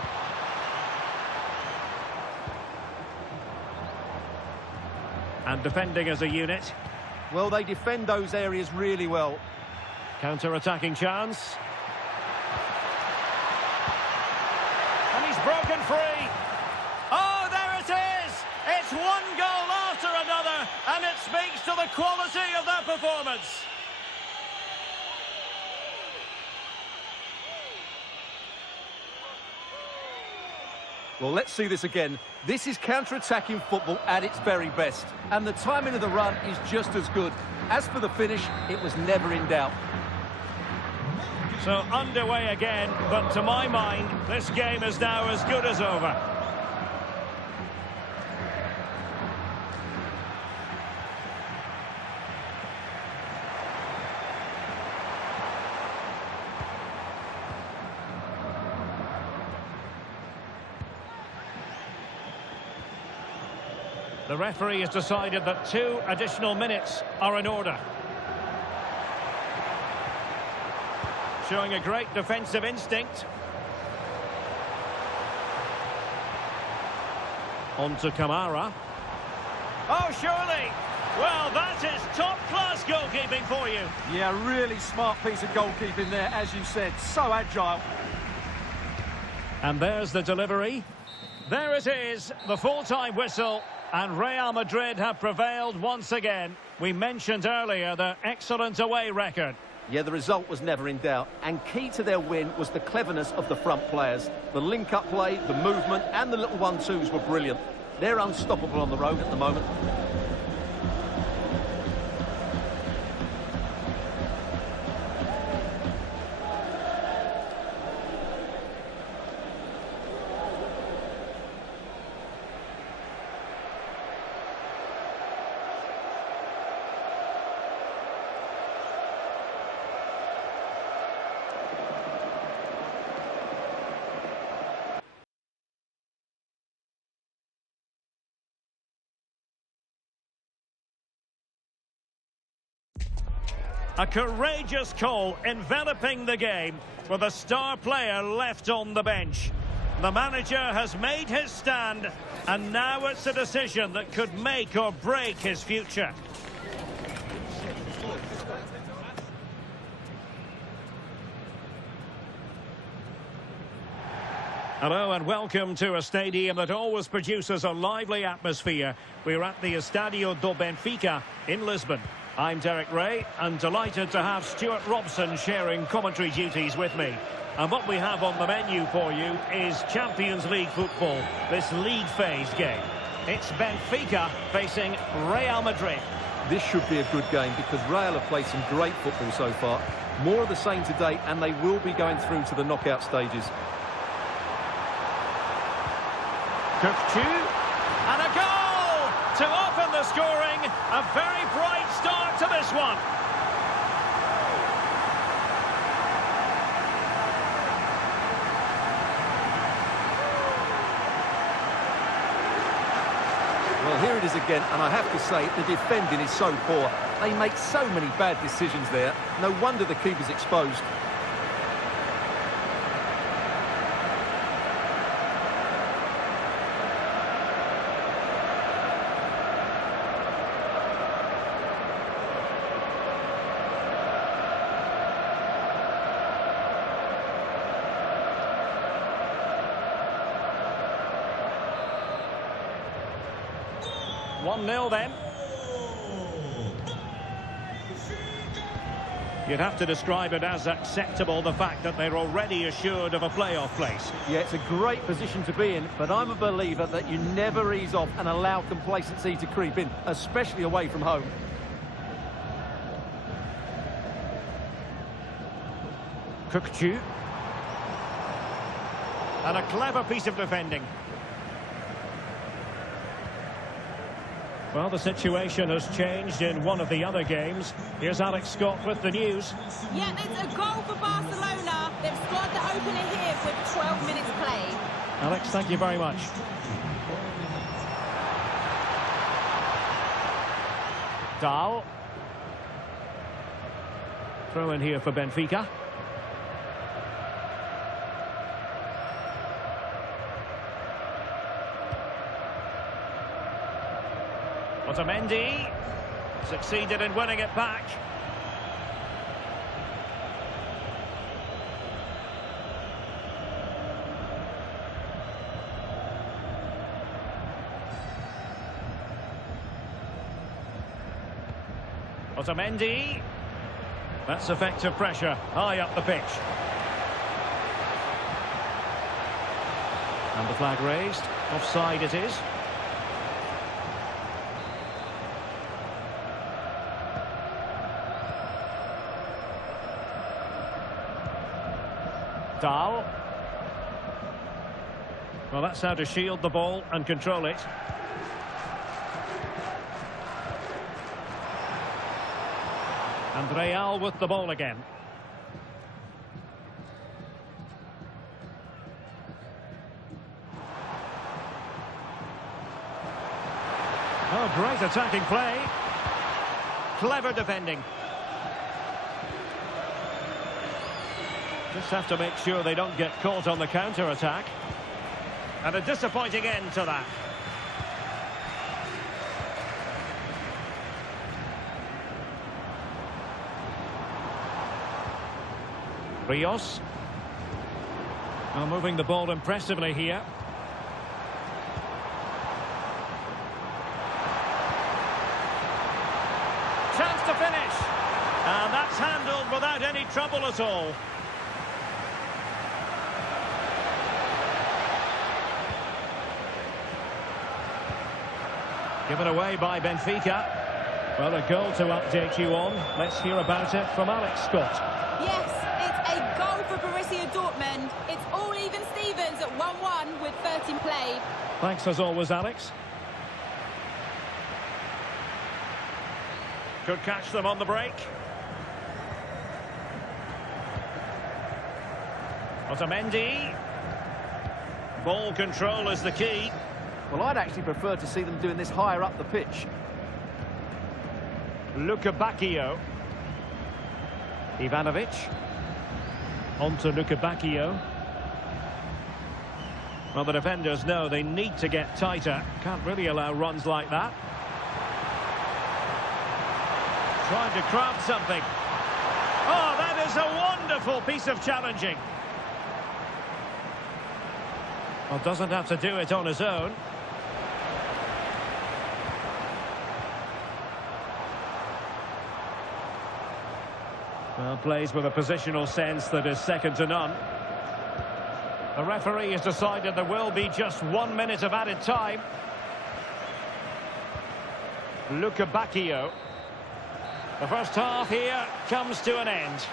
And defending as a unit. Well, they defend those areas really well. Counter-attacking chance. And he's broken free. Oh, there it is! It's one goal after another, and it speaks to the quality of their performance. Well, let's see this again. This is counter-attacking football at its very best. And the timing of the run is just as good. As for the finish, it was never in doubt. So underway again, but to my mind, this game is now as good as over. The referee has decided that 2 additional minutes are in order. Showing a great defensive instinct. On to Kamara. Oh, surely! Well, that is top-class goalkeeping for you. Yeah, really smart piece of goalkeeping there, as you said. So agile. And there's the delivery. There it is, the full-time whistle. And Real Madrid have prevailed once again. We mentioned earlier their excellent away record. Yeah, the result was never in doubt. And key to their win was the cleverness of the front players. The link-up play, the movement, and the little 1-2s were brilliant. They're unstoppable on the road at the moment. A courageous call enveloping the game with a star player left on the bench. The manager has made his stand, and now it's a decision that could make or break his future. Hello and welcome to a stadium that always produces a lively atmosphere. We're at the Estadio do Benfica in Lisbon. I'm Derek Ray, and delighted to have Stuart Robson sharing commentary duties with me. And what we have on the menu for you is Champions League football, this league phase game. It's Benfica facing Real Madrid. This should be a good game because Real have played some great football so far. More of the same today, and they will be going through to the knockout stages. And a goal to open the scoring. A very bright start to this one. Well, here it is again, and I have to say, the defending is so poor. They make so many bad decisions there. No wonder the keeper's exposed. Nil then. You'd have to describe it as acceptable, the fact that they're already assured of a playoff place. Yeah, it's a great position to be in, but I'm a believer that you never ease off and allow complacency to creep in, especially away from home. Cookchu. And a clever piece of defending. Well, the situation has changed in one of the other games. Here's Alex Scott with the news. Yeah, it's a goal for Barcelona. They've scored the opener here with 12 minutes played. Alex, thank you very much. Dahl. Throw in here for Benfica. Otamendi succeeded in winning it back. Otamendi. That's effective pressure, high up the pitch. And the flag raised. Offside it is. Dahl. Well, that's how to shield the ball and control it. And Real with the ball again. Oh, great attacking play. Clever defending. Just have to make sure they don't get caught on the counter-attack. And a disappointing end to that. Rios. Now moving the ball impressively here. Chance to finish. And that's handled without any trouble at all. Given away by Benfica. Well, a goal to update you on. Let's hear about it from Alex Scott. Yes, it's a goal for Borussia Dortmund. It's all even Stevens at 1-1 with 30 played. Thanks as always, Alex. Could catch them on the break. Otamendi. Ball control is the key. Well, I'd actually prefer to see them doing this higher up the pitch. Bacchio. Ivanovic. On to Bacchio. Well, the defenders know they need to get tighter. Can't really allow runs like that. Trying to craft something. Oh, that is a wonderful piece of challenging. Well, doesn't have to do it on his own. Well, plays with a positional sense that is second to none. The referee has decided there will be just 1 minute of added time. Bacchio. The first half here comes to an end.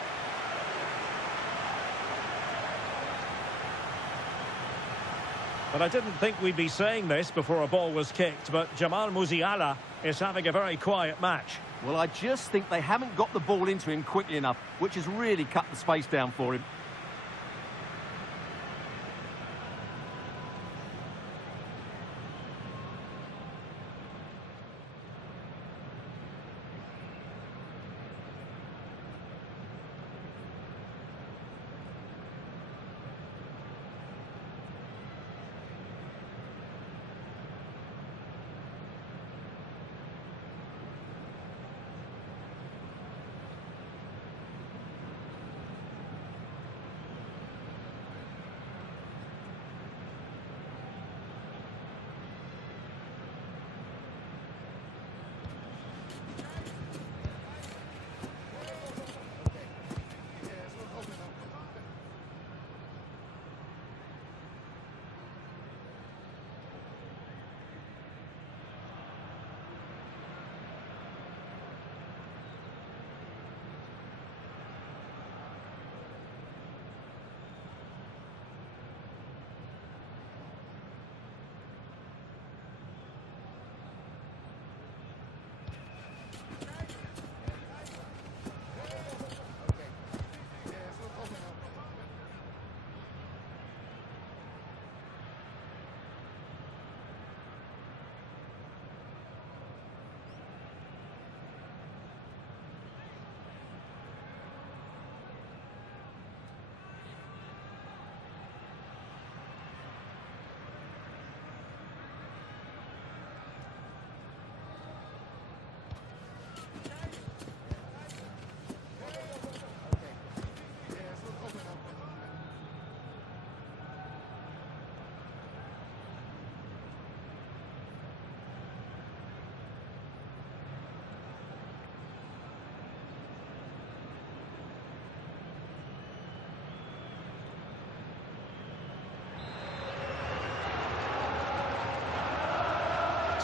But I didn't think we'd be saying this before a ball was kicked, but Jamal Musiala is having a very quiet match. Well, I just think they haven't got the ball into him quickly enough, which has really cut the space down for him.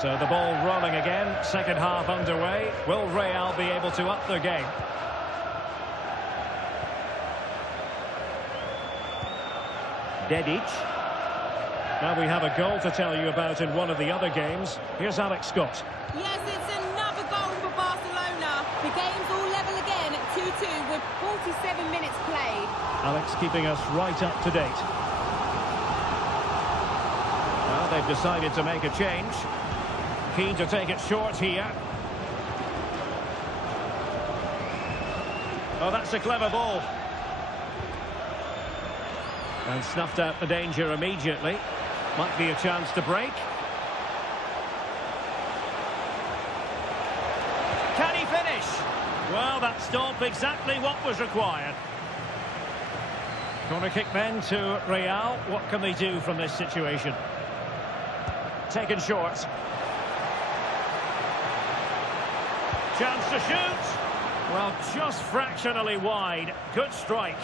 So the ball rolling again, second half underway. Will Real be able to up their game? Dedic. Now we have a goal to tell you about in one of the other games. Here's Alex Scott. Yes, it's another goal for Barcelona. The game's all level again at 2-2 with 47 minutes played. Alex keeping us right up to date. Well, they've decided to make a change. Keen to take it short here. Oh, that's a clever ball. And snuffed out the danger immediately. Might be a chance to break. Can he finish? Well, that stopped exactly what was required. Corner kick then to Real. What can they do from this situation? Taken short. Chance to shoot. Well, just fractionally wide. Good strike.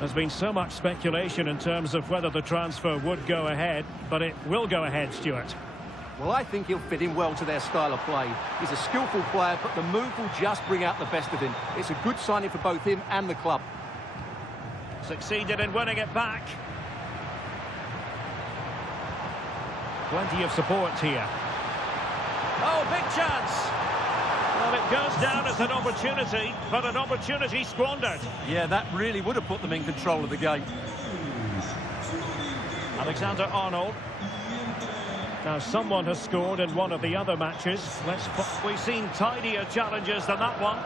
There's been so much speculation in terms of whether the transfer would go ahead, but it will go ahead, Stuart. Well, I think he'll fit in well to their style of play. He's a skillful player, but the move will just bring out the best of him. It's a good signing for both him and the club. Succeeded in winning it back. Plenty of support here. Oh, big chance. Well, it goes down as an opportunity, but an opportunity squandered. Yeah, that really would have put them in control of the game. Alexander-Arnold. Now, someone has scored in one of the other matches. We've seen tidier challenges than that one.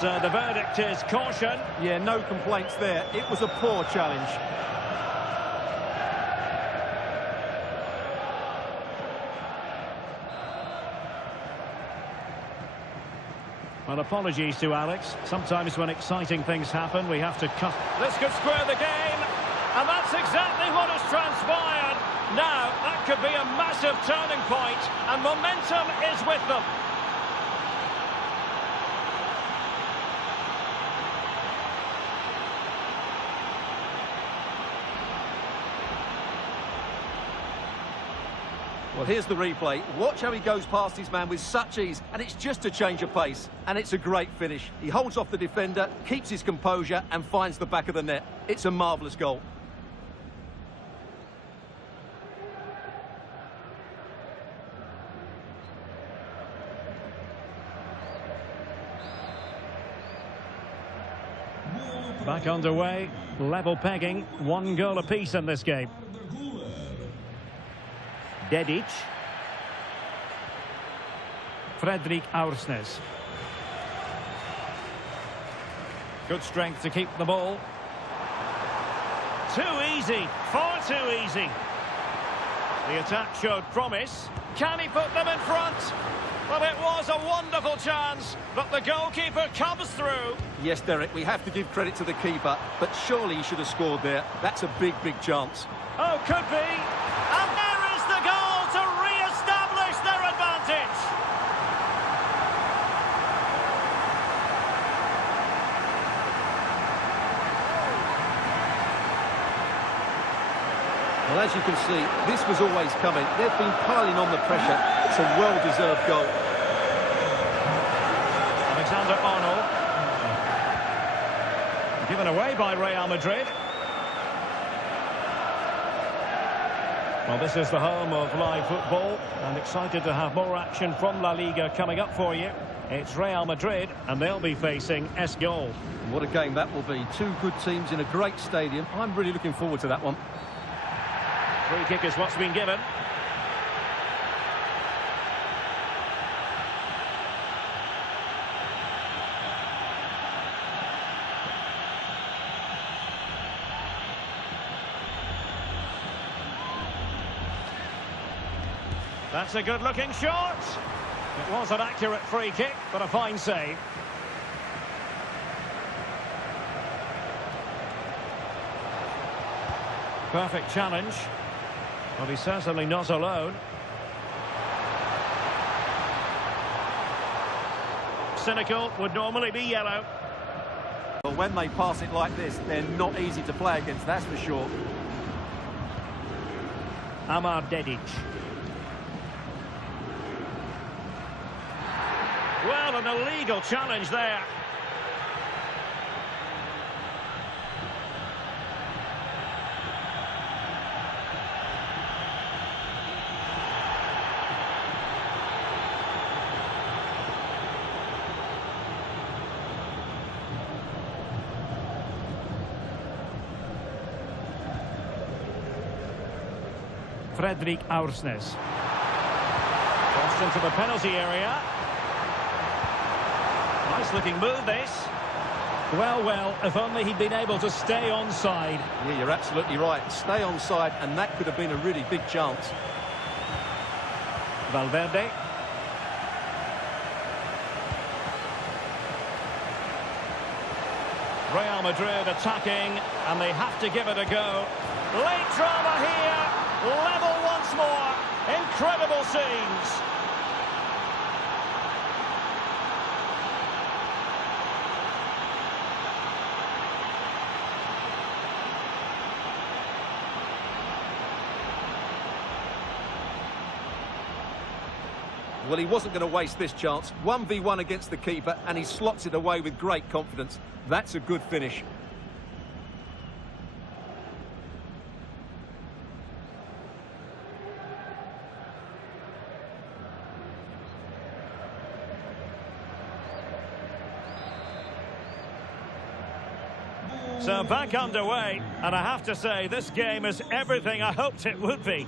So the verdict is caution. Yeah, no complaints there. It was a poor challenge. Well, apologies to Alex. Sometimes when exciting things happen, we have to cut. This could square the game, and that's exactly what has transpired. Now, that could be a massive turning point, and momentum is with them. Well, here's the replay. Watch how he goes past his man with such ease, and it's just a change of pace. And it's a great finish. He holds off the defender, keeps his composure, and finds the back of the net. It's a marvellous goal. Back underway, level pegging, 1 goal apiece in this game. Dedic. Fredrik Aursnes. Good strength to keep the ball. Too easy, far too easy. The attack showed promise. Can he put them in front? Well, it was a wonderful chance, but the goalkeeper comes through. Yes, Derek, we have to give credit to the keeper, but surely he should have scored there. That's a big, big chance. Oh, could be. And there is the goal to re-establish their advantage. Well, as you can see, this was always coming. They've been piling on the pressure. It's a well-deserved goal. Alexander-Arnold. Given away by Real Madrid. Well, this is the home of live football, and excited to have more action from La Liga coming up for you. It's Real Madrid, and they'll be facing Seville. What a game that will be. Two good teams in a great stadium. I'm really looking forward to that one. Free kick is what's been given. That's a good-looking shot. It was an accurate free kick, but a fine save. Perfect challenge. Well, he's certainly not alone. Cynical would normally be yellow. Well, when they pass it like this, they're not easy to play against, that's for sure. Amar Dedic. Well, an illegal challenge there. Fredrik Aursnes. Crossed into the penalty area. Nice looking move, this. Well, if only he'd been able to stay onside. Yeah, you're absolutely right. Stay onside, and that could have been a really big chance. Valverde. Real Madrid attacking, and they have to give it a go. Late drama here. Level once more. Incredible scenes. Well, he wasn't going to waste this chance. 1v1 against the keeper, and he slots it away with great confidence. That's a good finish. So back underway, and I have to say, this game is everything I hoped it would be.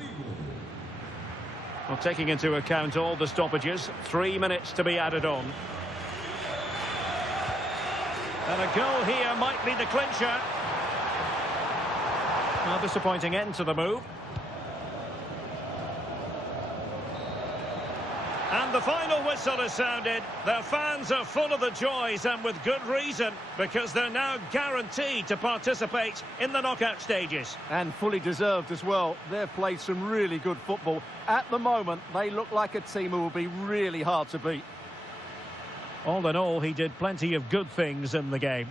Well, taking into account all the stoppages, 3 minutes to be added on. And a goal here might be the clincher. Well, disappointing end to the move. And the final whistle is sounded. Their fans are full of the joys, and with good reason, because they're now guaranteed to participate in the knockout stages. And fully deserved as well. They've played some really good football. At the moment, they look like a team who will be really hard to beat. All in all, he did plenty of good things in the game.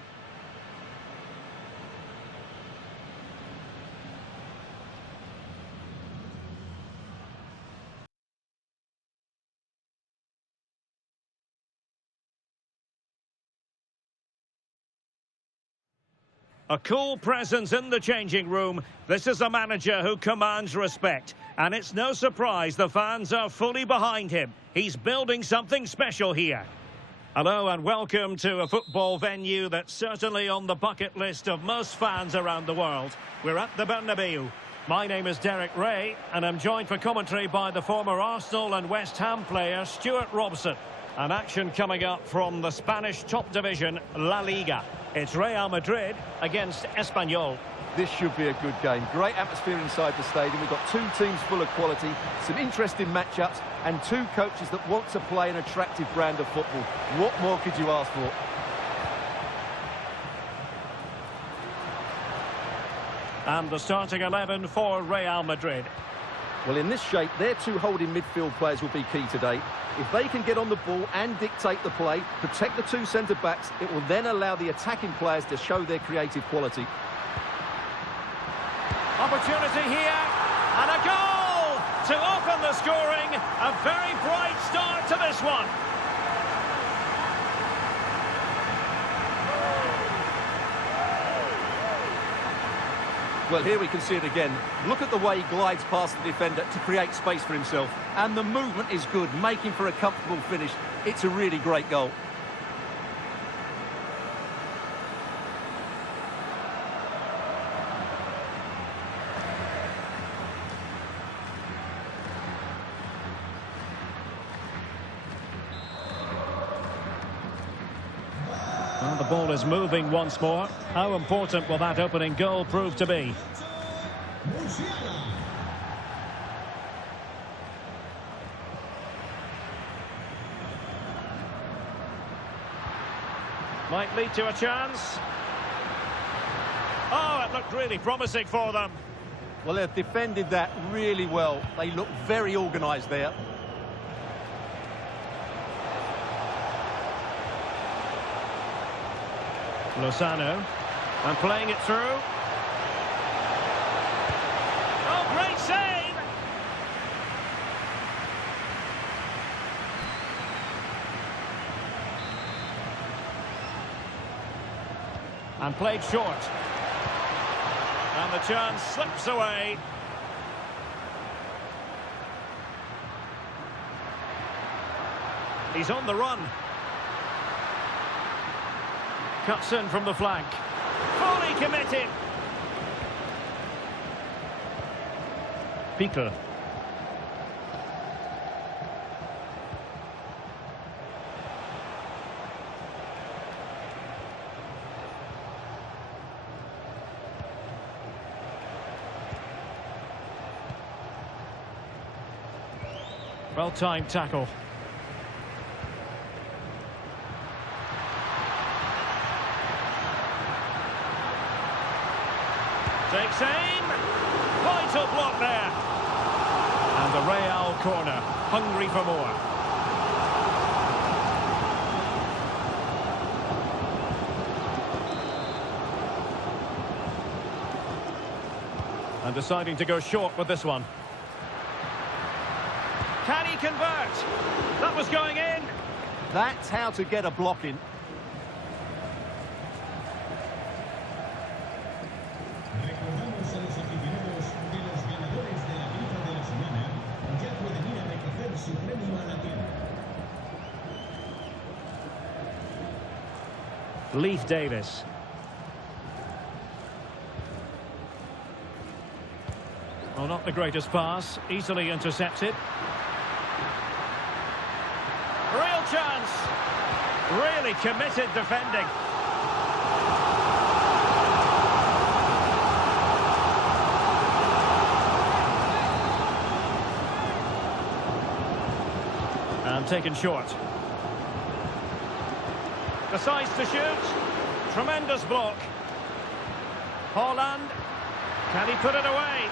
A cool presence in the changing room. This is a manager who commands respect. And it's no surprise the fans are fully behind him. He's building something special here. Hello and welcome to a football venue that's certainly on the bucket list of most fans around the world. We're at the Bernabéu. My name is Derek Ray, and I'm joined for commentary by the former Arsenal and West Ham player Stuart Robson. An action coming up from the Spanish top division, La Liga. It's Real Madrid against Espanyol. This should be a good game. Great atmosphere inside the stadium. We've got two teams full of quality, some interesting matchups, and two coaches that want to play an attractive brand of football. What more could you ask for? And the starting 11 for Real Madrid. Well, in this shape, their two holding midfield players will be key today. If they can get on the ball and dictate the play, protect the two centre-backs, it will then allow the attacking players to show their creative quality. Opportunity here, and a goal to open the scoring. A very bright start to this one. Well, here we can see it again. Look at the way he glides past the defender to create space for himself. And the movement is good, making for a comfortable finish. It's a really great goal. Well, the ball is moving once more. How important will that opening goal prove to be? Might lead to a chance. Oh, it looked really promising for them. Well, they've defended that really well. They look very organised there. Lozano, and playing it through. Oh, great save! And played short. And the chance slips away. He's on the run. Cuts in from the flank. Fully committed. Pico. Well-timed tackle. Takes aim. Vital block there. And the Real corner, hungry for more. And deciding to go short with this one. Can he convert? That was going in. That's how to get a block in. Recordamos a los aficionados de los ganadores de la Liga de la semana. Ya pueden ir a recoger su premio a la tienda. Leif Davis. Well, not the greatest pass. Easily intercepted. Real chance. Really committed defending. And taken short. Decides to shoot. Tremendous block. Haaland. Can he put it away?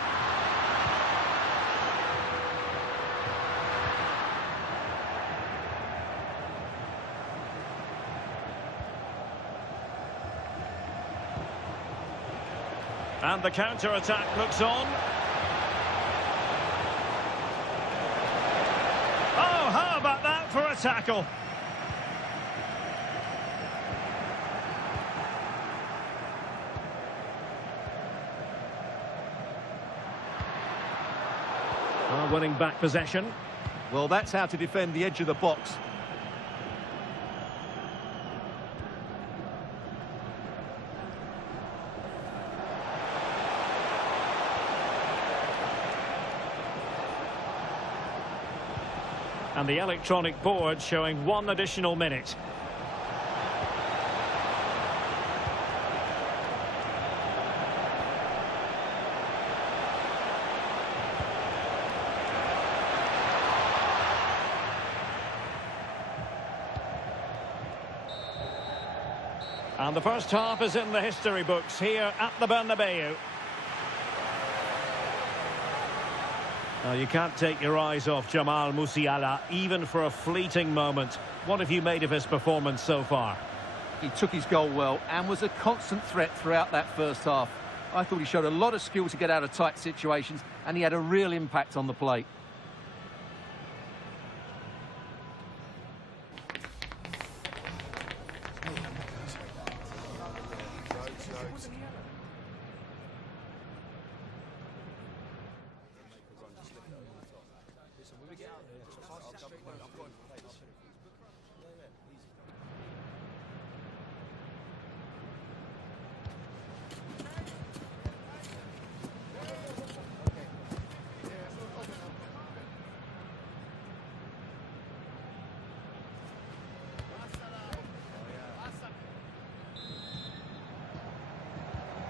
And the counter-attack looks on. Oh, how about that for a tackle? Winning back possession. Well, that's how to defend the edge of the box. And the electronic board showing 1 additional minute. And the first half is in the history books here at the Bernabéu. You can't take your eyes off Jamal Musiala, even for a fleeting moment. What have you made of his performance so far? He took his goal well and was a constant threat throughout that first half. I thought he showed a lot of skill to get out of tight situations, and he had a real impact on the play.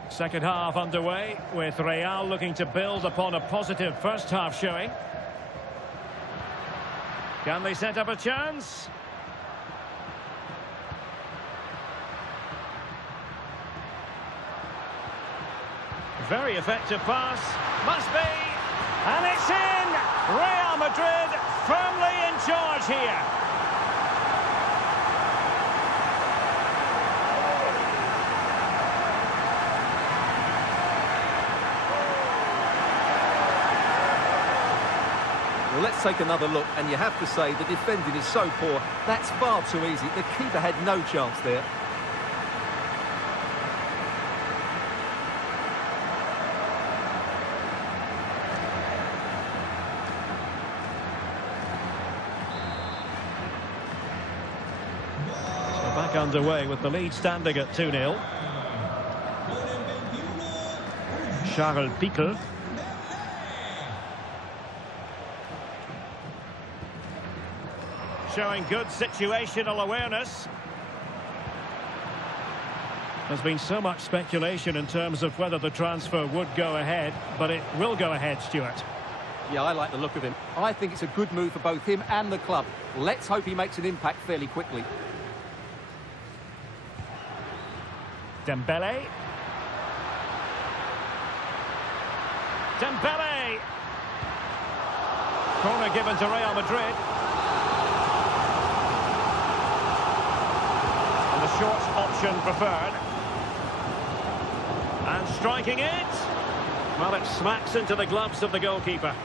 Second half underway, with Real looking to build upon a positive first half showing. Can they set up a chance? Very effective pass. Must be. And it's in! Real Madrid firmly in charge here. Well, let's take another look, and you have to say the defending is so poor. That's far too easy. The keeper had no chance there. So back underway with the lead standing at 2-0. Charles Piquel. Showing good situational awareness. There's been so much speculation in terms of whether the transfer would go ahead, but it will go ahead, Stuart. Yeah, I like the look of him. I think it's a good move for both him and the club. Let's hope he makes an impact fairly quickly. Dembele. Dembele! Corner given to Real Madrid. And the short option preferred. And striking it. Well, it smacks into the gloves of the goalkeeper.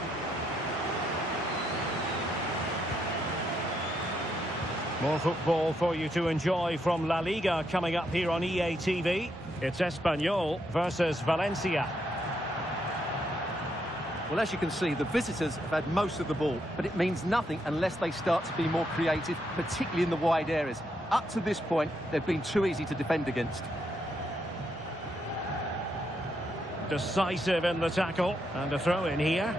More football for you to enjoy from La Liga coming up here on EA TV. It's Espanyol versus Valencia. Well, as you can see, the visitors have had most of the ball, but it means nothing unless they start to be more creative, particularly in the wide areas. Up to this point, they've been too easy to defend against. Decisive in the tackle, and a throw in here.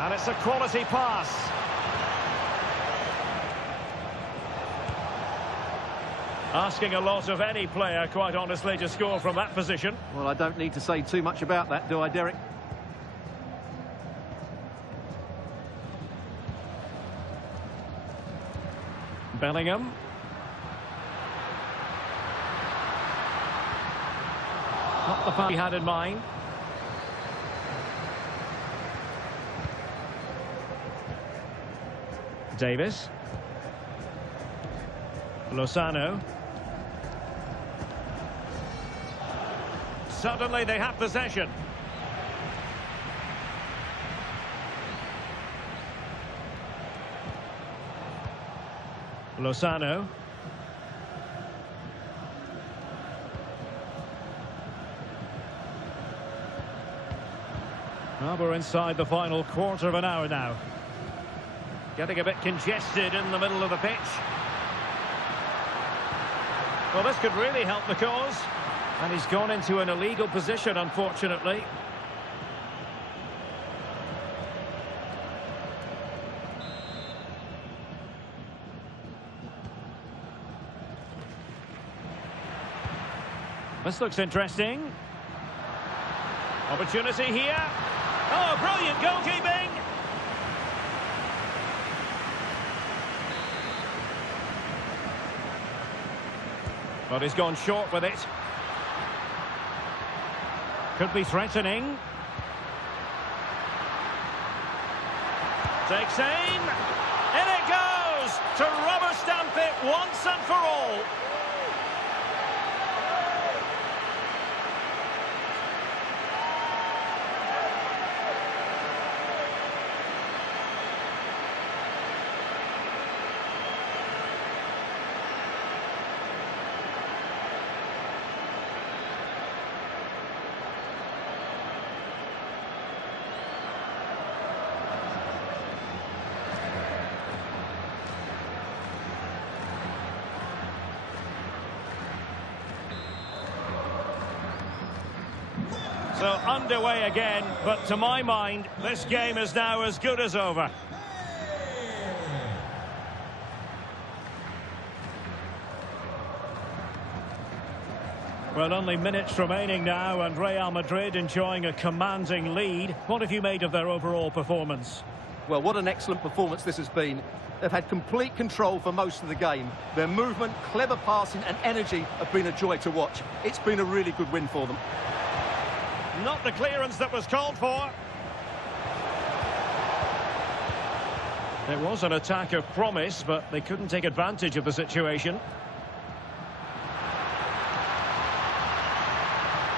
And it's a quality pass. Asking a lot of any player, quite honestly, to score from that position. Well, I don't need to say too much about that, do I, Derek? Bellingham. Not the pass he had in mind. Davis. Lozano. Suddenly they have possession. Lozano. Well, we're inside the final quarter of an hour now. Getting a bit congested in the middle of the pitch. Well, this could really help the cause. And he's gone into an illegal position, unfortunately. This looks interesting. Opportunity here. Oh, brilliant goalkeeping! But he's gone short with it. Could be threatening. Takes aim. In it goes! To rubber stamp it once and for all. So underway again, but to my mind, this game is now as good as over. Well, only minutes remaining now, and Real Madrid enjoying a commanding lead. What have you made of their overall performance? Well, what an excellent performance this has been. They've had complete control for most of the game. Their movement, clever passing and energy have been a joy to watch. It's been a really good win for them. Not the clearance that was called for. It was an attack of promise, but they couldn't take advantage of the situation.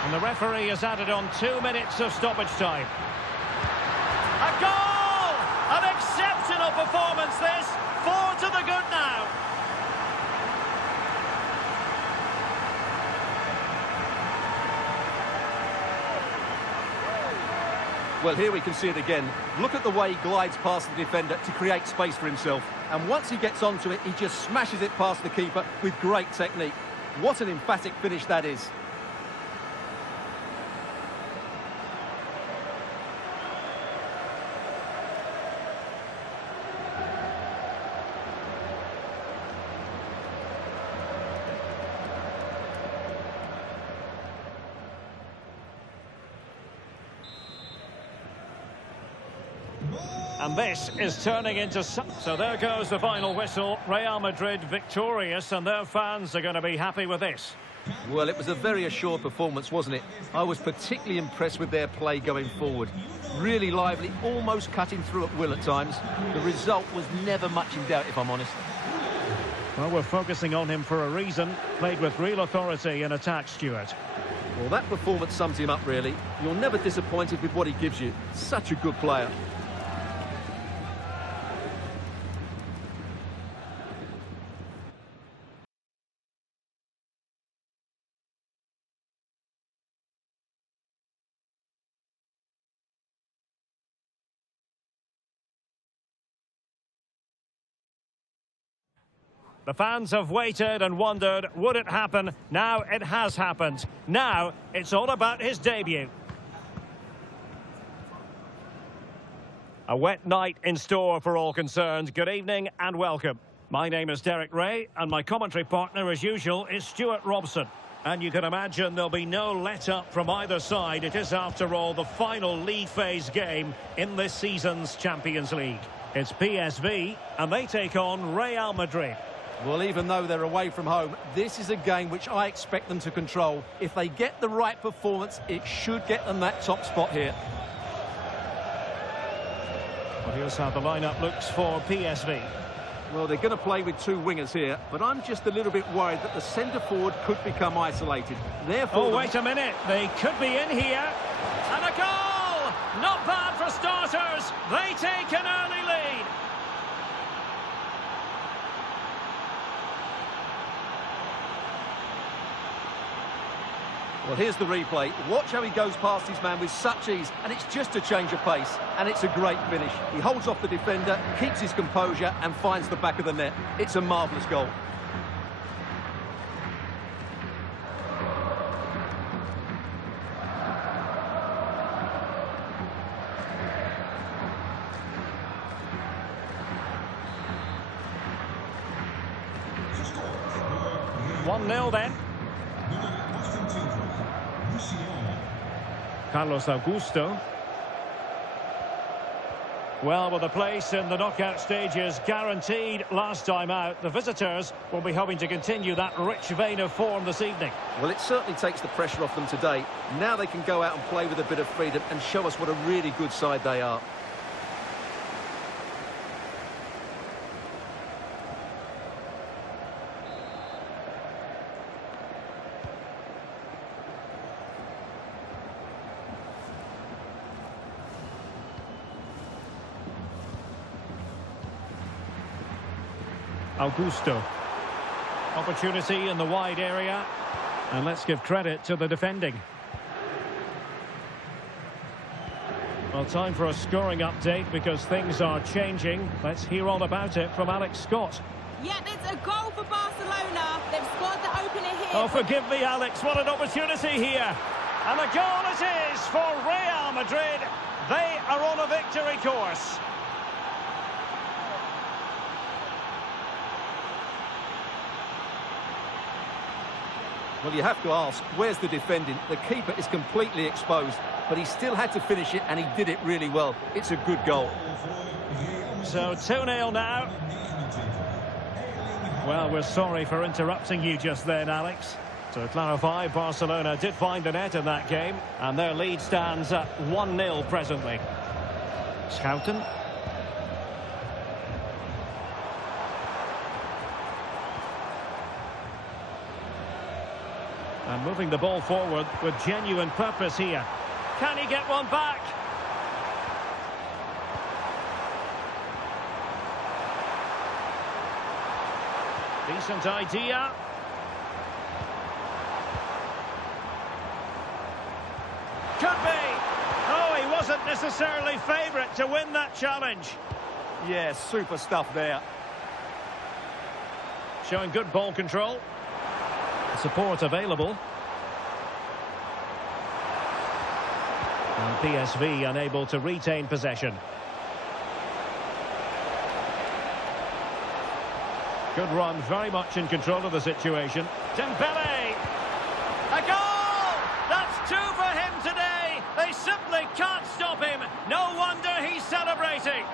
And the referee has added on 2 minutes of stoppage time. A goal! An exceptional performance this. 4 to the good now. Well, here we can see it again. Look at the way he glides past the defender to create space for himself. And once he gets onto it, he just smashes it past the keeper with great technique. What an emphatic finish that is. And this is turning into... So there goes the final whistle. Real Madrid victorious, and their fans are going to be happy with this. Well, it was a very assured performance, wasn't it? I was particularly impressed with their play going forward. Really lively, almost cutting through at will at times. The result was never much in doubt, if I'm honest. Well, we're focusing on him for a reason. Played with real authority in attack, Stuart. Well, that performance sums him up, really. You're never disappointed with what he gives you. Such a good player. The fans have waited and wondered, would it happen? Now it has happened. Now it's all about his debut. A wet night in store for all concerned. Good evening and welcome. My name is Derek Ray, and my commentary partner, as usual, is Stuart Robson. And you can imagine there'll be no let-up from either side. It is, after all, the final league phase game in this season's Champions League. It's PSV, and they take on Real Madrid. Well, even though they're away from home, this is a game which I expect them to control. If they get the right performance, it should get them that top spot here. Well, here's how the lineup looks for PSV. Well, they're going to play with two wingers here, but I'm just a little bit worried that the centre-forward could become isolated. Therefore, oh, wait a minute. They could be in here. And a goal! Not bad for starters. They take an early lead. Well, here's the replay. Watch how he goes past his man with such ease, and it's just a change of pace, and it's a great finish. He holds off the defender, keeps his composure, and finds the back of the net. It's a marvellous goal. Gescoord. 1-0 then. Carlos Augusto. Well, with a place in the knockout stages guaranteed last time out, the visitors will be hoping to continue that rich vein of form this evening. Well, it certainly takes the pressure off them today. Now they can go out and play with a bit of freedom and show us what a really good side they are. Augusto. Opportunity in the wide area. And let's give credit to the defending. Well, time for a scoring update because things are changing. Let's hear all about it from Alex Scott. Yep, it's a goal for Barcelona. They've scored the opener here. Oh, forgive me, Alex. What an opportunity here. And a goal it is for Real Madrid. They are on a victory course. Well, you have to ask, where's the defending? The keeper is completely exposed, but he still had to finish it, and he did it really well. It's a good goal. So 2-0 now. Well, we're sorry for interrupting you just then, Alex. To clarify, Barcelona did find the net in that game, and their lead stands at 1-0 presently. Schouten. And moving the ball forward with genuine purpose here. Can he get one back? Decent idea. Could be. Oh, he wasn't necessarily favourite to win that challenge. Yeah, super stuff there. Showing good ball control. Support available. And PSV unable to retain possession. Good run, very much in control of the situation. Dembele! A goal! That's 2 for him today! They simply can't stop him! No wonder he's celebrating!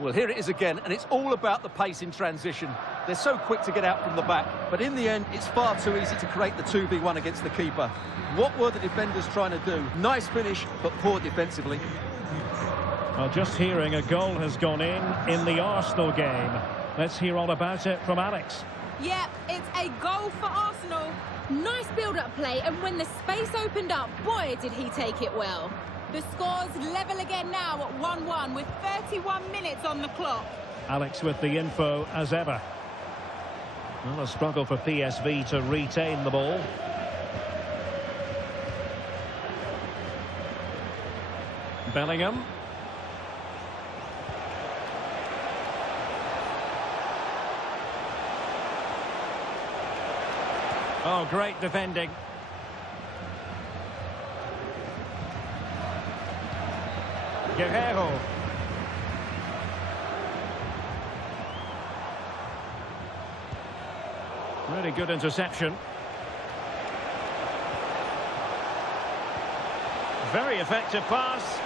Well, here it is again, and it's all about the pace in transition. They're so quick to get out from the back, but in the end, it's far too easy to create the 2v1 against the keeper. What were the defenders trying to do? Nice finish, but poor defensively. Well, just hearing a goal has gone in the Arsenal game. Let's hear all about it from Alex. Yep, it's a goal for Arsenal. Nice build-up play, and when the space opened up, boy, did he take it well. The score's level again now at 1-1 with 31 minutes on the clock. Alex with the info as ever. Well, a struggle for PSV to retain the ball. Bellingham. Oh, great defending. Guerrero. Really good interception. Very effective pass.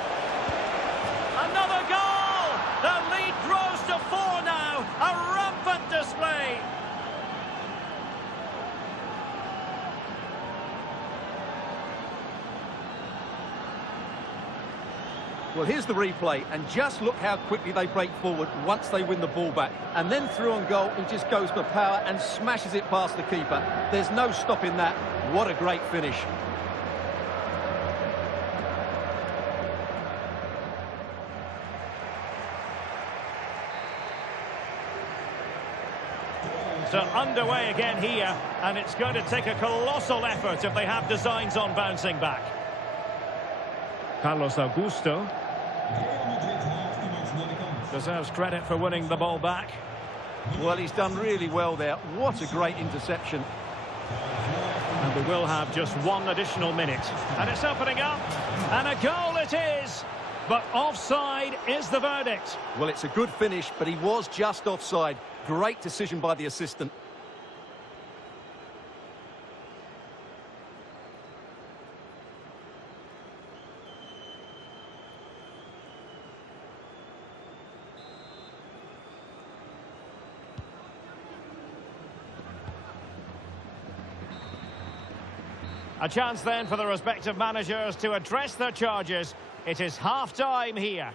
Another goal! The lead grows to 4 now. A rampant display. Well, here's the replay, and just look how quickly they break forward once they win the ball back. And then through on goal, he just goes for power and smashes it past the keeper. There's no stopping that. What a great finish. So underway again here, and it's going to take a colossal effort if they have designs on bouncing back. Carlos Augusto deserves credit for winning the ball back. Well, he's done really well there. What a great interception. And we will have just 1 additional minute. And it's opening up, and a goal it is. But offside is the verdict. Well, it's a good finish, but he was just offside. Great decision by the assistant. A chance then for the respective managers to address their charges. It is half-time here.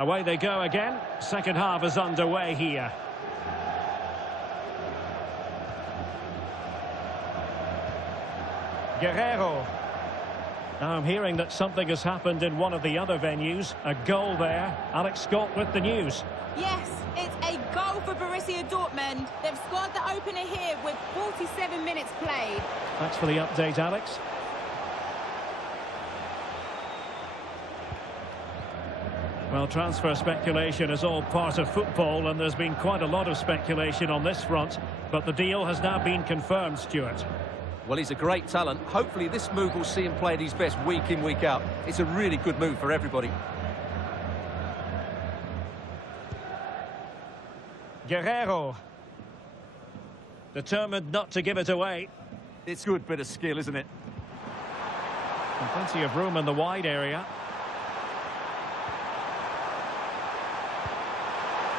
Away they go again. Second half is underway here. Guerrero. Now I'm hearing that something has happened in one of the other venues. A goal there. Alex Scott with the news. Yes, it's a goal for Borussia Dortmund. They've scored the opener here with 47 minutes played. Thanks for the update, Alex. Well, transfer speculation is all part of football, and there's been quite a lot of speculation on this front, but the deal has now been confirmed, Stuart. Well, he's a great talent. Hopefully this move will see him play at his best week in, week out. It's a really good move for everybody. Guerrero. Determined not to give it away. It's good bit of skill, isn't it? And plenty of room in the wide area.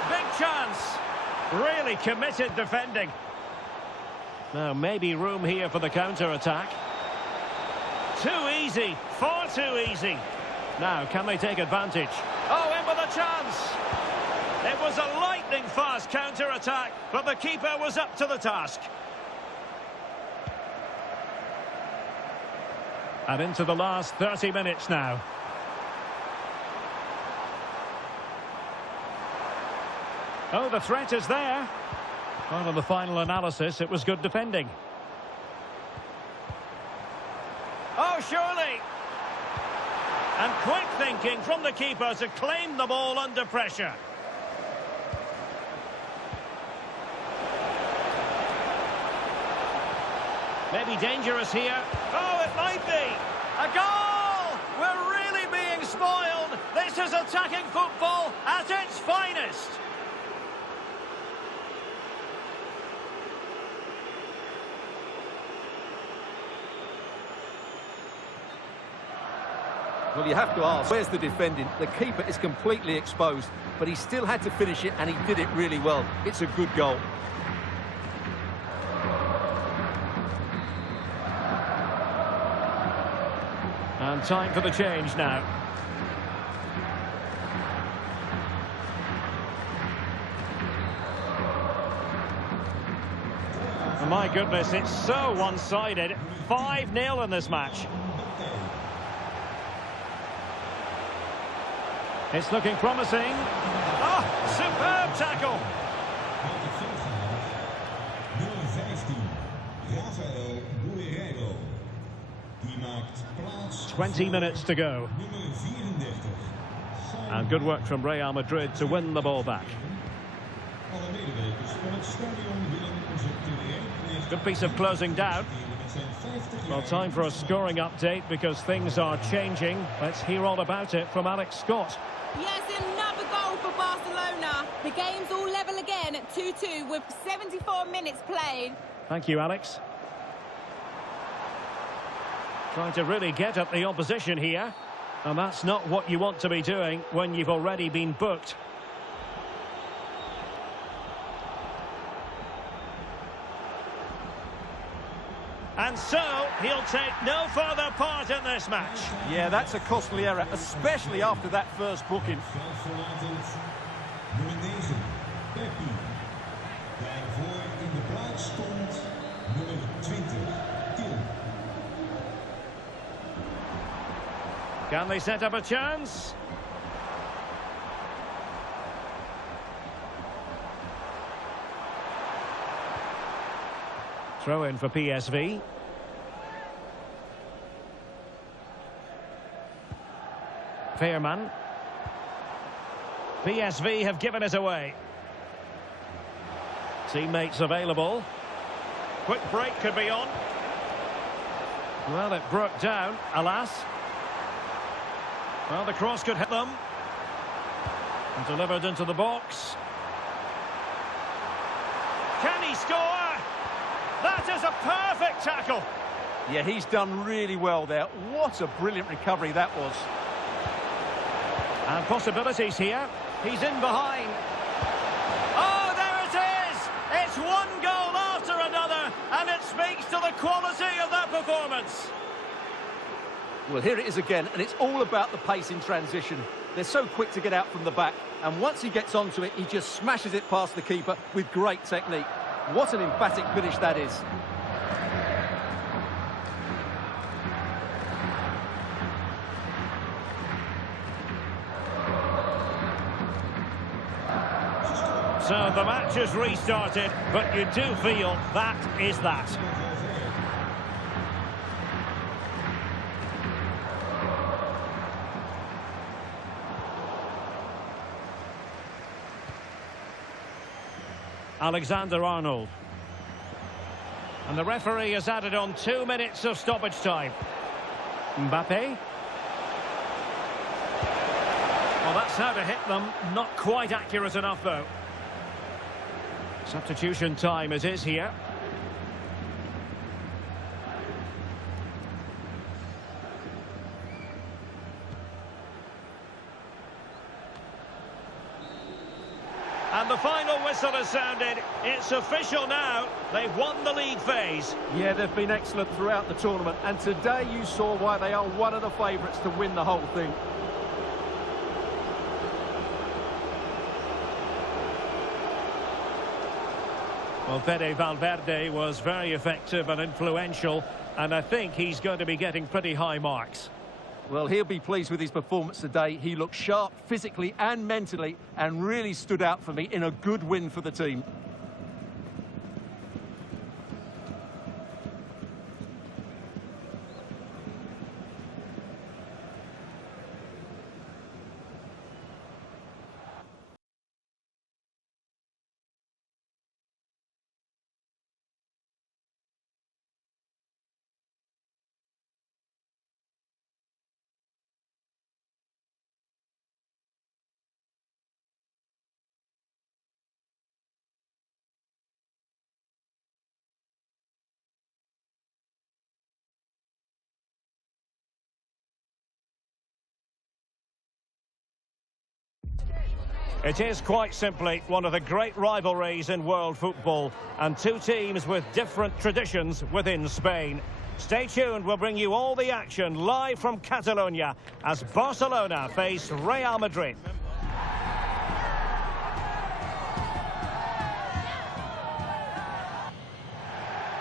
Big chance. Really committed defending. Now maybe room here for the counter-attack. Too easy. Far too easy. Now can they take advantage? Oh, in with a chance. It was a lightning-fast counter-attack, but the keeper was up to the task. And into the last 30 minutes now. Oh, the threat is there. Well, in the final analysis, it was good defending. Oh, surely. And quick thinking from the keeper to claim the ball under pressure. Maybe dangerous here. Oh, it might be. A goal! We're really being spoiled. This is attacking football at its finest. Well, you have to ask, where's the defending? The keeper is completely exposed, but he still had to finish it, and he did it really well. It's a good goal. And time for the change now. Oh, my goodness, it's so one-sided. 5-0 in this match. It's looking promising. Oh, superb tackle. 20 minutes to go. And good work from Real Madrid to win the ball back. Good piece of closing down. Well, time for a scoring update because things are changing. Let's hear all about it from Alex Scott. Yes, another goal for Barcelona. The game's all level again at 2-2 with 74 minutes played. Thank you, Alex. Trying to really get at the opposition here. And that's not what you want to be doing when you've already been booked. And so, he'll take no further part in this match. Yeah, that's a costly error, especially after that first booking. Can they set up a chance? Throw in for PSV. Fairman. PSV have given it away. Teammates available. Quick break could be on. Well, it broke down, alas. Well, the cross could hit them. And delivered into the box. Can he score? That is a perfect tackle. Yeah, he's done really well there. What a brilliant recovery that was. And possibilities here. He's in behind. Oh, there it is! It's one goal after another, and it speaks to the quality of that performance. Well, here it is again, and it's all about the pace in transition. They're so quick to get out from the back, and once he gets onto it, he just smashes it past the keeper with great technique. What an emphatic finish that is. So the match has restarted, but you do feel that is that. Alexander-Arnold. And the referee has added on 2 minutes of stoppage time. Mbappe. Well, that's how to hit them. Not quite accurate enough, though. Substitution time it is here. And the final whistle has sounded. It's official now. They've won the league phase. Yeah, they've been excellent throughout the tournament, and today you saw why they are one of the favourites to win the whole thing. Well, Fede Valverde was very effective and influential, and I think he's going to be getting pretty high marks. Well, he'll be pleased with his performance today. He looked sharp physically and mentally and really stood out for me in a good win for the team. It is quite simply one of the great rivalries in world football, and two teams with different traditions within Spain. Stay tuned, we'll bring you all the action live from Catalonia as Barcelona face Real Madrid.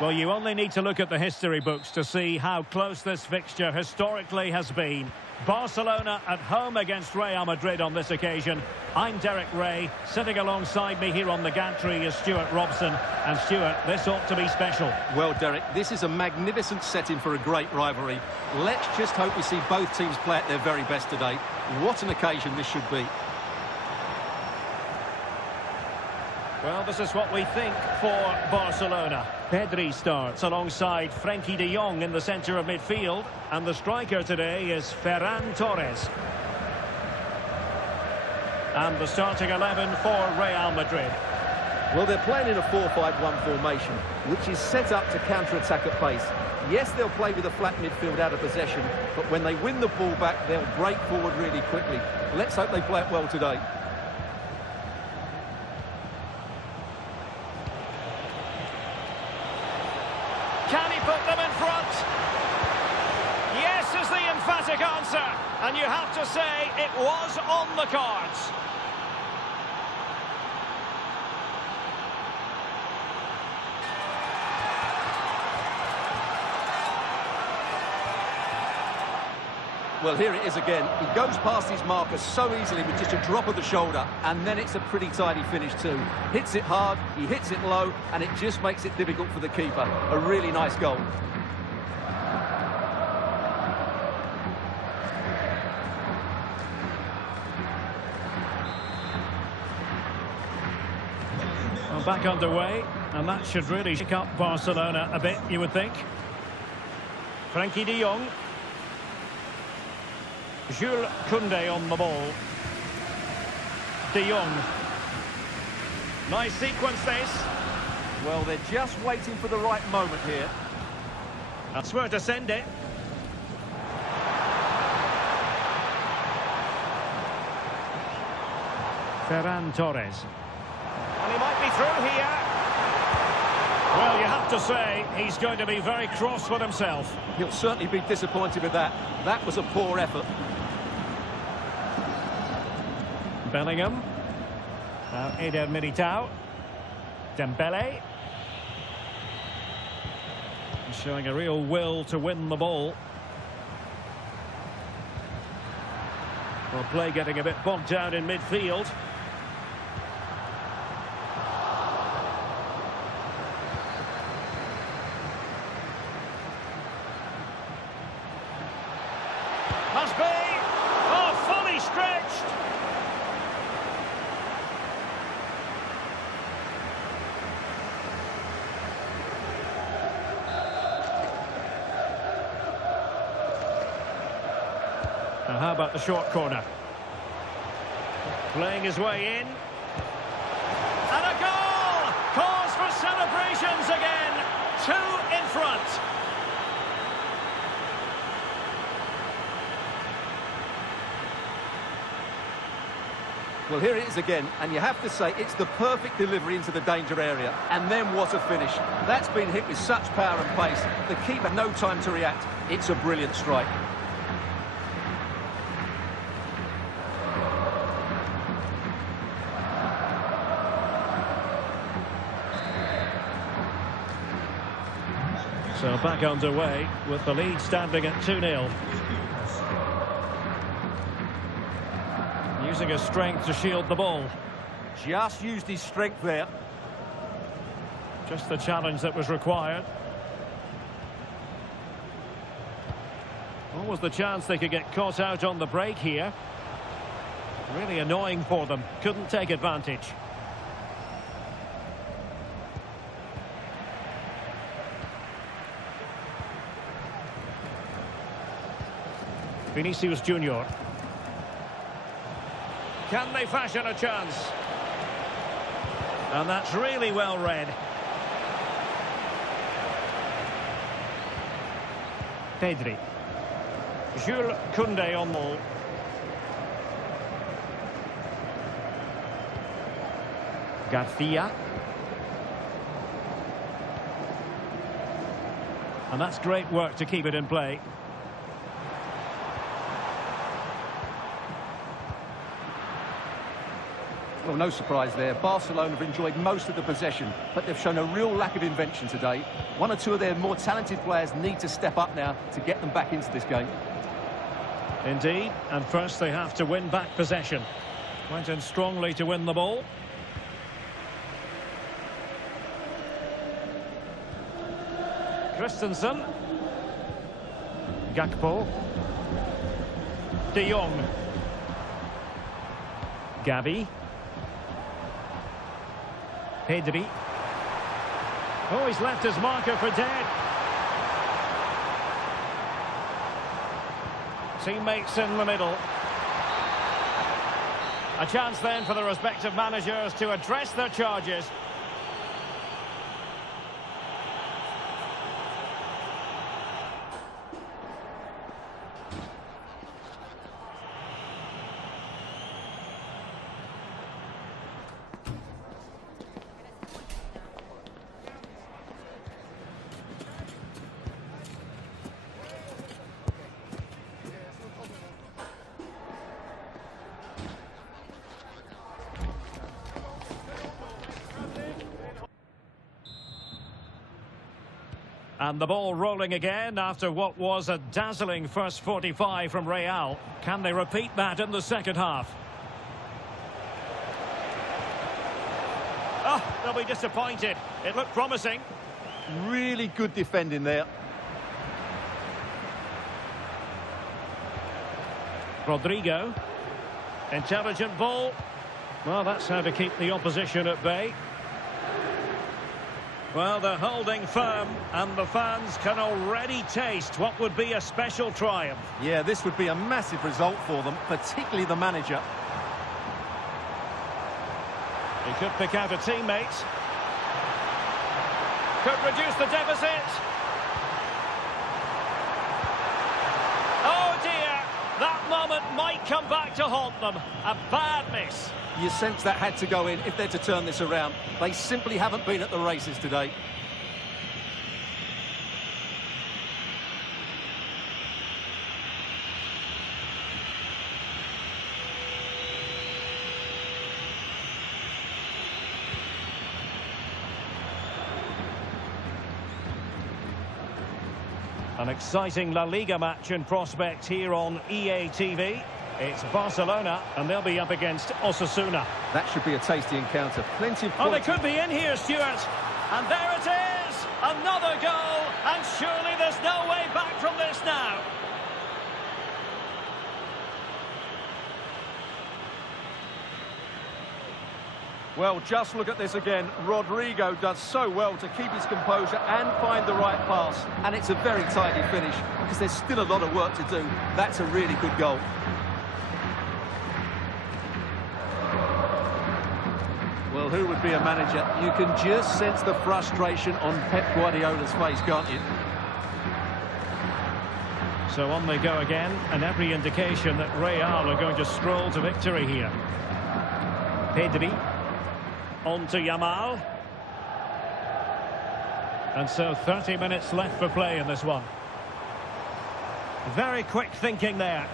Well, you only need to look at the history books to see how close this fixture historically has been. Barcelona at home against Real Madrid on this occasion. I'm Derek Ray. Sitting alongside me here on the gantry is Stuart Robson. And Stuart, this ought to be special. Well, Derek, this is a magnificent setting for a great rivalry. Let's just hope we see both teams play at their very best today. What an occasion this should be. Well, this is what we think for Barcelona. Pedri starts alongside Frenkie de Jong in the centre of midfield. And the striker today is Ferran Torres. And the starting 11 for Real Madrid. Well, they're playing in a 4-5-1 formation, which is set up to counter-attack at pace. Yes, they'll play with a flat midfield out of possession, but when they win the ball back, they'll break forward really quickly. Let's hope they play it well today. Can he put them in front? Yes is the emphatic answer. And you have to say it was on the cards. Well, here it is again. He goes past his marker so easily with just a drop of the shoulder, and then it's a pretty tidy finish too. Hits it hard, he hits it low, and it just makes it difficult for the keeper. A really nice goal. Well, back underway, and that should really shake up Barcelona a bit, you would think. Frenkie de Jong. Jules Koundé on the ball. De Jong. Nice sequence this. Well, they're just waiting for the right moment here. That's where to send it. Ferran Torres. And he might be through here. Well, you have to say, he's going to be very cross with himself. He'll certainly be disappointed with that. That was a poor effort. Bellingham. Now Eder Militao. Dembele. Showing a real will to win the ball. Well, play getting a bit bogged down in midfield. Must be! Oh, fully stretched! Now, how about the short corner? Playing his way in. And a goal! Cause for celebrations again. 2 in front. Well, here it is again, and you have to say it's the perfect delivery into the danger area. And then what a finish. That's been hit with such power and pace. The keeper had no time to react. It's a brilliant strike. So back underway with the lead standing at 2-0. Using his strength to shield the ball. Just used his strength there. Just the challenge that was required. What was the chance they could get caught out on the break here? Really annoying for them. Couldn't take advantage. Vinicius Junior. Can they fashion a chance? And that's really well read. Pedri. Jules Koundé on ball. Garcia. And that's great work to keep it in play. Well, no surprise there. Barcelona have enjoyed most of the possession, but they've shown a real lack of invention today. One or two of their more talented players need to step up now to get them back into this game. Indeed, and first they have to win back possession. Went in strongly to win the ball. Christensen. Gakpo. De Jong. Gavi. Pedri. Oh, he's left his marker for dead. Teammates in the middle. A chance then for the respective managers to address their charges. And the ball rolling again after what was a dazzling first 45 from Real. Can they repeat that in the second half? Oh, they'll be disappointed. It looked promising. Really good defending there. Rodrigo. Intelligent ball. Well, that's how to keep the opposition at bay. Well, they're holding firm, and the fans can already taste what would be a special triumph. Yeah, this would be a massive result for them, particularly the manager. He could pick out a teammate. Could reduce the deficit. Oh dear, that moment might come back to haunt them. A bad miss. You sense that had to go in if they're to turn this around. They simply haven't been at the races today. An exciting La Liga match in prospect here on EA TV. It's Barcelona, and they'll be up against Osasuna. That should be a tasty encounter. Plenty of Oh, they quality. could be in here, Stuart. And there it is! Another goal, and surely there's no way back from this now. Well, just look at this again. Rodrigo does so well to keep his composure and find the right pass. And it's a very tidy finish because there's still a lot of work to do. That's a really good goal. Well, who would be a manager? You can just sense the frustration on Pep Guardiola's face, can't you? So on they go again, and every indication that Real are going to stroll to victory here. Pedri. On to Yamal. And so 30 minutes left for play in this one. Very quick thinking there.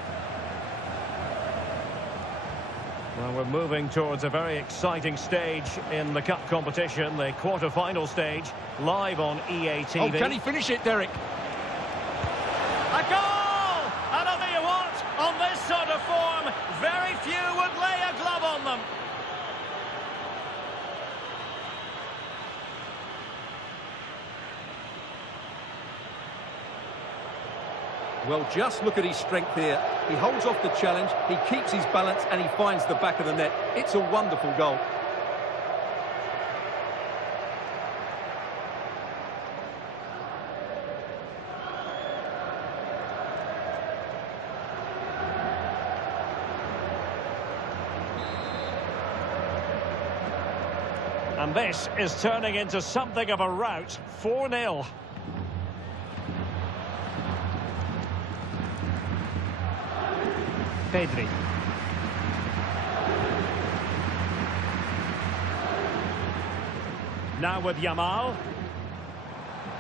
Well, we're moving towards a very exciting stage in the cup competition, the quarter-final stage, live on EA TV. Oh, can he finish it, Derek? A goal! And I'll tell you what, on this sort of form, very few would lay a glove on them. Well, just look at his strength here. He holds off the challenge, he keeps his balance, and he finds the back of the net. It's a wonderful goal. And this is turning into something of a rout. 4-0. Pedri. Now with Yamal.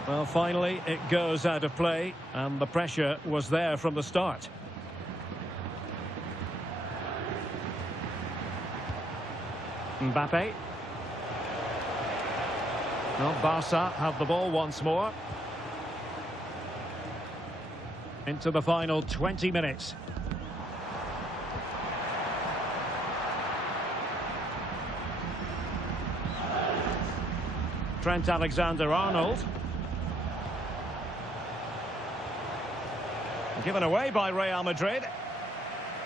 Well, finally, it goes out of play, and the pressure was there from the start. Mbappe. Well, Barca have the ball once more. Into the final 20 minutes. Trent Alexander-Arnold. Given away by Real Madrid.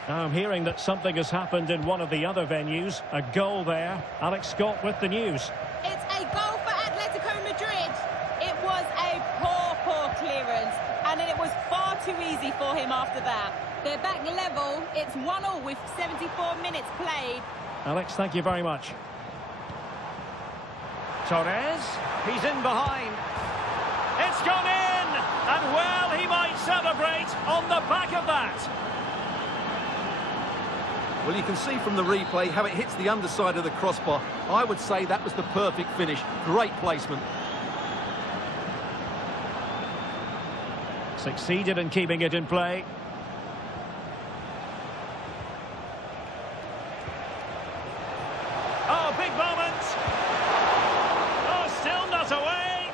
Now I'm hearing that something has happened in one of the other venues. A goal there. Alex Scott with the news. It's a goal for Atletico Madrid. It was a poor clearance, and it was far too easy for him after that. They're back level. It's 1-1 with 74 minutes played. Alex, thank you very much. Torres, he's in behind. It's gone in! And well, he might celebrate on the back of that. Well, you can see from the replay how it hits the underside of the crossbar. I would say that was the perfect finish. Great placement. Succeeded in keeping it in play. Oh, big moment! Oh, still not away!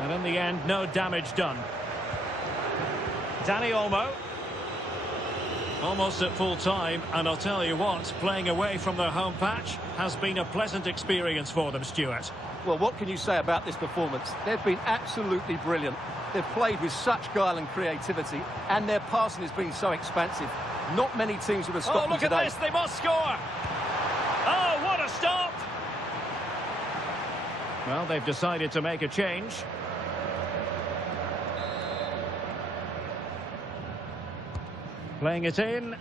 And in the end, no damage done. Dani Olmo. Almost at full time, and I'll tell you what, playing away from their home patch has been a pleasant experience for them, Stuart. Well, what can you say about this performance? They've been absolutely brilliant. They've played with such guile and creativity, and their passing has been so expansive. Not many teams would have stopped them today. Oh, look at this, they must score! Oh, what a stop! Well, they've decided to make a change. Playing it in. Well,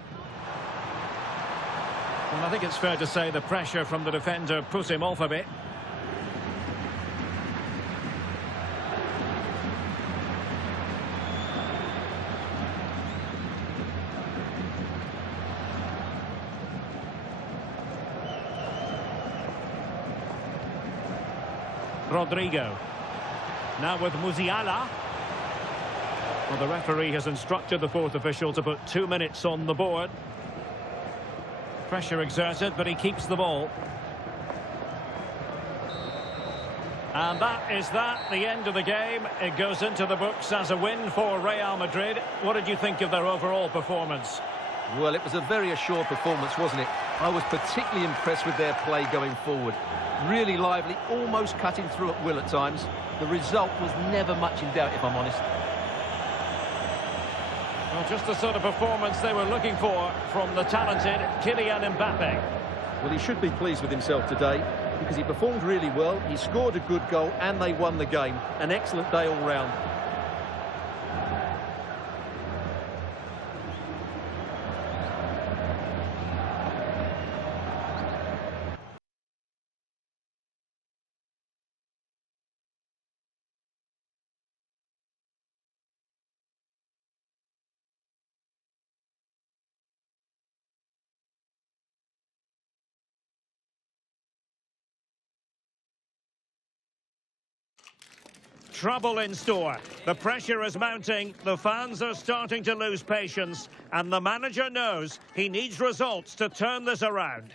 I think it's fair to say the pressure from the defender put him off a bit. Rodrigo. Now with Musiala. Well, the referee has instructed the fourth official to put 2 minutes on the board. Pressure exerted, but he keeps the ball. And that is the end of the game. It goes into the books as a win for Real Madrid. What did you think of their overall performance? Well, it was a very assured performance, wasn't it? I was particularly impressed with their play going forward. Really lively, almost cutting through at will at times. The result was never much in doubt, if I'm honest. Well, just the sort of performance they were looking for from the talented Kylian Mbappe. Well, he should be pleased with himself today because he performed really well, he scored a good goal and they won the game. An excellent day all round. Trouble in store. The pressure is mounting, the fans are starting to lose patience, and the manager knows he needs results to turn this around.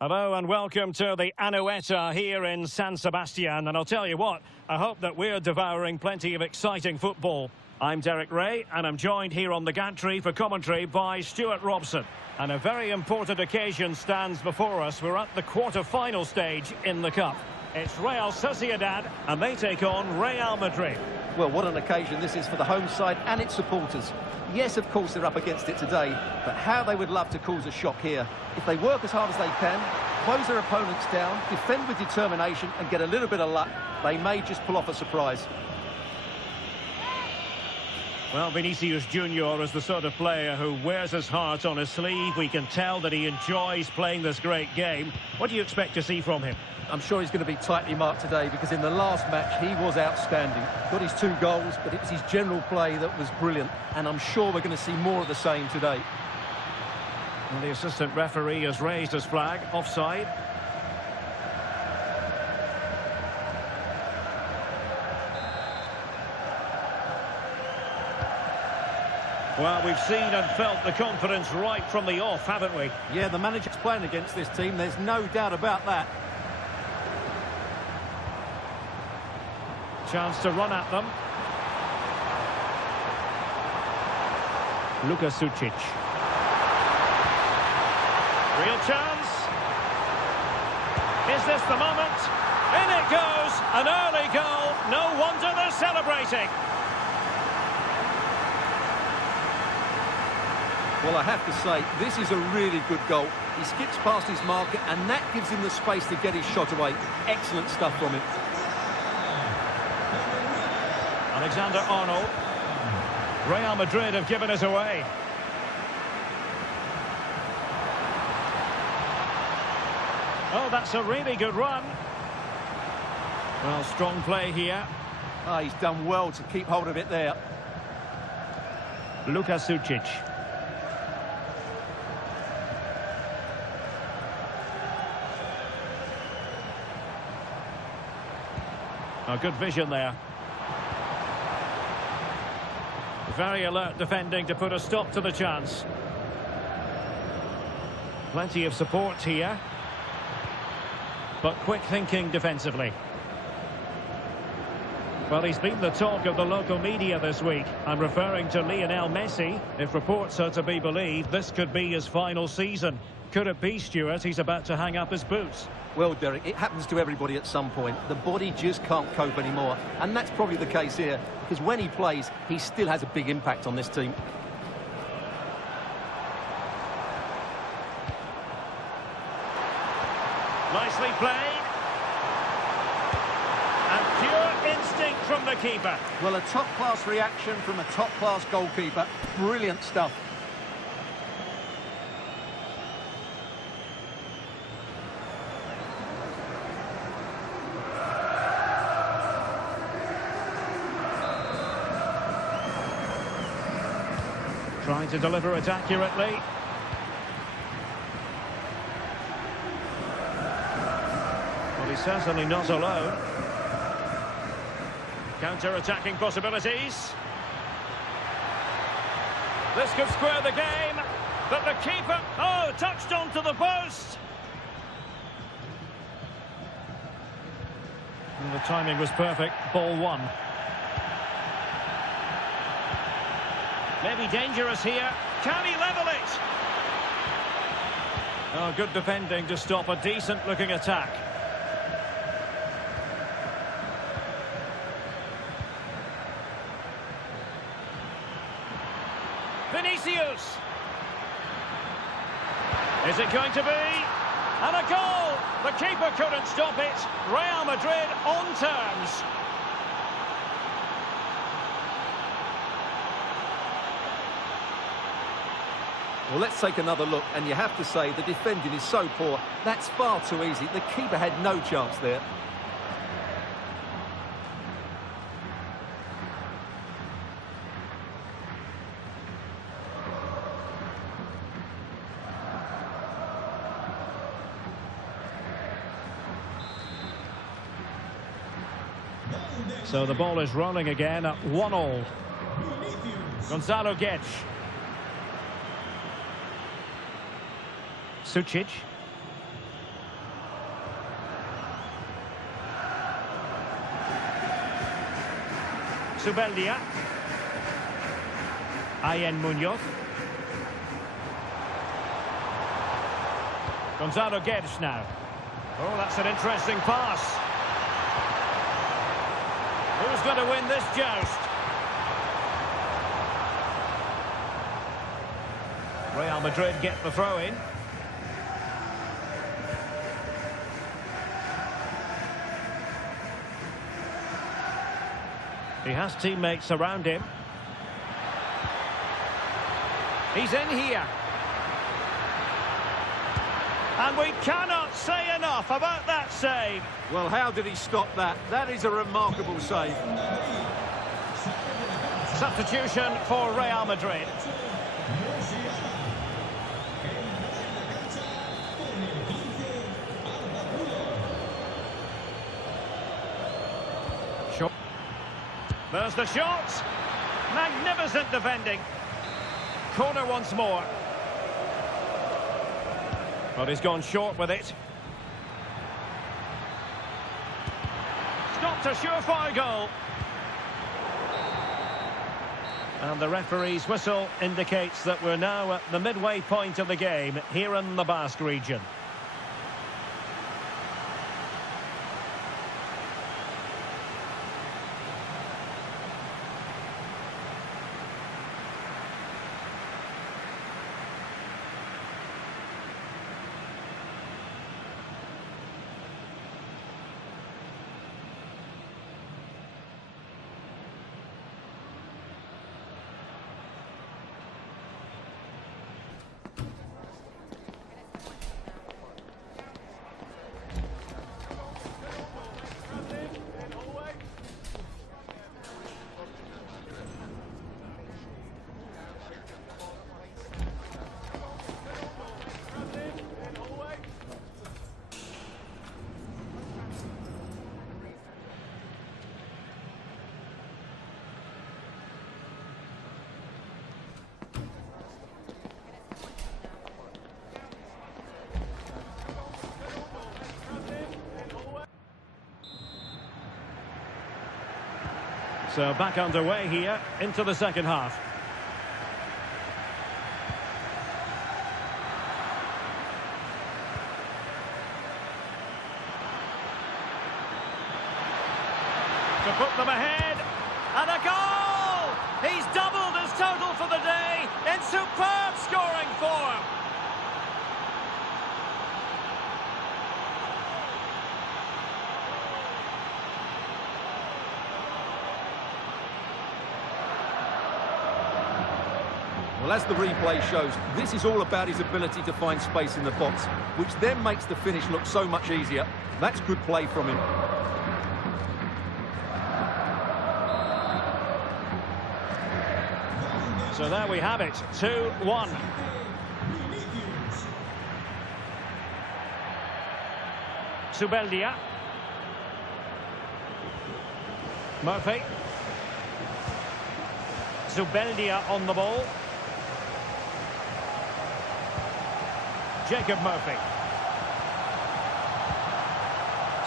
Hello and welcome to the Anoeta here in San Sebastian, and I'll tell you what, I hope that we're devouring plenty of exciting football. I'm Derek Ray, and I'm joined here on the gantry for commentary by Stuart Robson. And a very important occasion stands before us. We're at the quarter-final stage in the Cup. It's Real Sociedad, and they take on Real Madrid. Well, what an occasion this is for the home side and its supporters. Yes, of course, they're up against it today, but how they would love to cause a shock here. If they work as hard as they can, close their opponents down, defend with determination and get a little bit of luck, they may just pull off a surprise. Well, Vinicius Junior is the sort of player who wears his heart on his sleeve. We can tell that he enjoys playing this great game. What do you expect to see from him? I'm sure he's going to be tightly marked today because in the last match he was outstanding. Got his 2 goals, but it was his general play that was brilliant. And I'm sure we're going to see more of the same today. And the assistant referee has raised his flag, offside. Well, we've seen and felt the confidence right from the off, haven't we? Yeah, the manager's playing against this team, there's no doubt about that. Chance to run at them. Luka Sucic. Real chance. Is this the moment? In it goes. An early goal. No wonder they're celebrating. Well, I have to say, this is a really good goal. He skips past his marker, and that gives him the space to get his shot away. Excellent stuff from him. Alexander-Arnold. Real Madrid have given us away. Oh, that's a really good run. Well, strong play here. Ah, he's done well to keep hold of it there. Luka Sucic. Oh, good vision there. Very alert defending to put a stop to the chance. Plenty of support here. But quick thinking defensively. Well, he's been the talk of the local media this week. I'm referring to Lionel Messi. If reports are to be believed, this could be his final season. Could it be, Stuart, he's about to hang up his boots? Well, Derek, it happens to everybody at some point. The body just can't cope anymore. And that's probably the case here, because when he plays, he still has a big impact on this team. Nicely played. And pure instinct from the keeper. Well, a top-class reaction from a top-class goalkeeper. Brilliant stuff. Trying to deliver it accurately. Well, he's certainly not alone. Counter-attacking possibilities. This could square the game, but the keeper, oh, touched onto the post. And the timing was perfect. Ball one. Maybe dangerous here. Can he level it? Oh, good defending to stop a decent-looking attack. Vinicius. Is it going to be? And a goal! The keeper couldn't stop it. Real Madrid on terms. Well, let's take another look, and you have to say the defending is so poor. That's far too easy. The keeper had no chance there. So the ball is rolling again at 1-1. Gonzalo Guedes. Sucic. Zubeldia. Ayen Munoz. Gonzalo Guedes now. Oh, that's an interesting pass. Who's going to win this joust? Real Madrid get the throw in. He has teammates around him. He's in here. And we cannot say enough about that save. Well, how did he stop that? That is a remarkable save. Substitution for Real Madrid. There's the shot. Magnificent defending. Corner once more. But he's gone short with it. Stopped a surefire goal. And the referee's whistle indicates that we're now at the midway point of the game here in the Basque region. So back underway here into the second half. To put them ahead, and a goal! He's doubled his total for the day in superb scoring form. Well, as the replay shows, this is all about his ability to find space in the box, which then makes the finish look so much easier. That's good play from him. So there we have it, 2-1. Zubeldia. Murphy. Zubeldia on the ball. Jacob Murphy.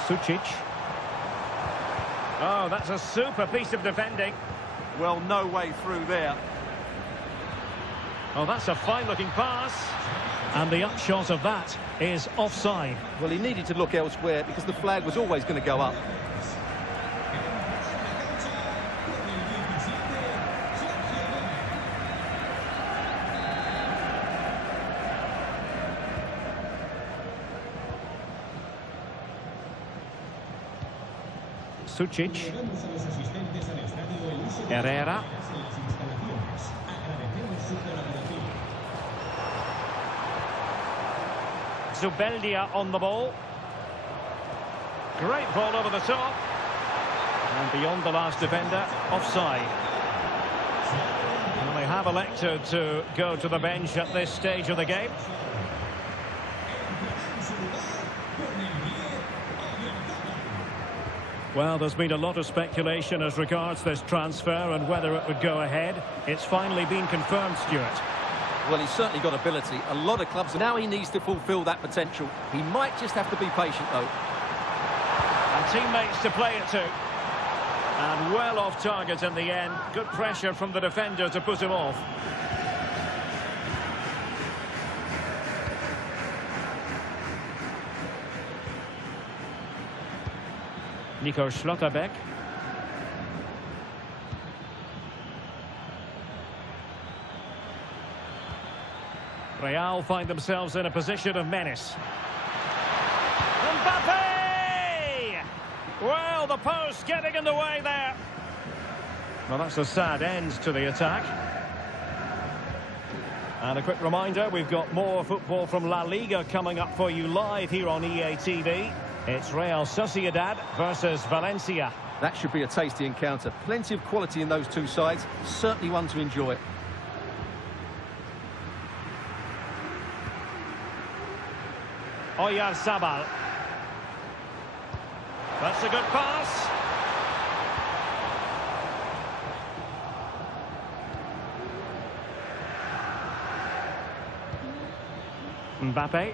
Sucic. Oh, that's a super piece of defending. Well, no way through there. Oh, that's a fine-looking pass. And the upshot of that is offside. Well, he needed to look elsewhere because the flag was always going to go up. Sucic. Recordamos a los asistentes al estadio el uso de Herrera. las instalaciones. Agradecemos su colaboración. Zubeldia on the ball. Great ball over the top. And beyond the last defender, offside. And they have elected to go to the bench at this stage of the game. Well, there's been a lot of speculation as regards this transfer and whether it would go ahead. It's finally been confirmed, Stuart. Well, he's certainly got ability. A lot of clubs, now he needs to fulfil that potential. He might just have to be patient, though. And teammates to play it to. And well off target in the end. Good pressure from the defender to put him off. Nico Schlotterbeck. Real find themselves in a position of menace. Mbappe! Well, the post getting in the way there. Well, that's a sad end to the attack. And a quick reminder, we've got more football from La Liga coming up for you live here on EA TV. It's Real Sociedad versus Valencia. That should be a tasty encounter. Plenty of quality in those two sides. Certainly one to enjoy. Oyarzabal. That's a good pass. Mbappe.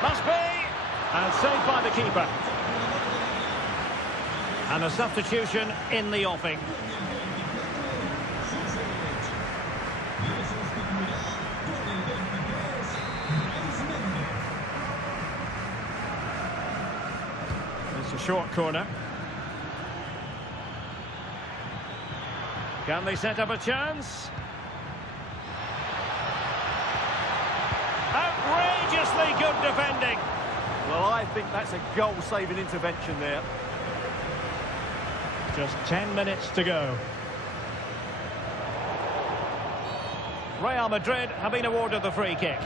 Must be! And saved by the keeper. And a substitution in the offing. It's a short corner. Can they set up a chance? Outrageously good defending. Well, I think that's a goal-saving intervention there. Just 10 minutes to go. Real Madrid have been awarded the free kick.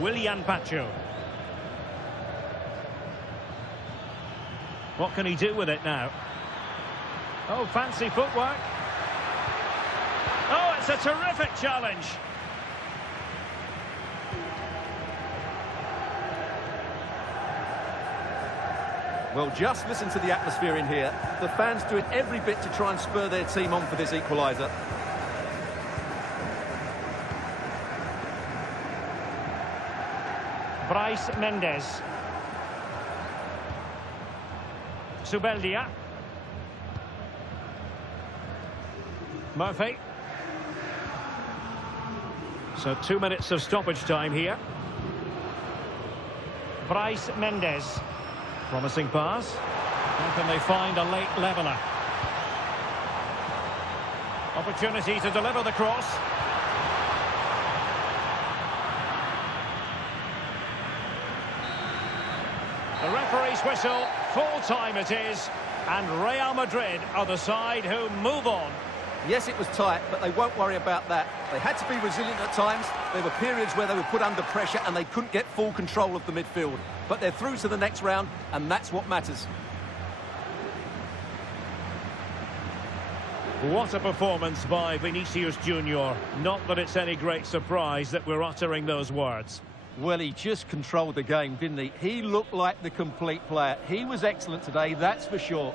Willian Pacho. What can he do with it now? Oh, fancy footwork. Oh, it's a terrific challenge. Well, just listen to the atmosphere in here. The fans doing every bit to try and spur their team on for this equaliser. Bryce Mendes. Zubeldia. Murphy. So 2 minutes of stoppage time here. Bryce Mendes. Promising pass. How can they find a late leveller? Opportunity to deliver the cross. The referee's whistle, full time it is, and Real Madrid are the side who move on. Yes, it was tight, but they won't worry about that. They had to be resilient at times. There were periods where they were put under pressure and they couldn't get full control of the midfield. But they're through to the next round, and that's what matters. What a performance by Vinicius Junior. Not that it's any great surprise that we're uttering those words. Well, he just controlled the game, didn't he? He looked like the complete player. He was excellent today, that's for sure.